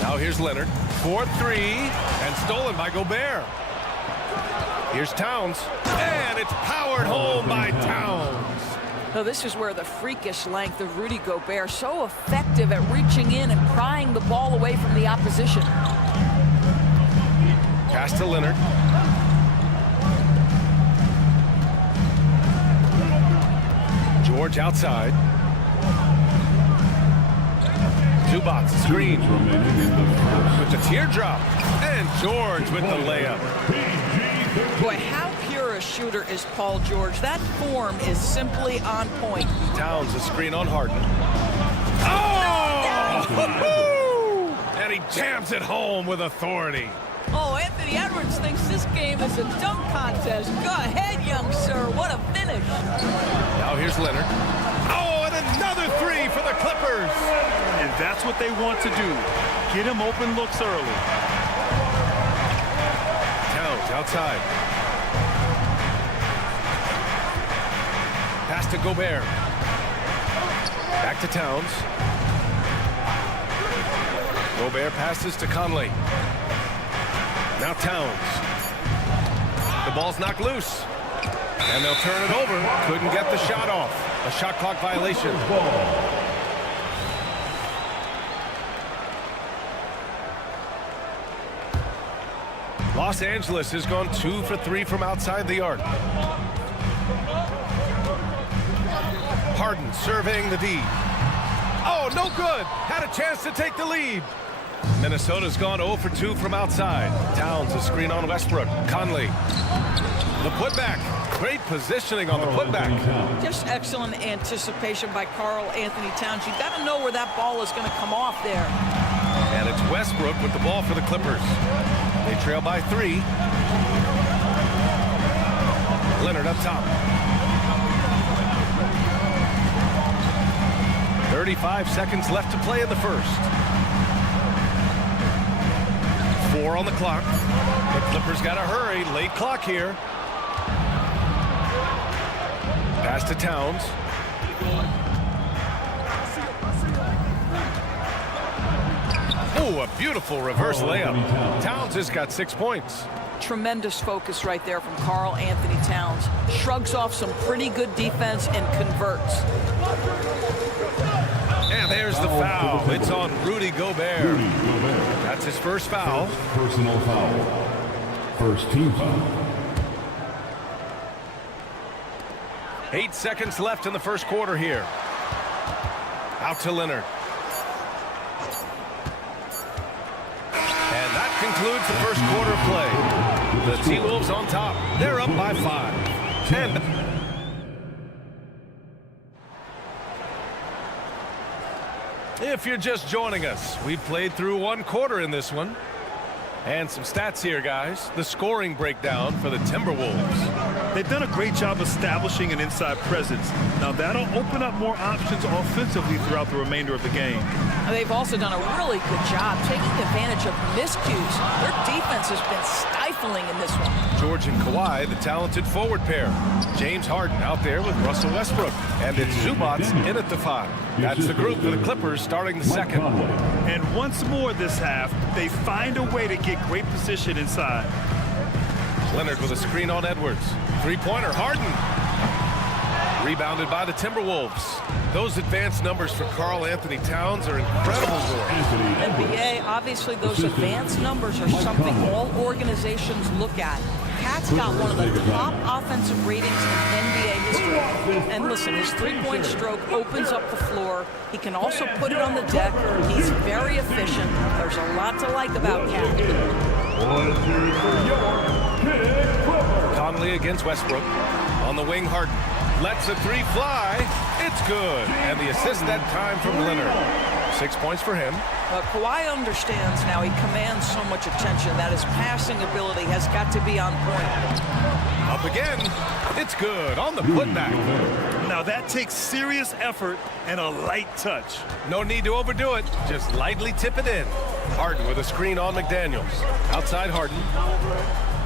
Now here's Leonard. 4-3, and stolen by Gobert. Here's Towns. And it's powered home by Towns. So this is where the freakish length of Rudy Gobert, so effective at reaching in and prying the ball away from the opposition. Pass to Leonard. George outside. Zubac screen with the teardrop. And George with the layup. Boy, how pure a shooter is Paul George. That form is simply on point. Towns a screen on Harden. Oh! And he jams it home with authority. Oh, Anthony Edwards thinks this game is a dunk contest. Go ahead, young sir. What a finish. Now here's Leonard. Oh, and another 3 for the Clippers. And that's what they want to do. Get him open looks early. Towns outside. Pass to Gobert. Back to Towns. Gobert passes to Conley. Now Towns. The ball's knocked loose. And they'll turn it over. Couldn't get the shot off. A shot clock violation. Los Angeles has gone 2 for 3 from outside the arc. Harden surveying the D. Oh, no good. Had a chance to take the lead. Minnesota's gone 0 for 2 from outside. Towns a screen on Westbrook. Conley. The putback. Great positioning on the putback. Just excellent anticipation by Karl Anthony Towns. You've got to know where that ball is going to come off there. And it's Westbrook with the ball for the Clippers. They trail by 3. Leonard up top. 35 seconds left to play in the first. 4 on the clock. The Clippers got to hurry. Late clock here. Pass to Towns. Oh, a beautiful reverse layup. Towns has got 6 points. Tremendous focus right there from Karl Anthony Towns. Shrugs off some pretty good defense and converts. And there's the foul. It's on Rudy Gobert. That's his first foul. Personal foul. First team foul. 8 seconds left in the first quarter here. Out to Leonard. And that concludes the first quarter of play. The T-Wolves on top. They're up by 5. And if you're just joining us, we've played through 1 quarter in this one. And some stats here, guys. The scoring breakdown for the Timberwolves. They've done a great job establishing an inside presence. Now that'll open up more options offensively throughout the remainder of the game. They've also done a really good job taking advantage of miscues. Their defense has been stifling in this one. George and Kawhi, the talented forward pair. James Harden out there with Russell Westbrook. And it's Zubac in at the 5. That's the group for the Clippers starting the second. And once more this half, they find a way to get great position inside. Leonard with a screen on Edwards. 3-pointer, Harden. Rebounded by the Timberwolves. Those advanced numbers for Karl Anthony Towns are incredible for him. NBA, obviously those advanced numbers are something all organizations look at. Pat's got one of the top offensive ratings in NBA history. And listen, his 3-point stroke opens up the floor. He can also put it on the deck. He's very efficient. There's a lot to like about Cat. Conley against Westbrook. On the wing, Harden lets a 3 fly. It's good. And the assist that time from Leonard. 6 points for him. Kawhi understands now. He commands so much attention that his passing ability has got to be on point. Up again. It's good on the putback. Now that takes serious effort and a light touch. No need to overdo it. Just lightly tip it in. Harden with a screen on McDaniels. Outside Harden.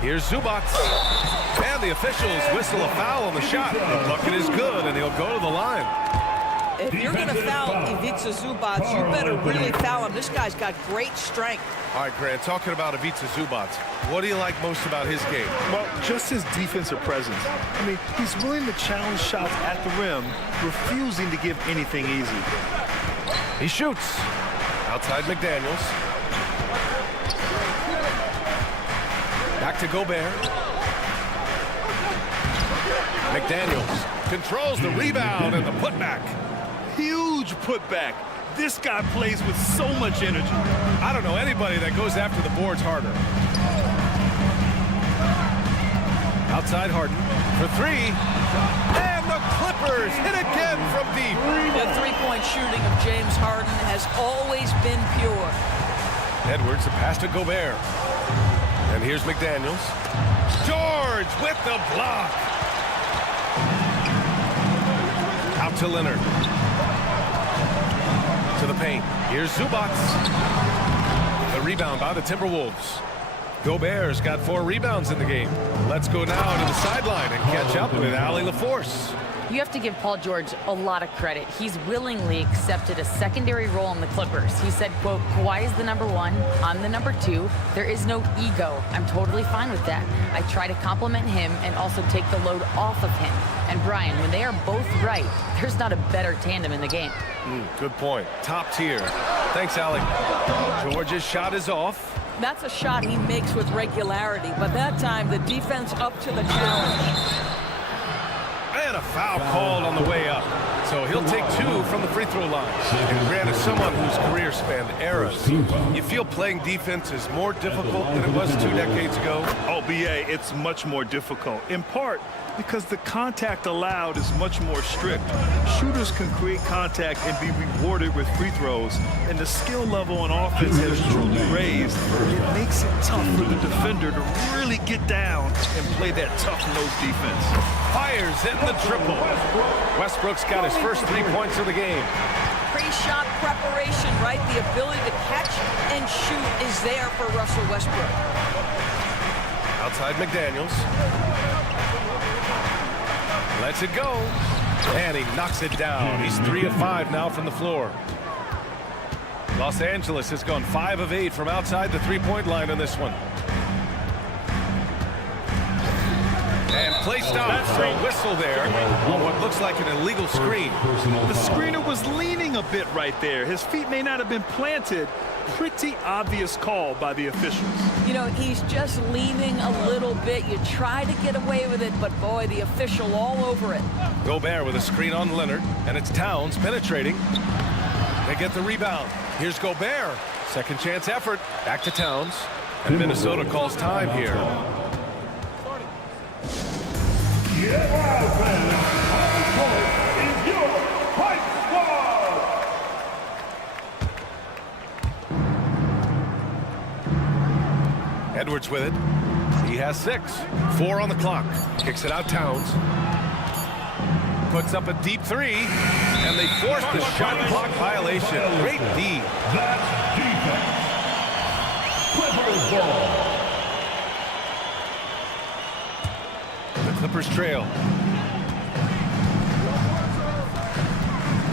Here's Zubac. And the officials whistle a foul on the shot. The bucket is good, and he'll go to the line. If you're going to foul Ivica Zubac, you better really foul him. This guy's got great strength. All right, Grant, talking about Ivica Zubac, what do you like most about his game? Well, just his defensive presence. I mean, he's willing to challenge shots at the rim, refusing to give anything easy. He shoots. Outside McDaniels. Back to Gobert. McDaniels controls the rebound and the putback. Huge putback. This guy plays with so much energy. I don't know anybody that goes after the boards harder. Outside Harden for 3. And the Clippers hit again from deep. The 3-point shooting of James Harden has always been pure. Edwards, the pass to Gobert. And here's McDaniels. George with the block. Out to Leonard. To the paint. Here's Zubac. The rebound by the Timberwolves. Gobert's got 4 rebounds in the game. Let's go now to the sideline and catch up with Allie LaForce. You have to give Paul George a lot of credit. He's willingly accepted a secondary role in the Clippers. He said, quote, Kawhi is the number 1, I'm the number 2. There is no ego. I'm totally fine with that. I try to compliment him and also take the load off of him. And Brian, when they are both right, there's not a better tandem in the game. Good point. Top tier. Thanks, Allie. George's shot is off. That's a shot he makes with regularity, but that time the defense up to the challenge. And a foul called on the way up. So he'll take 2 from the free throw line. And granted, someone whose career spanned eras, you feel playing defense is more difficult than it was 2 decades ago? Oh, BA, it's much more difficult, in part because the contact allowed is much more strict. Shooters can create contact and be rewarded with free throws, and the skill level on offense has truly raised. It makes it tough for the defender to really get down and play that tough-nosed defense. Fires in the triple. Westbrook's got his first 3 points of the game. Pre-shot preparation, right? The ability to catch and shoot is there for Russell Westbrook. Outside McDaniels. Lets it go. And he knocks it down. He's 3 of 5 now from the floor. Los Angeles has gone 5 of 8 from outside the three-point line in this one. And play stops. So whistle there on what looks like an illegal screen. The screener was leaning a bit right there. His feet may not have been planted. Pretty obvious call by the officials. You know, he's just leaning a little bit. You try to get away with it, but boy, the official all over it. Gobert with a screen on Leonard, and it's Towns penetrating. They get the rebound. Here's Gobert. Second chance effort. Back to Towns. And Minnesota calls time here. Edwards with it. He has 6. 4 on the clock. Kicks it out Towns. Puts up a deep 3. And they force the shot clock violation. Great D. That's defense. Clippers ball. The Clippers trail.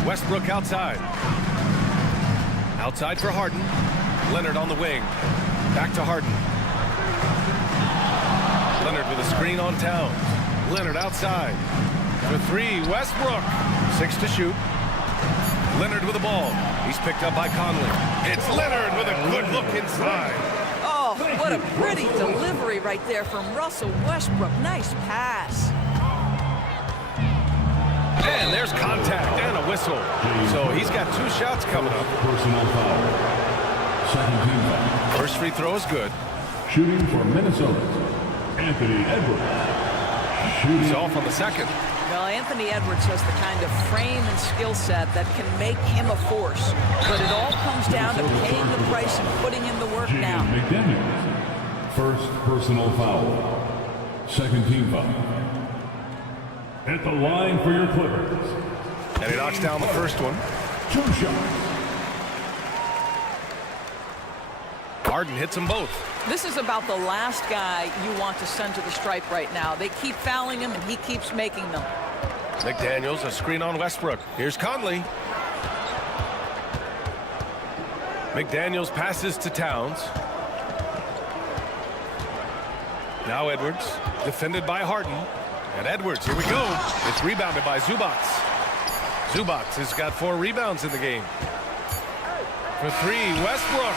Westbrook outside. Outside for Harden. Leonard on the wing. Back to Harden. Leonard with a screen on Towns. Leonard outside. For 3, Westbrook. 6 to shoot. Leonard with the ball. He's picked up by Conley. It's Leonard with a good look inside. Oh, what a pretty delivery right there from Russell Westbrook. Nice pass. And there's contact and a whistle. So he's got 2 shots coming up. Personal foul. Second team foul. First free throw is good. Shooting for Minnesota, Anthony Edwards. He's off on the second. Well, Anthony Edwards has the kind of frame and skill set that can make him a force. But it all comes down to paying the price and putting in the work now. McDaniels. First personal foul. Second team foul. At the line for your Clippers. And he knocks down the first one. 2 shots. Harden hits them both. This is about the last guy you want to send to the stripe right now. They keep fouling him, and he keeps making them. McDaniels, a screen on Westbrook. Here's Conley. McDaniels passes to Towns. Now Edwards, defended by Harden. And Edwards, here we go. It's rebounded by Zubats. Zubats has got 4 rebounds in the game. For 3, Westbrook.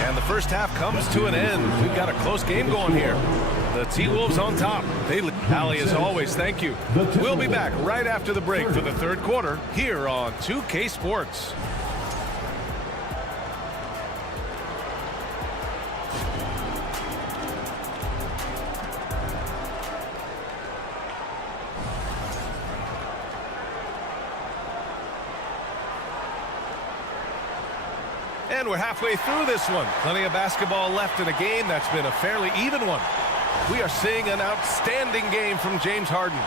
And the first half comes to an end. We've got a close game going here. The T-Wolves on top. Allie, as always, thank you. We'll be back right after the break for the third quarter here on 2K Sports. And we're halfway through this one. Plenty of basketball left in a game that's been a fairly even one. We are seeing an outstanding game from James Harden.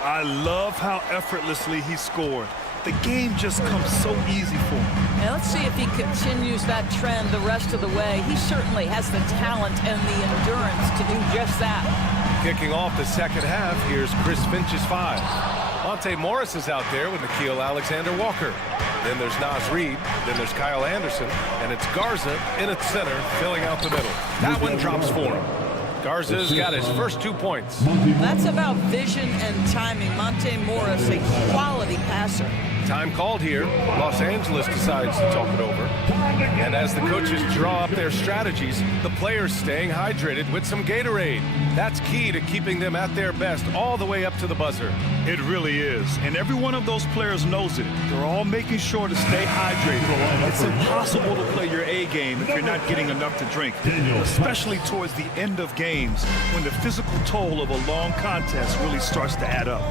I love how effortlessly he scored. The game just comes so easy for him. Now let's see if he continues that trend the rest of the way. He certainly has the talent and the endurance to do just that. Kicking off the second half, here's Chris Finch's 5. Monte Morris is out there with Nickeil Alexander-Walker. Then there's Naz Reid. Then there's Kyle Anderson. And it's Garza in at center, filling out the middle. That one drops for him. Garza's got his first 2 points. That's about vision and timing. Monte Morris, a quality passer. Time called here. Los Angeles decides to talk it over. And as the coaches draw up their strategies, the players staying hydrated with some Gatorade. That's key. key to keeping them at their best all the way up to the buzzer. It really is. And every one of those players knows it. They're all making sure to stay hydrated. It's impossible to play your A game if you're not getting enough to drink, especially towards the end of games when the physical toll of a long contest really starts to add up.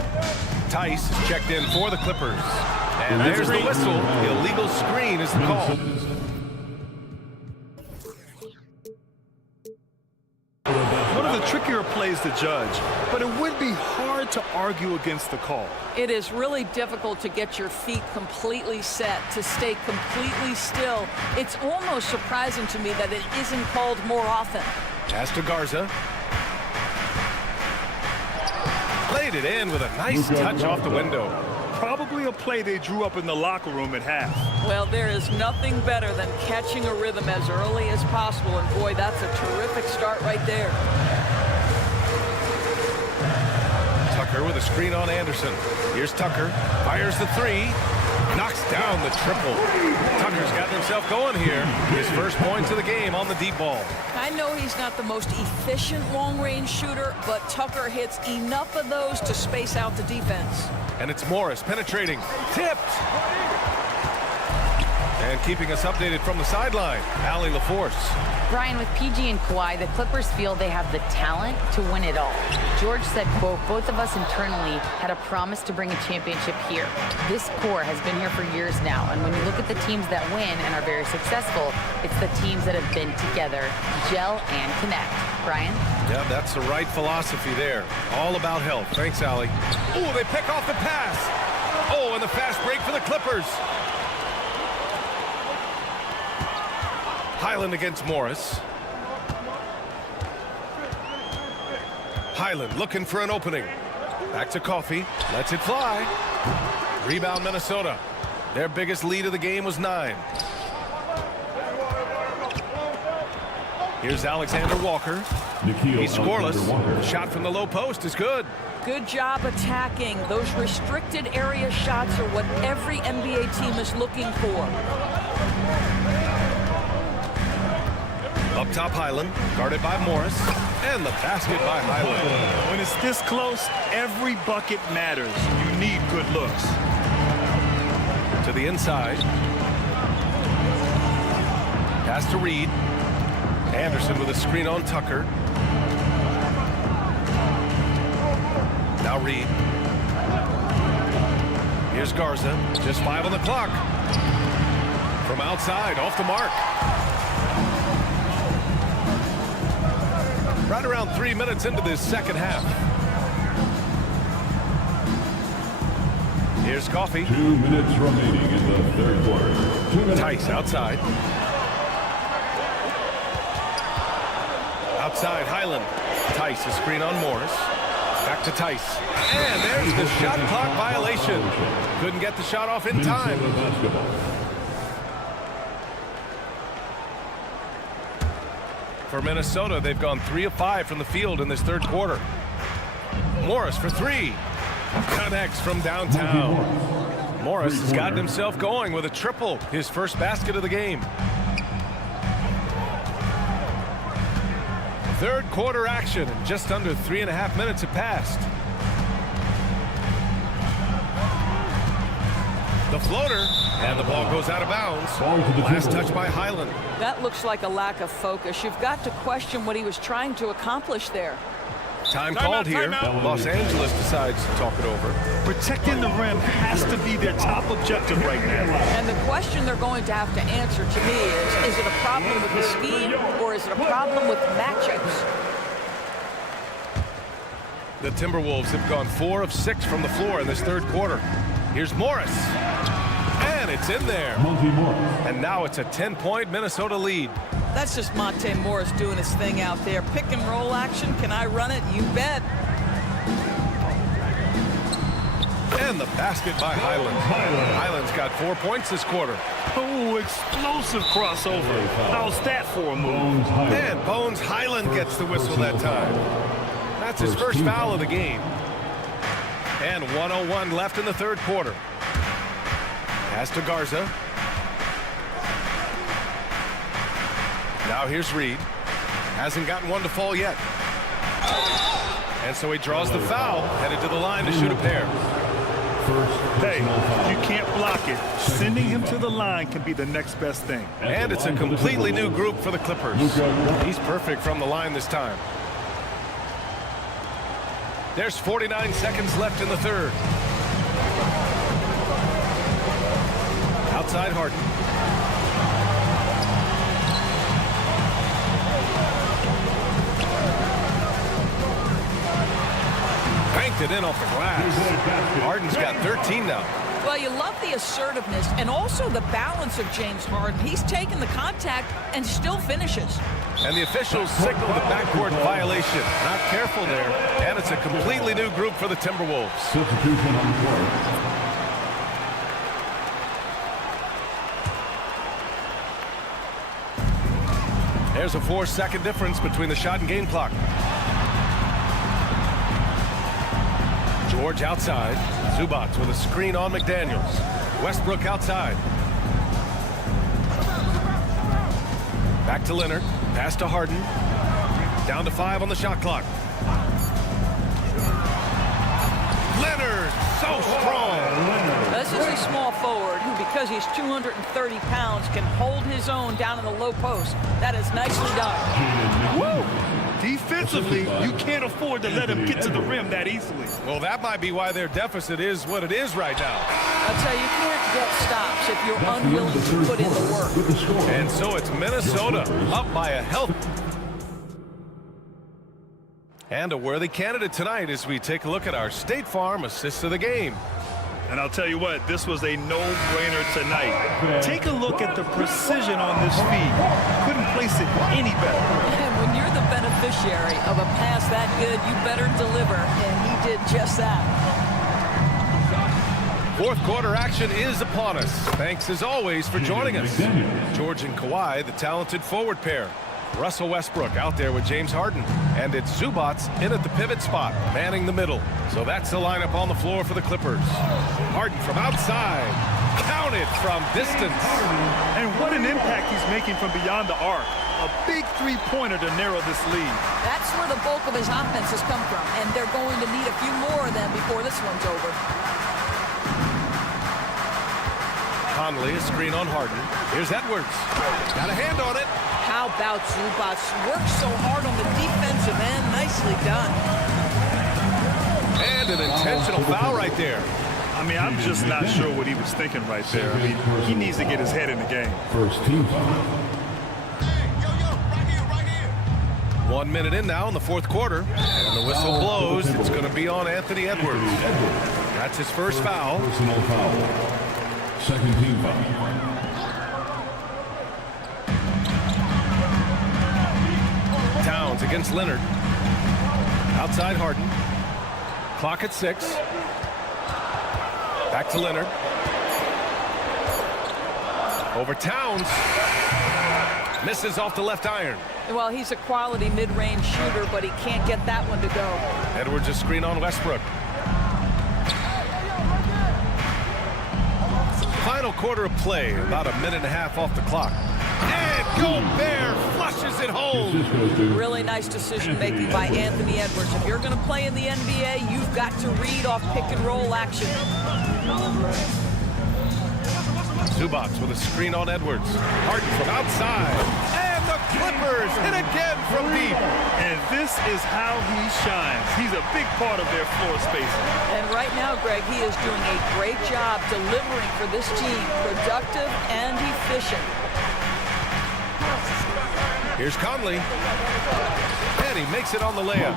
Tice is checked in for the Clippers. And there's the whistle. Illegal screen is the call. One of the trickier plays to judge, but it would be hard to argue against the call. It is really difficult to get your feet completely set, to stay completely still. It's almost surprising to me that it isn't called more often. Pass to Garza. Played it in with a nice touch off the window. Probably a play they drew up in the locker room at half. Well, there is nothing better than catching a rhythm as early as possible, and boy, that's a terrific start right there. Tucker with a screen on Anderson. Here's Tucker, fires the three, knocks down the triple. Tucker's gotten himself going here. His first points of the game on the deep ball. I know he's not the most efficient long-range shooter, but Tucker hits enough of those to space out the defense. And it's Morris penetrating, tipped. And keeping us updated from the sideline, Allie LaForce. Brian, with PG and Kawhi, the Clippers feel they have the talent to win it all. George said, quote, both of us internally had a promise to bring a championship here. This core has been here for years now, and when you look at the teams that win and are very successful, it's the teams that have been together, gel and connect. Brian? Yeah, that's the right philosophy there. All about health. Thanks, Allie. Oh, they pick off the pass. Oh, and the fast break for the Clippers. Highland against Morris. Highland looking for an opening. Back to Coffey. Lets it fly. Rebound Minnesota. Their biggest lead of the game was 9. Here's Alexander Walker. He's scoreless. Shot from the low post is good. Good job attacking. Those restricted area shots are what every NBA team is looking for. Up top, Highland, guarded by Morris, and the basket by Highland. When it's this close, every bucket matters. You need good looks. To the inside. Pass to Reed. Anderson with a screen on Tucker. Now Reed. Here's Garza. Just 5 on the clock. From outside, off the mark. Right around 3 minutes into this second half. Here's Coffey. 2 minutes remaining in the third quarter. Tice outside. Outside, Highland. Tice, a screen on Morris. Back to Tice. And there's the shot clock violation. Couldn't get the shot off in time. For Minnesota, they've gone 3 of 5 from the field in this third quarter. Morris for 3. Connects from downtown. Morris has gotten himself going with a triple, his first basket of the game. Third quarter action, and just under 3.5 minutes have passed. The floater, and the ball goes out of bounds. Last touch by Highland. That looks like a lack of focus. You've got to question what he was trying to accomplish there. Time called here. Los Angeles decides to talk it over. Protecting the rim has to be their top objective right now. And the question they're going to have to answer to me is it a problem with the scheme or is it a problem with matchups? The Timberwolves have gone 4 of 6 from the floor in this third quarter. Here's Morris. And it's in there. And now it's a 10-point Minnesota lead. That's just Monte Morris doing his thing out there. Pick and roll action. Can I run it? You bet. And the basket by Highland. Highland's got 4 points this quarter. Oh, explosive crossover. How's that for a move? And Bones Highland gets the whistle that time. That's his first foul of the game. And 1:01 left in the third quarter. Pass to Garza. Now here's Reed. Hasn't gotten one to fall yet. And so he draws the foul, headed to the line to shoot a pair. Hey, you can't block it. Sending him to the line can be the next best thing. And it's a completely new group for the Clippers. He's perfect from the line this time. There's 49 seconds left in the third. Outside Harden. Banked it in off the glass. Harden's got 13 now. Well, you love the assertiveness and also the balance of James Harden. He's taken the contact and still finishes. And the officials signal the backcourt violation. Not careful there. And it's a completely new group for the Timberwolves. Substitution on the court. There's a 4-second difference between the shot and game clock. George outside. Zubac with a screen on McDaniels. Westbrook outside. Back to Leonard. Pass to Harden. Down to 5 on the shot clock. Leonard, so strong. This is a small forward who, because he's 230 pounds, can hold his own down in the low post. That is nicely done. Woo! Defensively, you can't afford to let him get to the rim that easily. Well, that might be why their deficit is what it is right now. I'll tell you, you can't get stops if you're unwilling to put in the work. And so it's Minnesota up by a healthy. And a worthy candidate tonight as we take a look at our State Farm assist of the game. And I'll tell you what, this was a no-brainer tonight. Take a look at the precision on this feed. Couldn't place it any better. And when you're the beneficiary of a pass that good, you better deliver, and he did just that. Fourth quarter action is upon us. Thanks as always for joining us. George and Kawhi, the talented forward pair. Russell Westbrook out there with James Harden. And it's Zubac in at the pivot spot, manning the middle. So that's the lineup on the floor for the Clippers. Harden from outside. Counted from distance. And what an impact he's making from beyond the arc. A big three-pointer to narrow this lead. That's where the bulk of his offense has come from, and they're going to need a few more of them before this one's over. Conley, a screen on Harden. Here's Edwards. Got a hand on it. How about Zubac? Works so hard on the defensive end. Nicely done. And an intentional foul right there. I mean, I'm just not sure what he was thinking right there. I mean, he needs to get his head in the game. First team foul. 1 minute in now in the fourth quarter. And the whistle blows. It's going to be on Anthony Edwards. That's his first foul. Personal foul. Second team foul. Towns against Leonard. Outside Harden. Clock at 6. Back to Leonard. Over Towns. Misses off the left iron. Well, he's a quality mid-range shooter, but he can't get that one to go. Edwards a screen on Westbrook. Final quarter of play, about a minute and a half off the clock. And Gobert flushes it home. Really nice decision-making by Anthony Edwards. If you're going to play in the NBA, you've got to read off pick-and-roll action. Zubac with a screen on Edwards. Harden from outside. And the Clippers hit again from deep. And this is how he shines. He's a big part of their floor spacing. And right now, Greg, he is doing a great job delivering for this team. Productive and efficient. Here's Conley. And he makes it on the layup.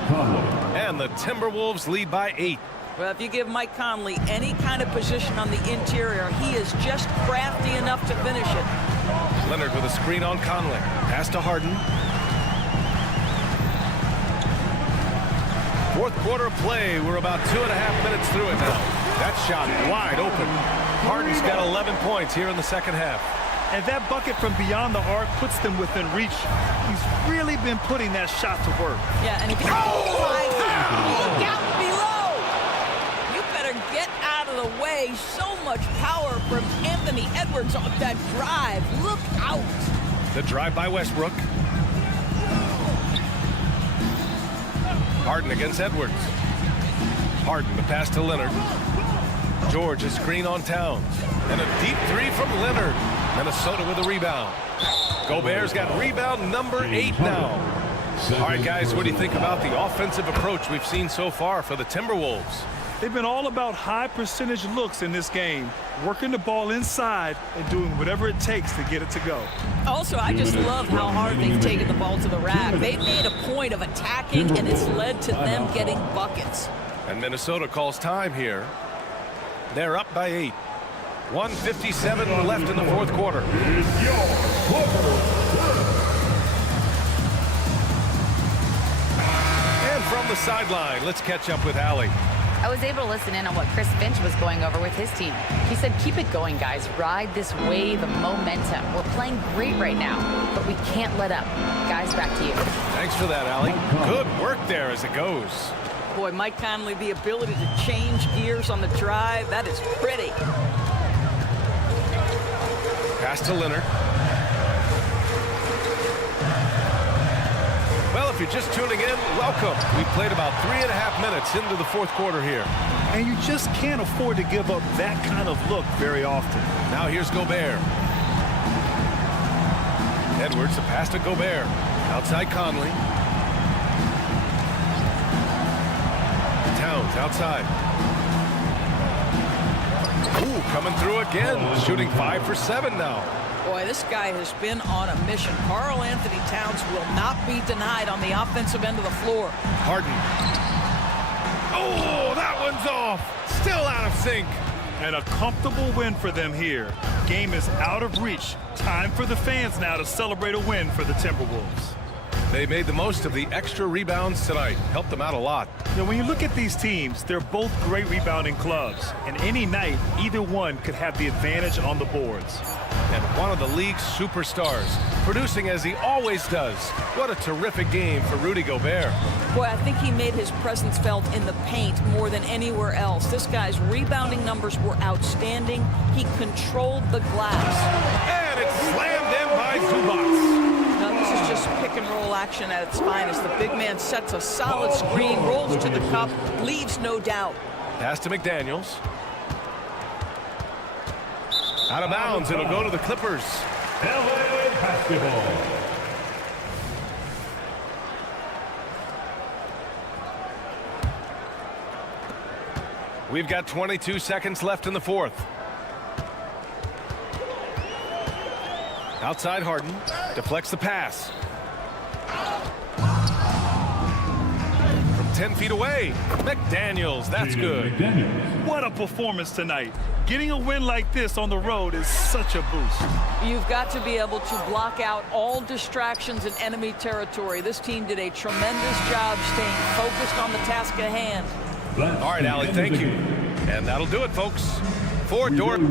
And the Timberwolves lead by 8. Well, if you give Mike Conley any kind of position on the interior, he is just crafty enough to finish it. Leonard with a screen on Conley. Pass to Harden. Fourth quarter of play. We're about 2.5 minutes through it now. That shot wide open. Harden's got 11 points here in the second half. And that bucket from beyond the arc puts them within reach. He's really been putting that shot to work. Yeah, and if you... Oh, my God! Look out below! You better get out of the way. So much power from Anthony Edwards on that drive. Look out! The drive by Westbrook. Harden against Edwards. Harden, the pass to Leonard. George, a screen on Towns. And a deep three from Leonard. Minnesota with a rebound. Gobert's got rebound number 8 now. All right, guys, what do you think about the offensive approach we've seen so far for the Timberwolves? They've been all about high percentage looks in this game, working the ball inside and doing whatever it takes to get it to go. Also, I just love how hard they've taken the ball to the rack. They've made a point of attacking, and it's led to them getting buckets. And Minnesota calls time here. They're up by 8. 1:57 left in the fourth quarter. And from the sideline, let's catch up with Allie. I was able to listen in on what Chris Finch was going over with his team. He said, keep it going, guys. Ride this wave of momentum. We're playing great right now, but we can't let up. Guys, back to you. Thanks for that, Allie. Good work there as it goes. Boy, Mike Conley, the ability to change gears on the drive, that is pretty. Pass to Leonard. Well, if you're just tuning in, welcome. We've played about 3.5 minutes into the fourth quarter here. And you just can't afford to give up that kind of look very often. Now here's Gobert. Edwards, the pass to Gobert. Outside Conley. Towns outside. Ooh, coming through again. Shooting 5 for 7 now. Boy, this guy has been on a mission. Karl Anthony Towns will not be denied on the offensive end of the floor. Harden. Oh, that one's off. Still out of sync. And a comfortable win for them here. Game is out of reach. Time for the fans now to celebrate a win for the Timberwolves. They made the most of the extra rebounds tonight. Helped them out a lot. Now, when you look at these teams, they're both great rebounding clubs. And any night, either one could have the advantage on the boards. And one of the league's superstars, producing as he always does. What a terrific game for Rudy Gobert. Boy, I think he made his presence felt in the paint more than anywhere else. This guy's rebounding numbers were outstanding. He controlled the glass. And it's slammed in by Zubac. Now, this is just pick and roll action at its finest. The big man sets a solid screen, rolls to the cup, leaves no doubt. Pass to McDaniels. Out of bounds, it'll go to the Clippers. LA basketball. We've got 22 seconds left in the fourth. Outside Harden, deflects the pass. From 10 feet away, McDaniels, that's good. What a performance tonight. Getting a win like this on the road is such a boost. You've got to be able to block out all distractions in enemy territory. This team did a tremendous job staying focused on the task at hand. All right, Allie, thank you. And that'll do it, folks. For Dort.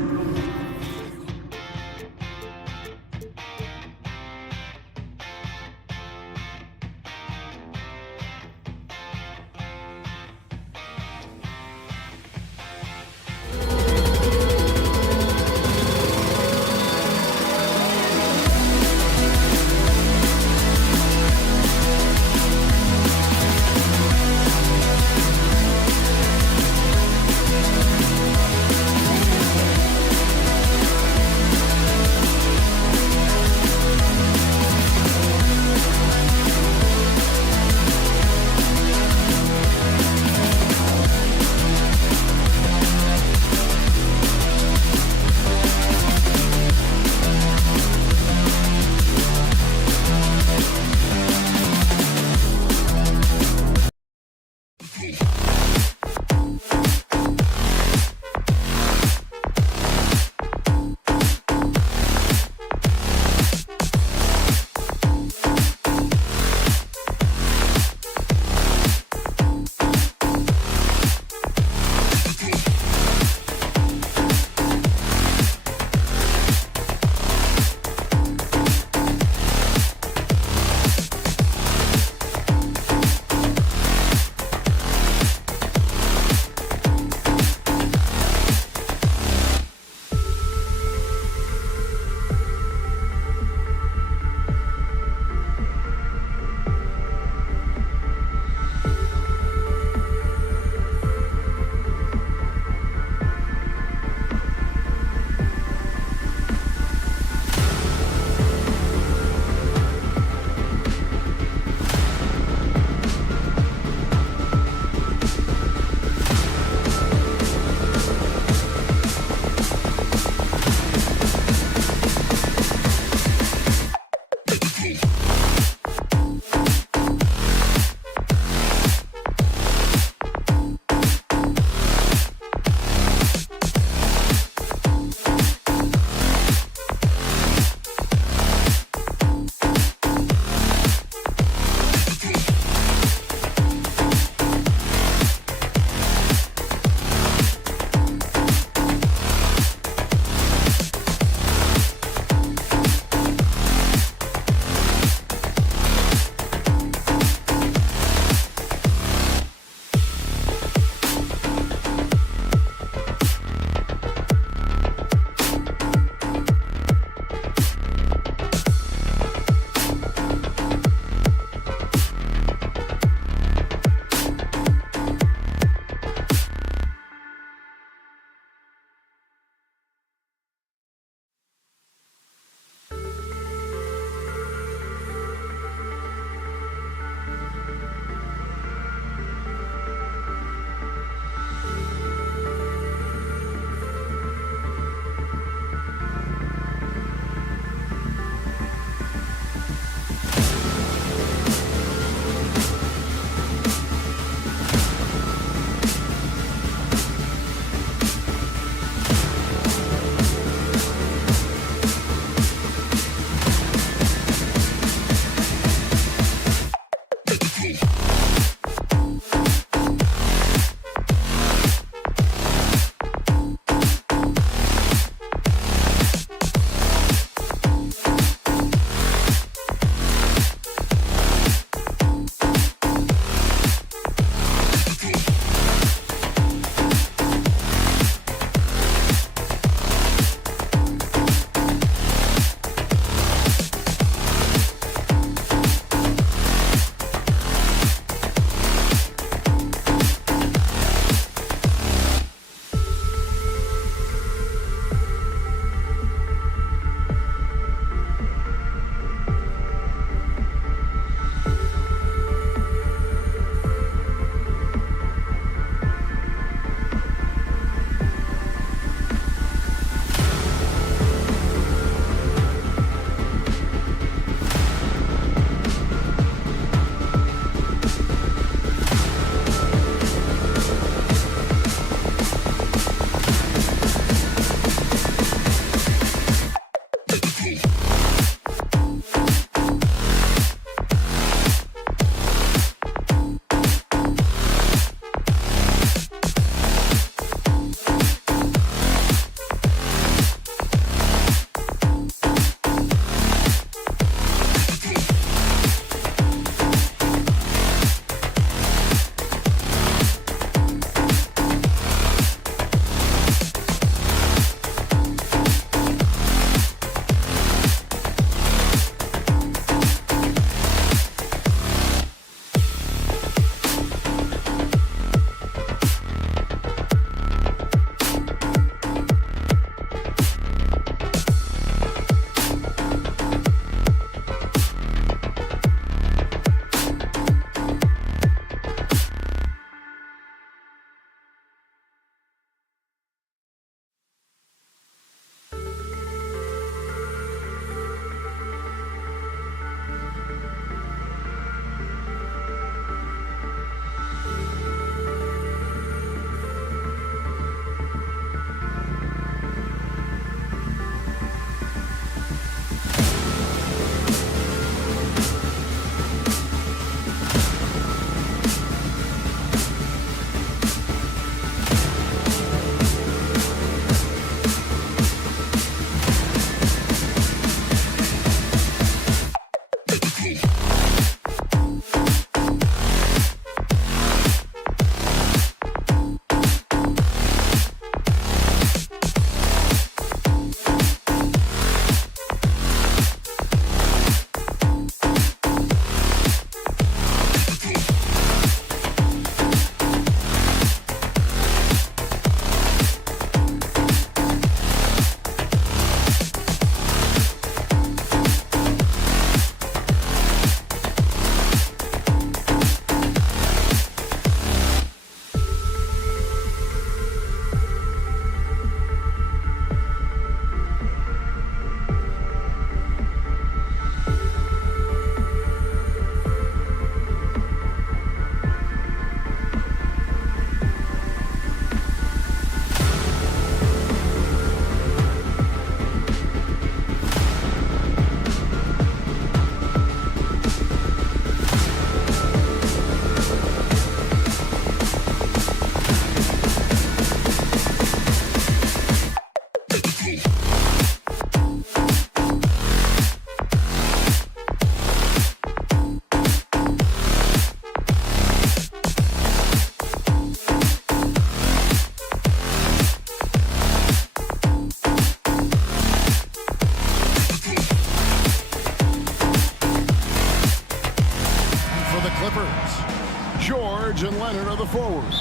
forward.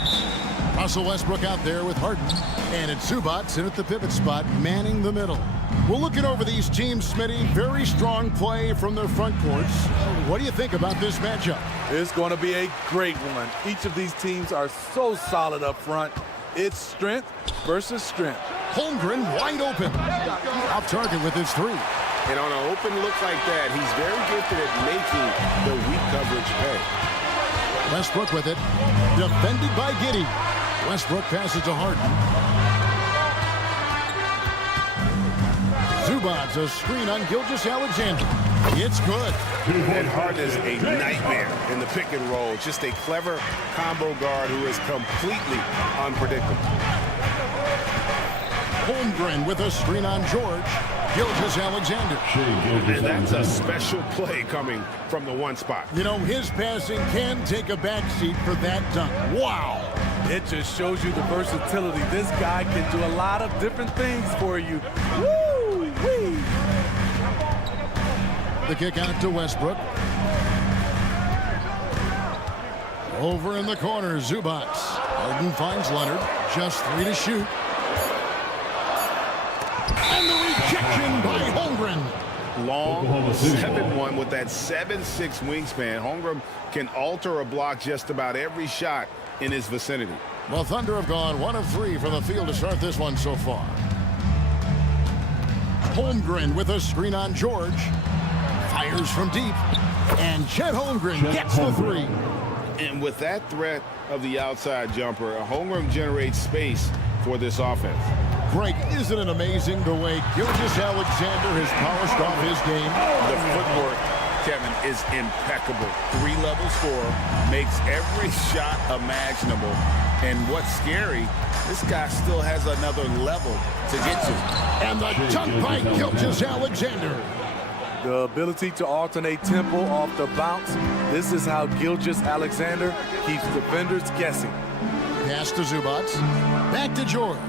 Russell Westbrook out there with Harden. And it's Zubac in at the pivot spot, manning the middle. We're looking over these teams, Smitty. Very strong play from their front courts. What do you think about this matchup? It's going to be a great one. Each of these teams are so solid up front. It's strength versus strength. Holmgren wide open. Off target with his three. And on an open look like that, he's very gifted at making the weak coverage pay. Westbrook with it. Defended by Giddey. Westbrook passes to Harden. Zubac, a screen on Gilgeous-Alexander. It's good. And Harden is a nightmare in the pick and roll. Just a clever combo guard who is completely unpredictable. Holmgren with a screen on George. Gilgeous-Alexander. And that's a special play coming from the one spot. You know, his passing can take a backseat for that dunk. Wow. It just shows you the versatility. This guy can do a lot of different things for you. Woo-wee. The kick out to Westbrook. Over in the corner, Zubac. Harden finds Leonard. Just 3 to shoot. And the rejection by Holmgren. Long 7-1 with that 7'6" wingspan. Holmgren can alter a block just about every shot in his vicinity. Well, Thunder have gone 1 of 3 from the field to start this one so far. Holmgren with a screen on George. Fires from deep. And Chet Holmgren gets the 3. And with that threat of the outside jumper, Holmgren generates space for this offense. Greg, isn't it amazing the way Gilgeous-Alexander has polished off his game? The footwork, Kevin, is impeccable. 3-level scorer, makes every shot imaginable. And what's scary, this guy still has another level to get to. And the dunk by Gilgeous-Alexander. The ability to alternate tempo off the bounce. This is how Gilgeous-Alexander keeps defenders guessing. Pass to Zubac. Back to George.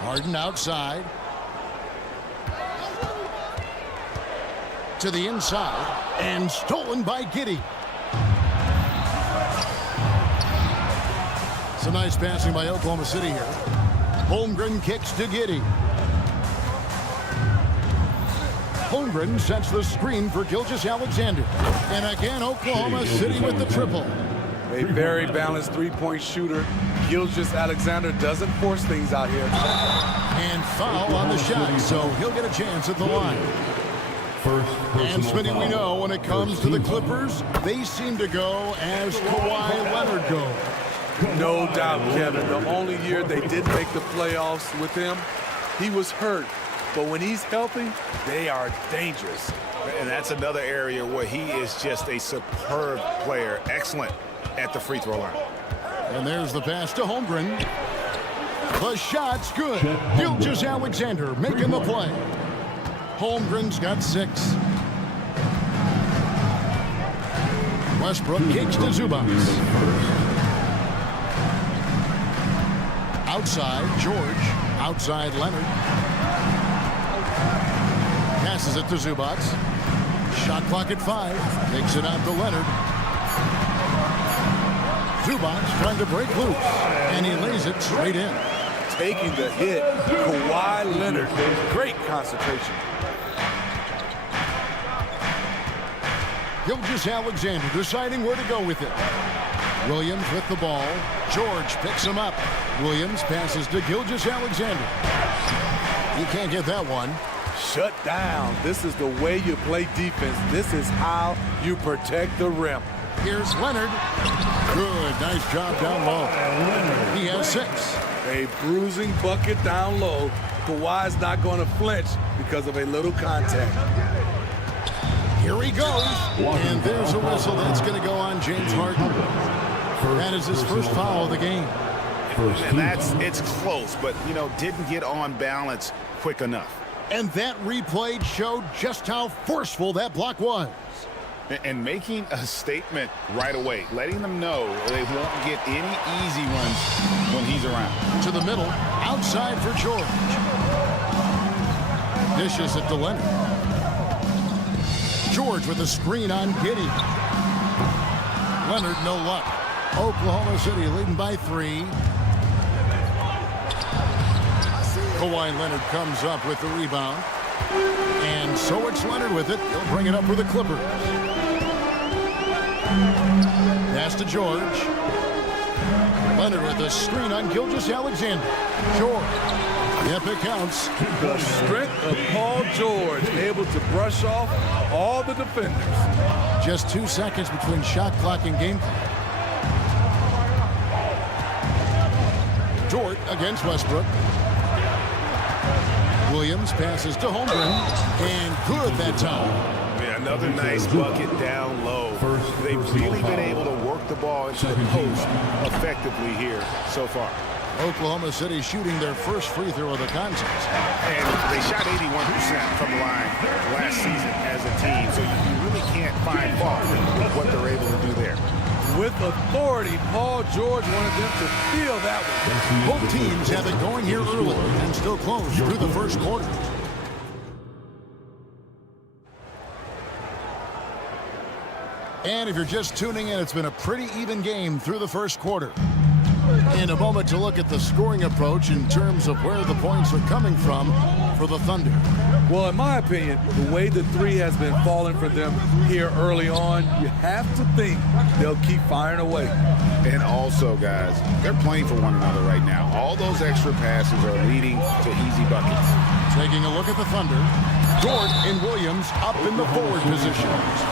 Harden outside. To the inside. And stolen by Giddey. Some nice passing by Oklahoma City here. Holmgren kicks to Giddey. Holmgren sets the screen for Gilgeous-Alexander. And again, Oklahoma City with the triple. A very balanced three-point shooter. Gilgeous-Alexander doesn't force things out here. And foul on the shot, so he'll get a chance at the line. And Smitty, we know when it comes to the Clippers, they seem to go as Kawhi Leonard goes. No doubt, Kevin. The only year they didn't make the playoffs with him, he was hurt. But when he's healthy, they are dangerous. And that's another area where he is just a superb player. Excellent at the free throw line. And there's the pass to Holmgren. The shot's good. Gilgeous-Alexander making the play. Holmgren's got 6. Westbrook kicks to Zubac. Outside, George. Outside, Leonard. Passes it to Zubac. Shot clock at 5. Takes it out to Leonard. Zubac trying to break loose. And he lays it straight in. Taking the hit, Kawhi Leonard. Great concentration. Gilgeous-Alexander deciding where to go with it. Williams with the ball. George picks him up. Williams passes to Gilgeous-Alexander. He can't get that one. Shut down. This is the way you play defense. This is how you protect the rim. Here's Leonard. Good. Nice job down low. He has 6. A bruising bucket down low. Kawhi's not going to flinch because of a little contact. Here he goes. And there's a whistle that's going to go on James Harden. That is his first foul of the game. And it's close, but, didn't get on balance quick enough. And that replay showed just how forceful that block was. And making a statement right away, letting them know they won't get any easy ones when he's around. To the middle, outside for George. Dishes it to Leonard. George with a screen on Giddey. Leonard, no luck. Oklahoma City leading by 3. Kawhi Leonard comes up with the rebound. And so it's Leonard with it. He'll bring it up for the Clippers. Pass to George. Leonard with a screen on Gilgeous-Alexander. George. Yep, it counts. The strength of Paul George, able to brush off all the defenders. Just 2 seconds between shot clock and game clock. George against Westbrook. Williams passes to Holmgren, and good that time. Yeah, another nice bucket down low. They've really been able to work the ball into the post effectively here so far. Oklahoma City shooting their first free throw of the contest. And they shot 81% from the line last season as a team, so you really can't find fault with what they're able to do there. With authority, Paul George wanted them to feel that one. Both teams have it going here early and still close through the first quarter. And if you're just tuning in, it's been a pretty even game through the first quarter. In a moment to look at the scoring approach in terms of where the points are coming from for the Thunder. Well, in my opinion, the way the three has been falling for them here early on, you have to think they'll keep firing away. And also, guys, they're playing for one another right now. All those extra passes are leading to easy buckets. Taking a look at the Thunder. Dort and Williams up in the forward positions.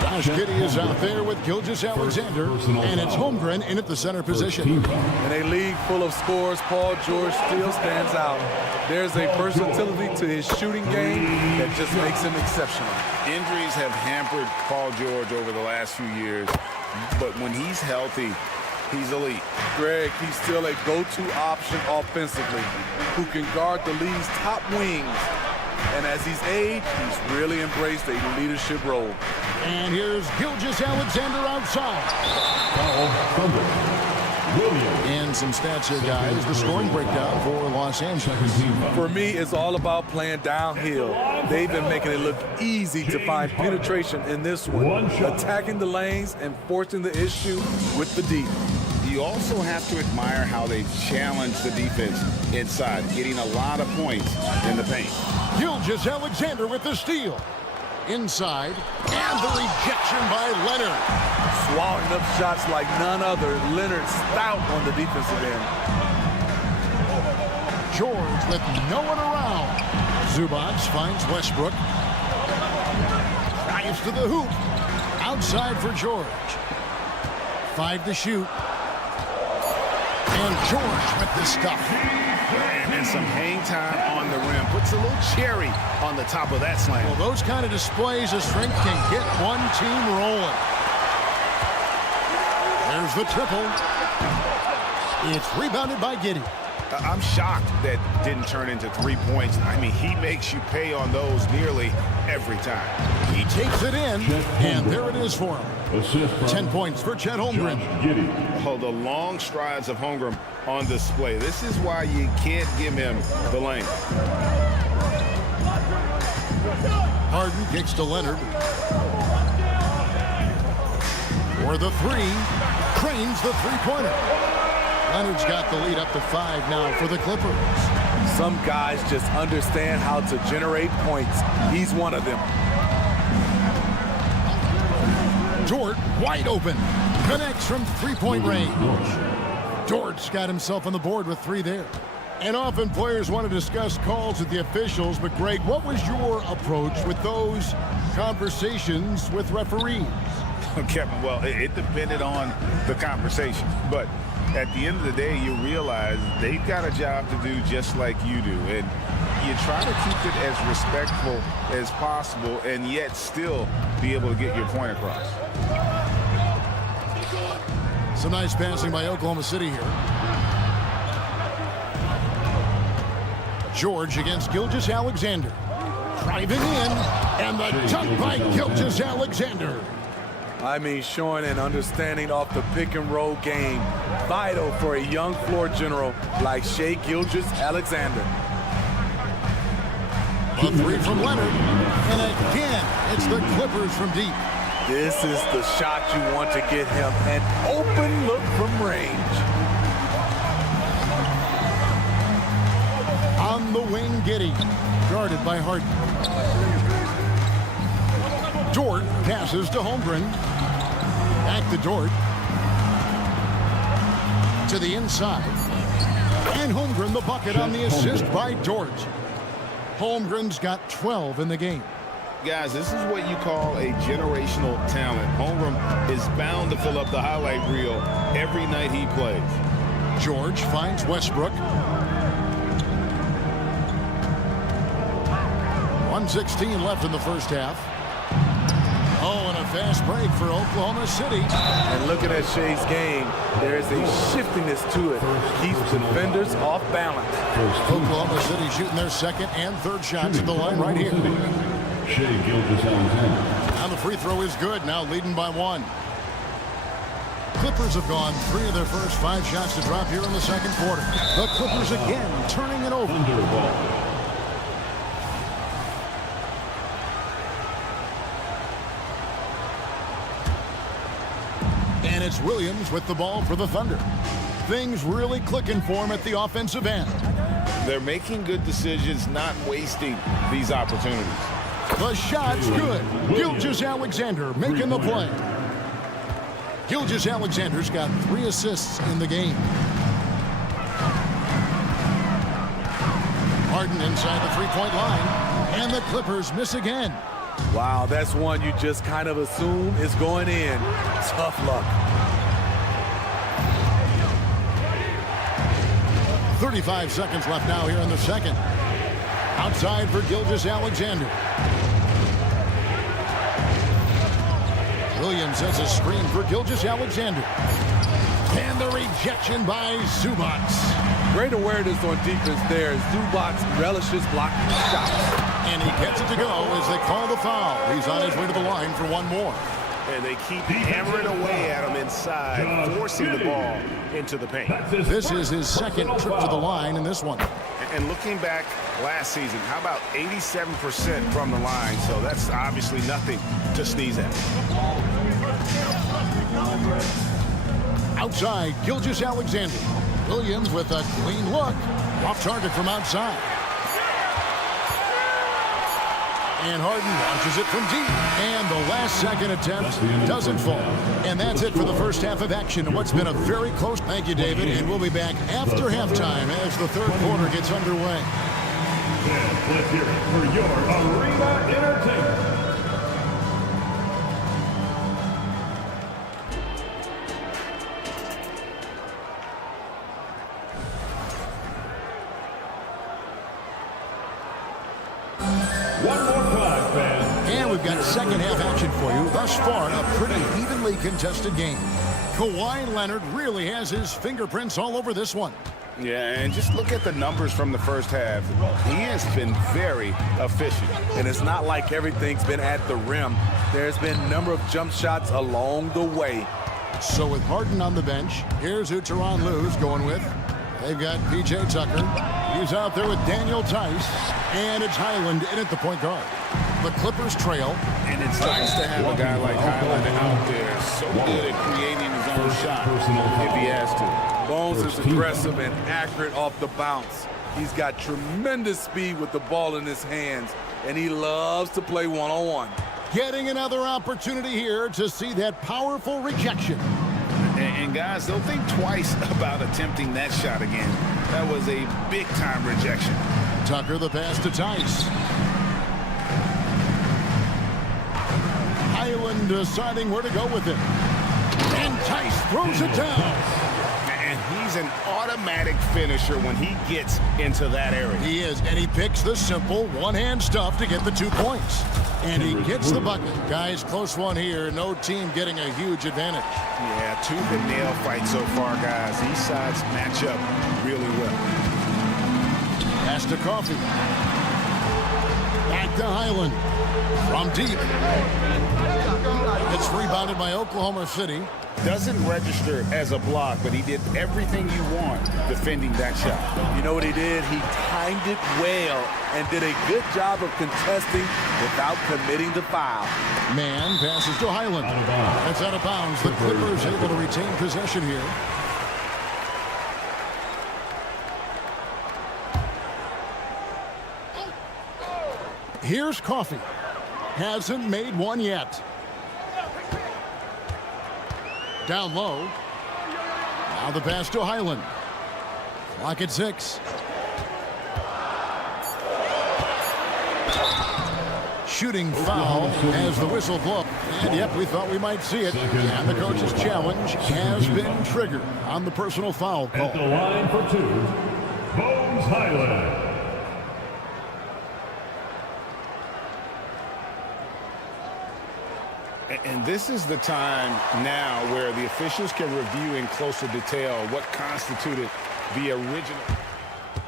Josh Giddey is out there with Gilgeous-Alexander, and it's Holmgren in at the center position. In a league full of scores, Paul George still stands out. There's a versatility to his shooting game that just makes him exceptional. Injuries have hampered Paul George over the last few years, but when he's healthy, he's elite. Greg, he's still a go-to option offensively, who can guard the league's top wings. And as he's aged, he's really embraced a leadership role. And here's Gilgeous-Alexander outside. And some stats here, guys. The scoring breakdown for Los Angeles. For me, it's all about playing downhill. They've been making it look easy to find penetration in this one. Attacking the lanes and forcing the issue with the D. You also have to admire how they've challenged the defense inside, getting a lot of points in the paint. Gilgeous-Alexander with the steal. Inside, and the rejection by Leonard. Swallowing up shots like none other. Leonard stout on the defensive end. George with no one around. Zubac finds Westbrook. Drives to the hoop. Outside for George. 5 to shoot. And George with the stuff. And some hang time on the rim. Puts a little cherry on the top of that slam. Well, those kind of displays of strength can get one team rolling. There's the triple. It's rebounded by Giddey. I'm shocked that didn't turn into 3 points. I mean, he makes you pay on those nearly every time. He takes it in, and there it is for him. 10 points for Chet Holmgren. Oh, the long strides of Holmgren on display. This is why you can't give him the lane. Harden kicks to Leonard. For the three. Cranes the three-pointer. Leonard's got the lead up to 5 now for the Clippers. Some guys just understand how to generate points. He's one of them. Dort wide open. Connects from three-point range. Dort's got himself on the board with 3 there. And often players want to discuss calls with the officials, but Greg, what was your approach with those conversations with referees? Kevin, well, it depended on the conversation, but at the end of the day, you realize they've got a job to do just like you do, and you try to keep it as respectful as possible and yet still be able to get your point across. Some nice passing by Oklahoma City here. George against Gilgeous-Alexander. Driving in, and the dunk by Gilgeous-Alexander. I mean, showing an understanding off the pick-and-roll game. Vital for a young floor general like Shai Gilgeous-Alexander. A three from Leonard. And again, it's the Clippers from deep. This is the shot you want to get him. An open look from range. On the wing, Giddey. Guarded by Harden. Dort passes to Holmgren. Back to Dort. To the inside. And Holmgren the bucket on the assist by Dort. Holmgren's got 12 in the game. Guys, this is what you call a generational talent. Holmgren is bound to fill up the highlight reel every night he plays. George finds Westbrook. 1:16 left in the first half. Oh, and a fast break for Oklahoma City. And looking at Shea's game, there is a shiftiness to it. Keeps defenders off balance. Oklahoma City shooting their second and third shots at the line right here. Shai Gilgeous-Alexander. Now the free throw is good, now leading by 1. Clippers have gone 3 of their first 5 shots to drop here in the second quarter. The Clippers again turning it over. Thunder ball. And it's Williams with the ball for the Thunder. Things really clicking for him at the offensive end. They're making good decisions, not wasting these opportunities. The shot's good. Gilgeous-Alexander making the play. Gilgeous-Alexander's got 3 assists in the game. Harden inside the three-point line. And the Clippers miss again. Wow, that's one you just kind of assume is going in. Tough luck. 35 seconds left now here in the second. Outside for Gilgeous-Alexander. Williams has a screen for Gilgeous-Alexander. And the rejection by Zubac. Great awareness on defense there. Zubac relishes blocking shots. And he gets it to go as they call the foul. He's on his way to the line for one more. And they keep hammering away at him inside, forcing the ball into the paint. This is his second trip to the line in this one. And looking back last season, how about 87% from the line? So that's obviously nothing to sneeze at. Outside, Gilgeous-Alexander. Williams with a clean look. Off target from outside. And Harden launches it from deep. And the last second attempt doesn't fall. And that's it for the first half of action. What's been a very close. Thank you, David. And we'll be back after halftime as the third quarter gets underway. And let's hear it for your arena entertainment. We've got second half action for you. Thus far, a pretty evenly contested game. Kawhi Leonard really has his fingerprints all over this one. Yeah, and just look at the numbers from the first half. He has been very efficient. And it's not like everything's been at the rim. There's been a number of jump shots along the way. So with Harden on the bench, here's who Tyronn Lue's going with. They've got P.J. Tucker. He's out there with Daniel Tice. And it's Highland in at the point guard. The Clippers trail. And it's nice to have a guy like Highland out there, so good at creating his own shot if he has to. Bones is aggressive and accurate off the bounce. He's got tremendous speed with the ball in his hands, and he loves to play one-on-one. Getting another opportunity here to see that powerful rejection. And guys, they'll think twice about attempting that shot again. That was a big-time rejection. Tucker the pass to Tice. Highland deciding where to go with it. And Tice throws it down. And he's an automatic finisher when he gets into that area. He is, and he picks the simple one-hand stuff to get the 2 points. And he gets the bucket. Guys, close one here. No team getting a huge advantage. Yeah, tooth and nail fight so far, guys. These sides match up really well. Pass to Coffee. Back to Highland. From deep. It's rebounded by Oklahoma City. Doesn't register as a block, but he did everything you want defending that shot. You know what he did? He timed it well and did a good job of contesting without committing the foul. Man passes to Highland. That's out of bounds. The Clippers able to retain possession here. Here's Coffee. Hasn't made one yet. Down low. Now the pass to Highland. Clock at 6. Shooting foul as the whistle blows. And yep, we thought we might see it. And the coach's challenge has been triggered on the personal foul call. At the line for 2, Bones Highland. And this is the time now where the officials can review in closer detail what constituted the original.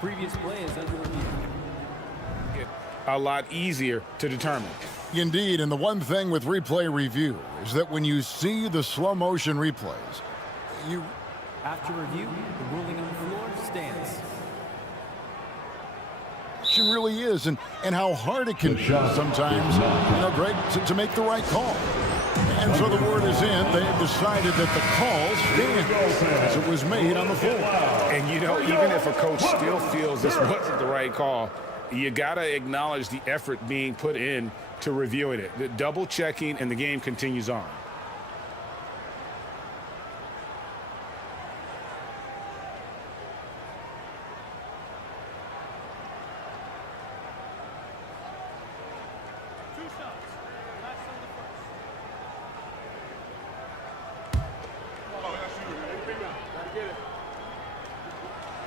Previous play is under review. A lot easier to determine. Indeed, and the one thing with replay review is that when you see the slow motion replays, you... After review, the ruling on the floor stands. It really is, and how hard it can be sometimes, Greg, to make the right call. And so the word is in. They have decided that the call stands as it was made on the floor. And, even if a coach still feels this wasn't the right call, you got to acknowledge the effort being put in to reviewing it. The double checking, and the game continues on.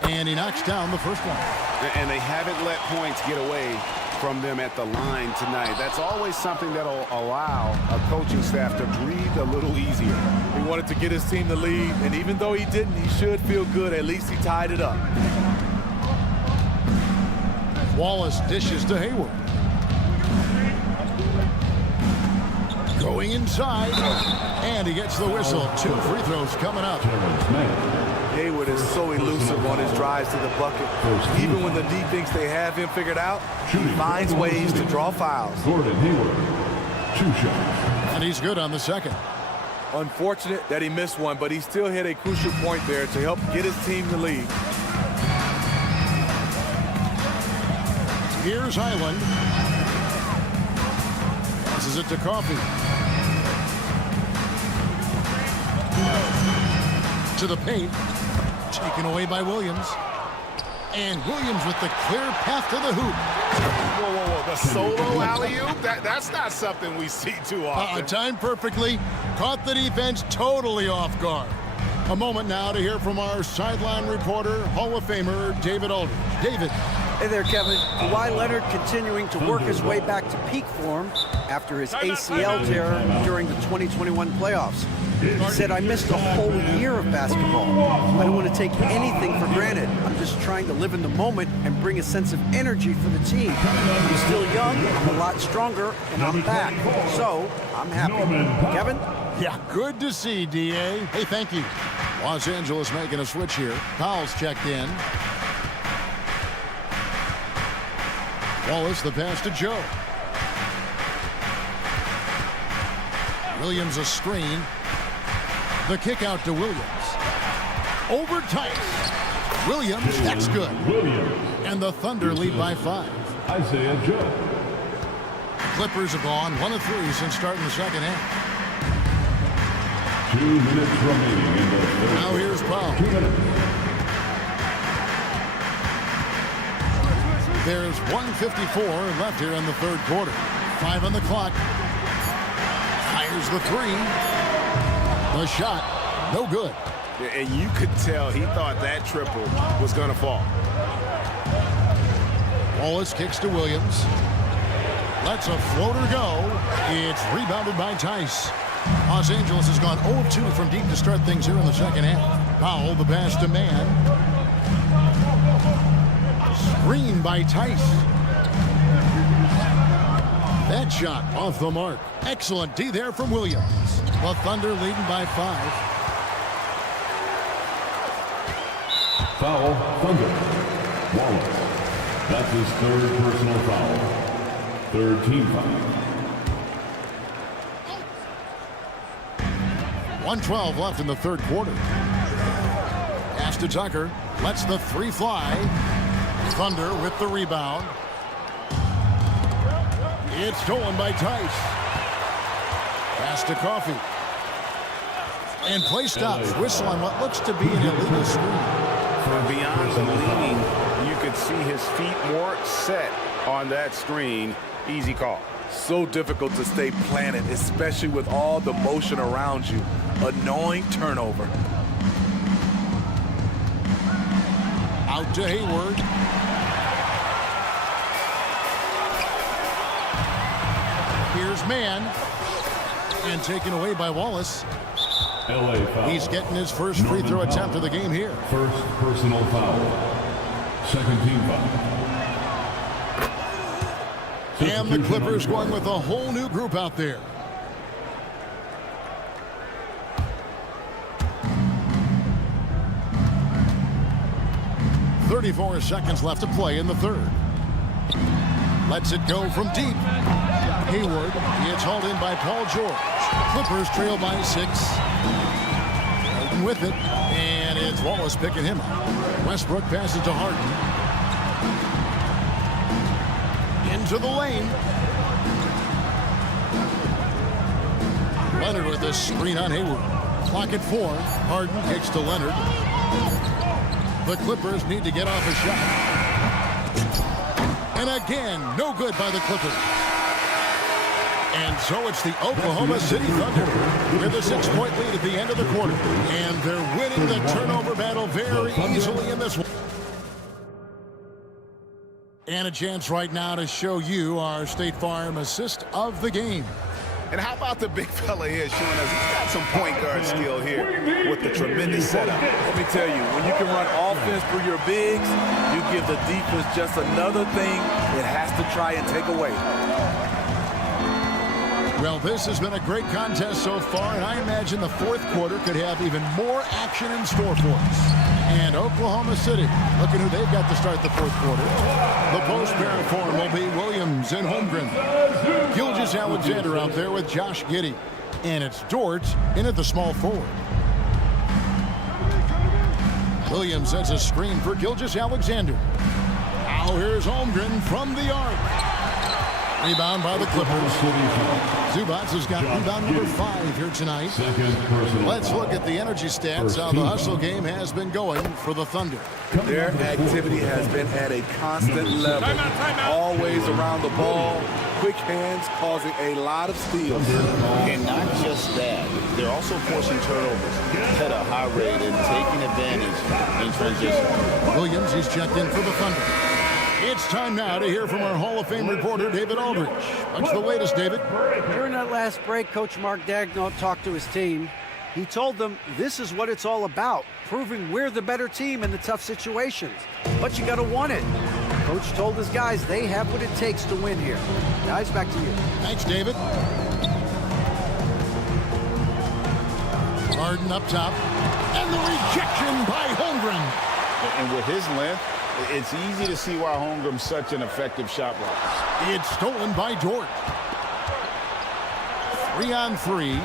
And he knocks down the first one. And they haven't let points get away from them at the line tonight. That's always something that'll allow a coaching staff to breathe a little easier. He wanted to get his team the lead, and even though he didn't, he should feel good. At least he tied it up. Wallace dishes to Hayward. Going inside, and he gets the whistle. 2 free throws coming up. Hayward is so elusive on his drives to the bucket. Even when the D thinks they have him figured out, he finds ways to draw fouls. Gordon Hayward, 2 shots. And he's good on the second. Unfortunate that he missed one, but he still hit a crucial point there to help get his team the lead. Here's Highland. Passes it to Coffee. To the paint. Taken away by Williams. And Williams with the clear path to the hoop. Whoa. The solo alley-oop? That's not something we see too often. Timed perfectly. Caught the defense totally off guard. A moment now to hear from our sideline reporter, Hall of Famer David Aldridge. David. Hey there, Kevin. Kawhi Leonard continuing to work his way back to peak form after his ACL tear during the 2021 playoffs. He said, I missed a whole year of basketball. I don't want to take anything for granted. I'm just trying to live in the moment and bring a sense of energy for the team. I'm still young, I'm a lot stronger, and I'm back. So, I'm happy. Kevin? Yeah, good to see, D.A. Hey, thank you. Los Angeles making a switch here. Powell's checked in. Wallace, the pass to Joe. Williams a screen. The kick out to Williams. Over Tice. Williams, that's good. And the Thunder lead by 5. Isaiah Joe. Clippers have gone 1 of 3 since starting the second half. 2 minutes remaining in the third. Now here's Powell. 2 minutes. There's 1:54 left here in the third quarter. 5 on the clock. Fires the 3. The shot, no good. And you could tell he thought that triple was going to fall. Wallace kicks to Williams. Lets a floater go. It's rebounded by Tice. Los Angeles has gone 0-2 from deep to start things here in the second half. Powell, the pass to Man. Screen by Tice. That shot off the mark. Excellent D there from Williams. The Thunder leading by 5. Foul, Thunder. Wallace. That's his 3rd personal foul. 3rd team foul. 1:12 left in the 3rd quarter. Pass to Tucker. Lets the 3 fly. Thunder with the rebound. It's stolen by Tice. Pass to Coffey. And play stops. Whistle on what looks to be an illegal screen. Beyond the leaning, you could see his feet more set on that screen. Easy call. So difficult to stay planted, especially with all the motion around you. Annoying turnover. Out to Hayward. Here's Mann. And taken away by Wallace. LA foul. He's getting his first free throw attempt of the game here. 1st personal foul. 2nd team foul. And the Clippers going with a whole new group out there. .34 seconds left to play in the 3rd. Lets it go from deep. Hayward gets hauled in by Paul George. Clippers trail by 6. Harden with it. And it's Wallace picking him up. Westbrook passes to Harden. Into the lane. Leonard with a screen on Hayward. Clock at 4. Harden kicks to Leonard. The Clippers need to get off a shot. And again, no good by the Clippers. And so it's the Oklahoma City Thunder with a 6-point lead at the end of the quarter. And they're winning the turnover battle very easily in this one. And a chance right now to show you our State Farm assist of the game. And how about the big fella here showing us he's got some point guard skill here with the tremendous setup. Let me tell you, when you can run offense through your bigs, you give the defense just another thing it has to try and take away. Well, this has been a great contest so far, and I imagine the 4th quarter could have even more action in store for us. And Oklahoma City, look at who they've got to start the 4th quarter. The post pair form will be Williams and Holmgren. Gilgeous-Alexander out there with Josh Giddey. And it's Dort in at the small forward. Williams sets a screen for Gilgeous-Alexander. Now here's Holmgren from the arc. Rebound by the Clippers. Zubac has got rebound number 5 here tonight. Let's look at the energy stats, how the hustle game has been going for the Thunder. Their activity has been at a constant level. Always around the ball. Quick hands causing a lot of steals. And not just that, they're also forcing turnovers at a high rate and taking advantage in transition. Williams, he's checked in for the Thunder. It's time now to hear from our Hall of Fame reporter, David Aldridge. What's the latest, David? During that last break, Coach Mark Daigneault talked to his team. He told them this is what it's all about, proving we're the better team in the tough situations. But you got to want it. Coach told his guys they have what it takes to win here. Guys, back to you. Thanks, David. Harden up top. And the rejection by Holmgren. And with his length, it's easy to see why Holmgren's such an effective shot blocker. It's stolen by Dort. 3-on-3.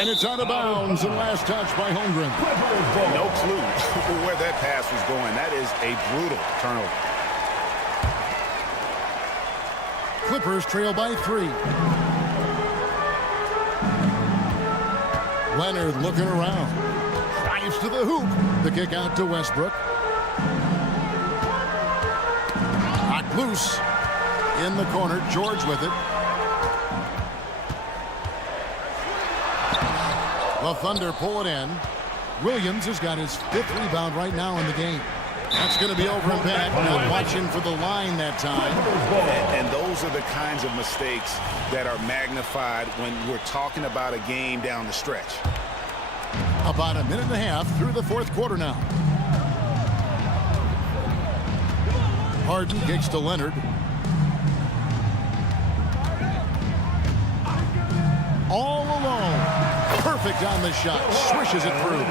And it's out of bounds and last touch by Holmgren. No clue where that pass was going. That is a brutal turnover. Clippers trail by 3. Leonard looking around. Dives to the hoop. The kick out to Westbrook. Knocked loose. In the corner. George with it. The Thunder pull it in. Williams has got his 5th rebound right now in the game. That's going to be over and back. Not watching for the line that time. And those are the kinds of mistakes that are magnified when we're talking about a game down the stretch. About a minute and a half through the 4th quarter now. Harden kicks to Leonard. all alone. Perfect on the shot. Swishes it through.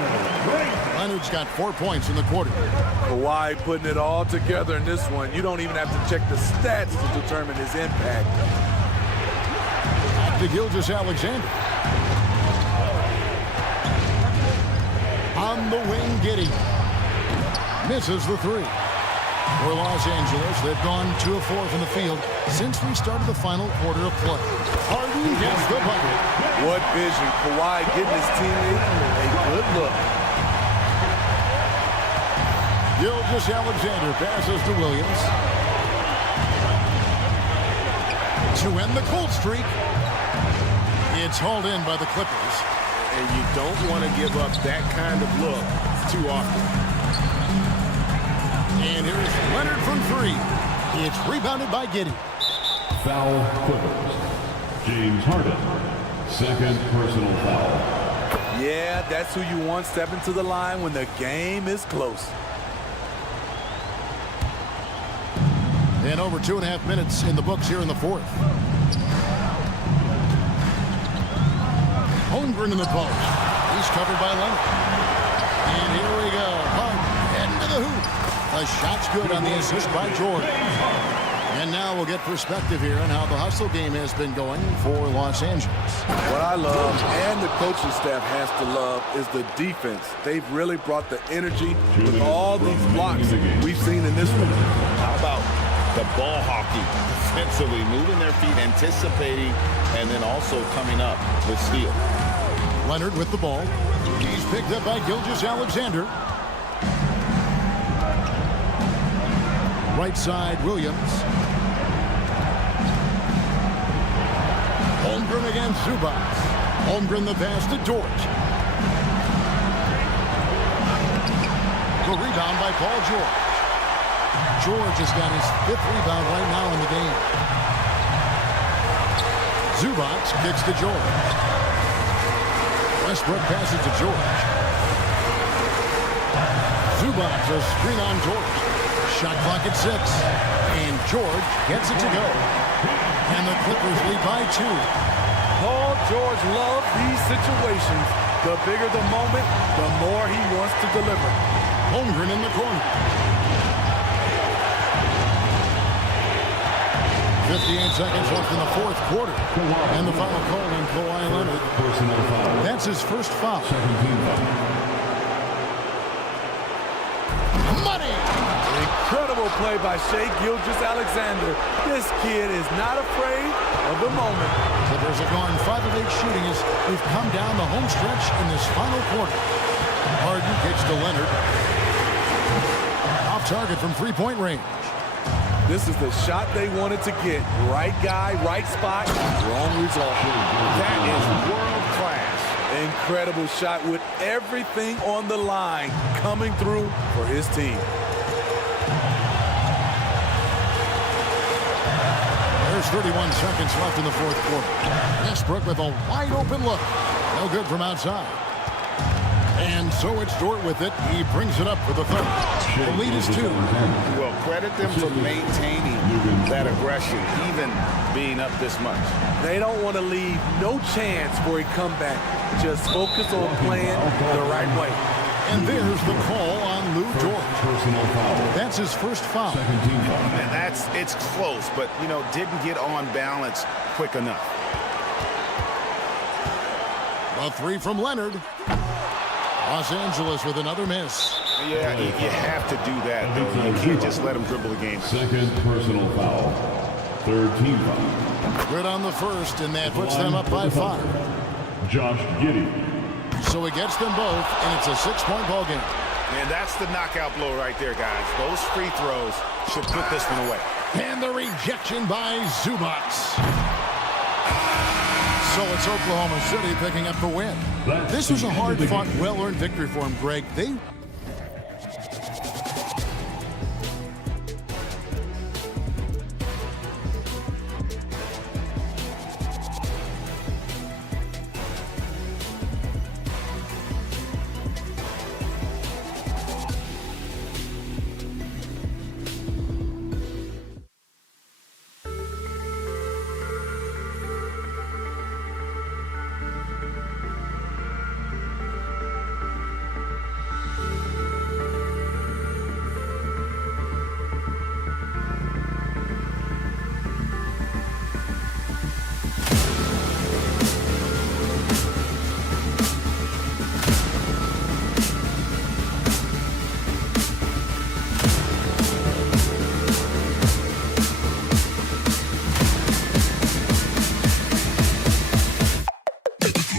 Leonard's got 4 points in the quarter. Kawhi putting it all together in this one. You don't even have to check the stats to determine his impact. Back to Gilgeous-Alexander. On the wing, Giddey. Misses the three. For Los Angeles, they've gone 2 of 4 from the field since we started the final quarter of play. Harden gets the bucket. What vision. Kawhi getting his teammate a good look. Gilgeous-Alexander passes to Williams. To end the cold streak. It's hauled in by the Clippers. And you don't want to give up that kind of look too often. And here's Leonard from 3. It's rebounded by Giddey. Foul Clippers. James Harden. Second personal foul. Yeah, that's who you want stepping to the line when the game is close. And over 2.5 minutes in the books here in the fourth. Holmgren in the post. He's covered by Leonard. And here we go. Harden into the hoop. The shot's good on the assist by George. And now we'll get perspective here on how the hustle game has been going for Los Angeles. What I love, and the coaching staff has to love, is the defense. They've really brought the energy with all these blocks we've seen in this one. How about the ball hockey defensively, moving their feet, anticipating, and then also coming up with steal. Leonard with the ball. He's picked up by Gilgeous-Alexander. Right side, Williams. Holmgren against Zubac. Holmgren the pass to George. The rebound by Paul George. George has got his 5th rebound right now in the game. Zubac kicks to George. Westbrook passes to George. Zubac a screen on George. Shot clock at 6. And George gets it to go. And the Clippers lead by 2. Paul George loves these situations. The bigger the moment, the more he wants to deliver. Holmgren in the corner. 58 seconds left in the fourth quarter. And the foul call on Kawhi Leonard. Personal foul. That's his first foul. Second team foul. Money! Incredible play by Shai Gilgeous-Alexander. This kid is not afraid of the moment. Clippers have gone 5 of 8 shooting as we've come down the home stretch in this final quarter. Harden kicks to Leonard. Off target from 3-point range. This is the shot they wanted to get. Right guy, right spot, wrong result. That is world class. Incredible shot with everything on the line coming through for his team. There's 31 seconds left in the fourth quarter. Westbrook with a wide open look. No good from outside. And so it's Dort with it. He brings it up for the third. The lead is 2. Well, credit them for maintaining that aggression, even being up this much. They don't want to leave no chance for a comeback. Just focus on playing the right way. And there's the call on Lou Dort. Personal foul. That's his first foul. Second team foul. And it's close, but, didn't get on balance quick enough. A 3 from Leonard. Los Angeles with another miss. Yeah, you have to do that, though. You can't just let them dribble the game. Second personal foul. Third team foul. Good on the first, and that puts them up by 5. Josh Giddey. So he gets them both, and it's a 6-point ball game. And that's the knockout blow right there, guys. Those free throws should put this one away. And the rejection by Zubac. So it's Oklahoma City picking up the win. This was a hard-fought, well-earned victory for him, Greg. They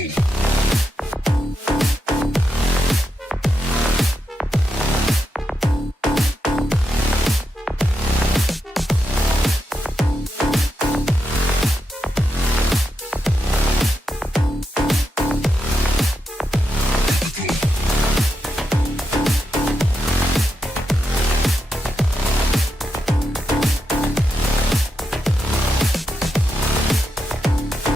go.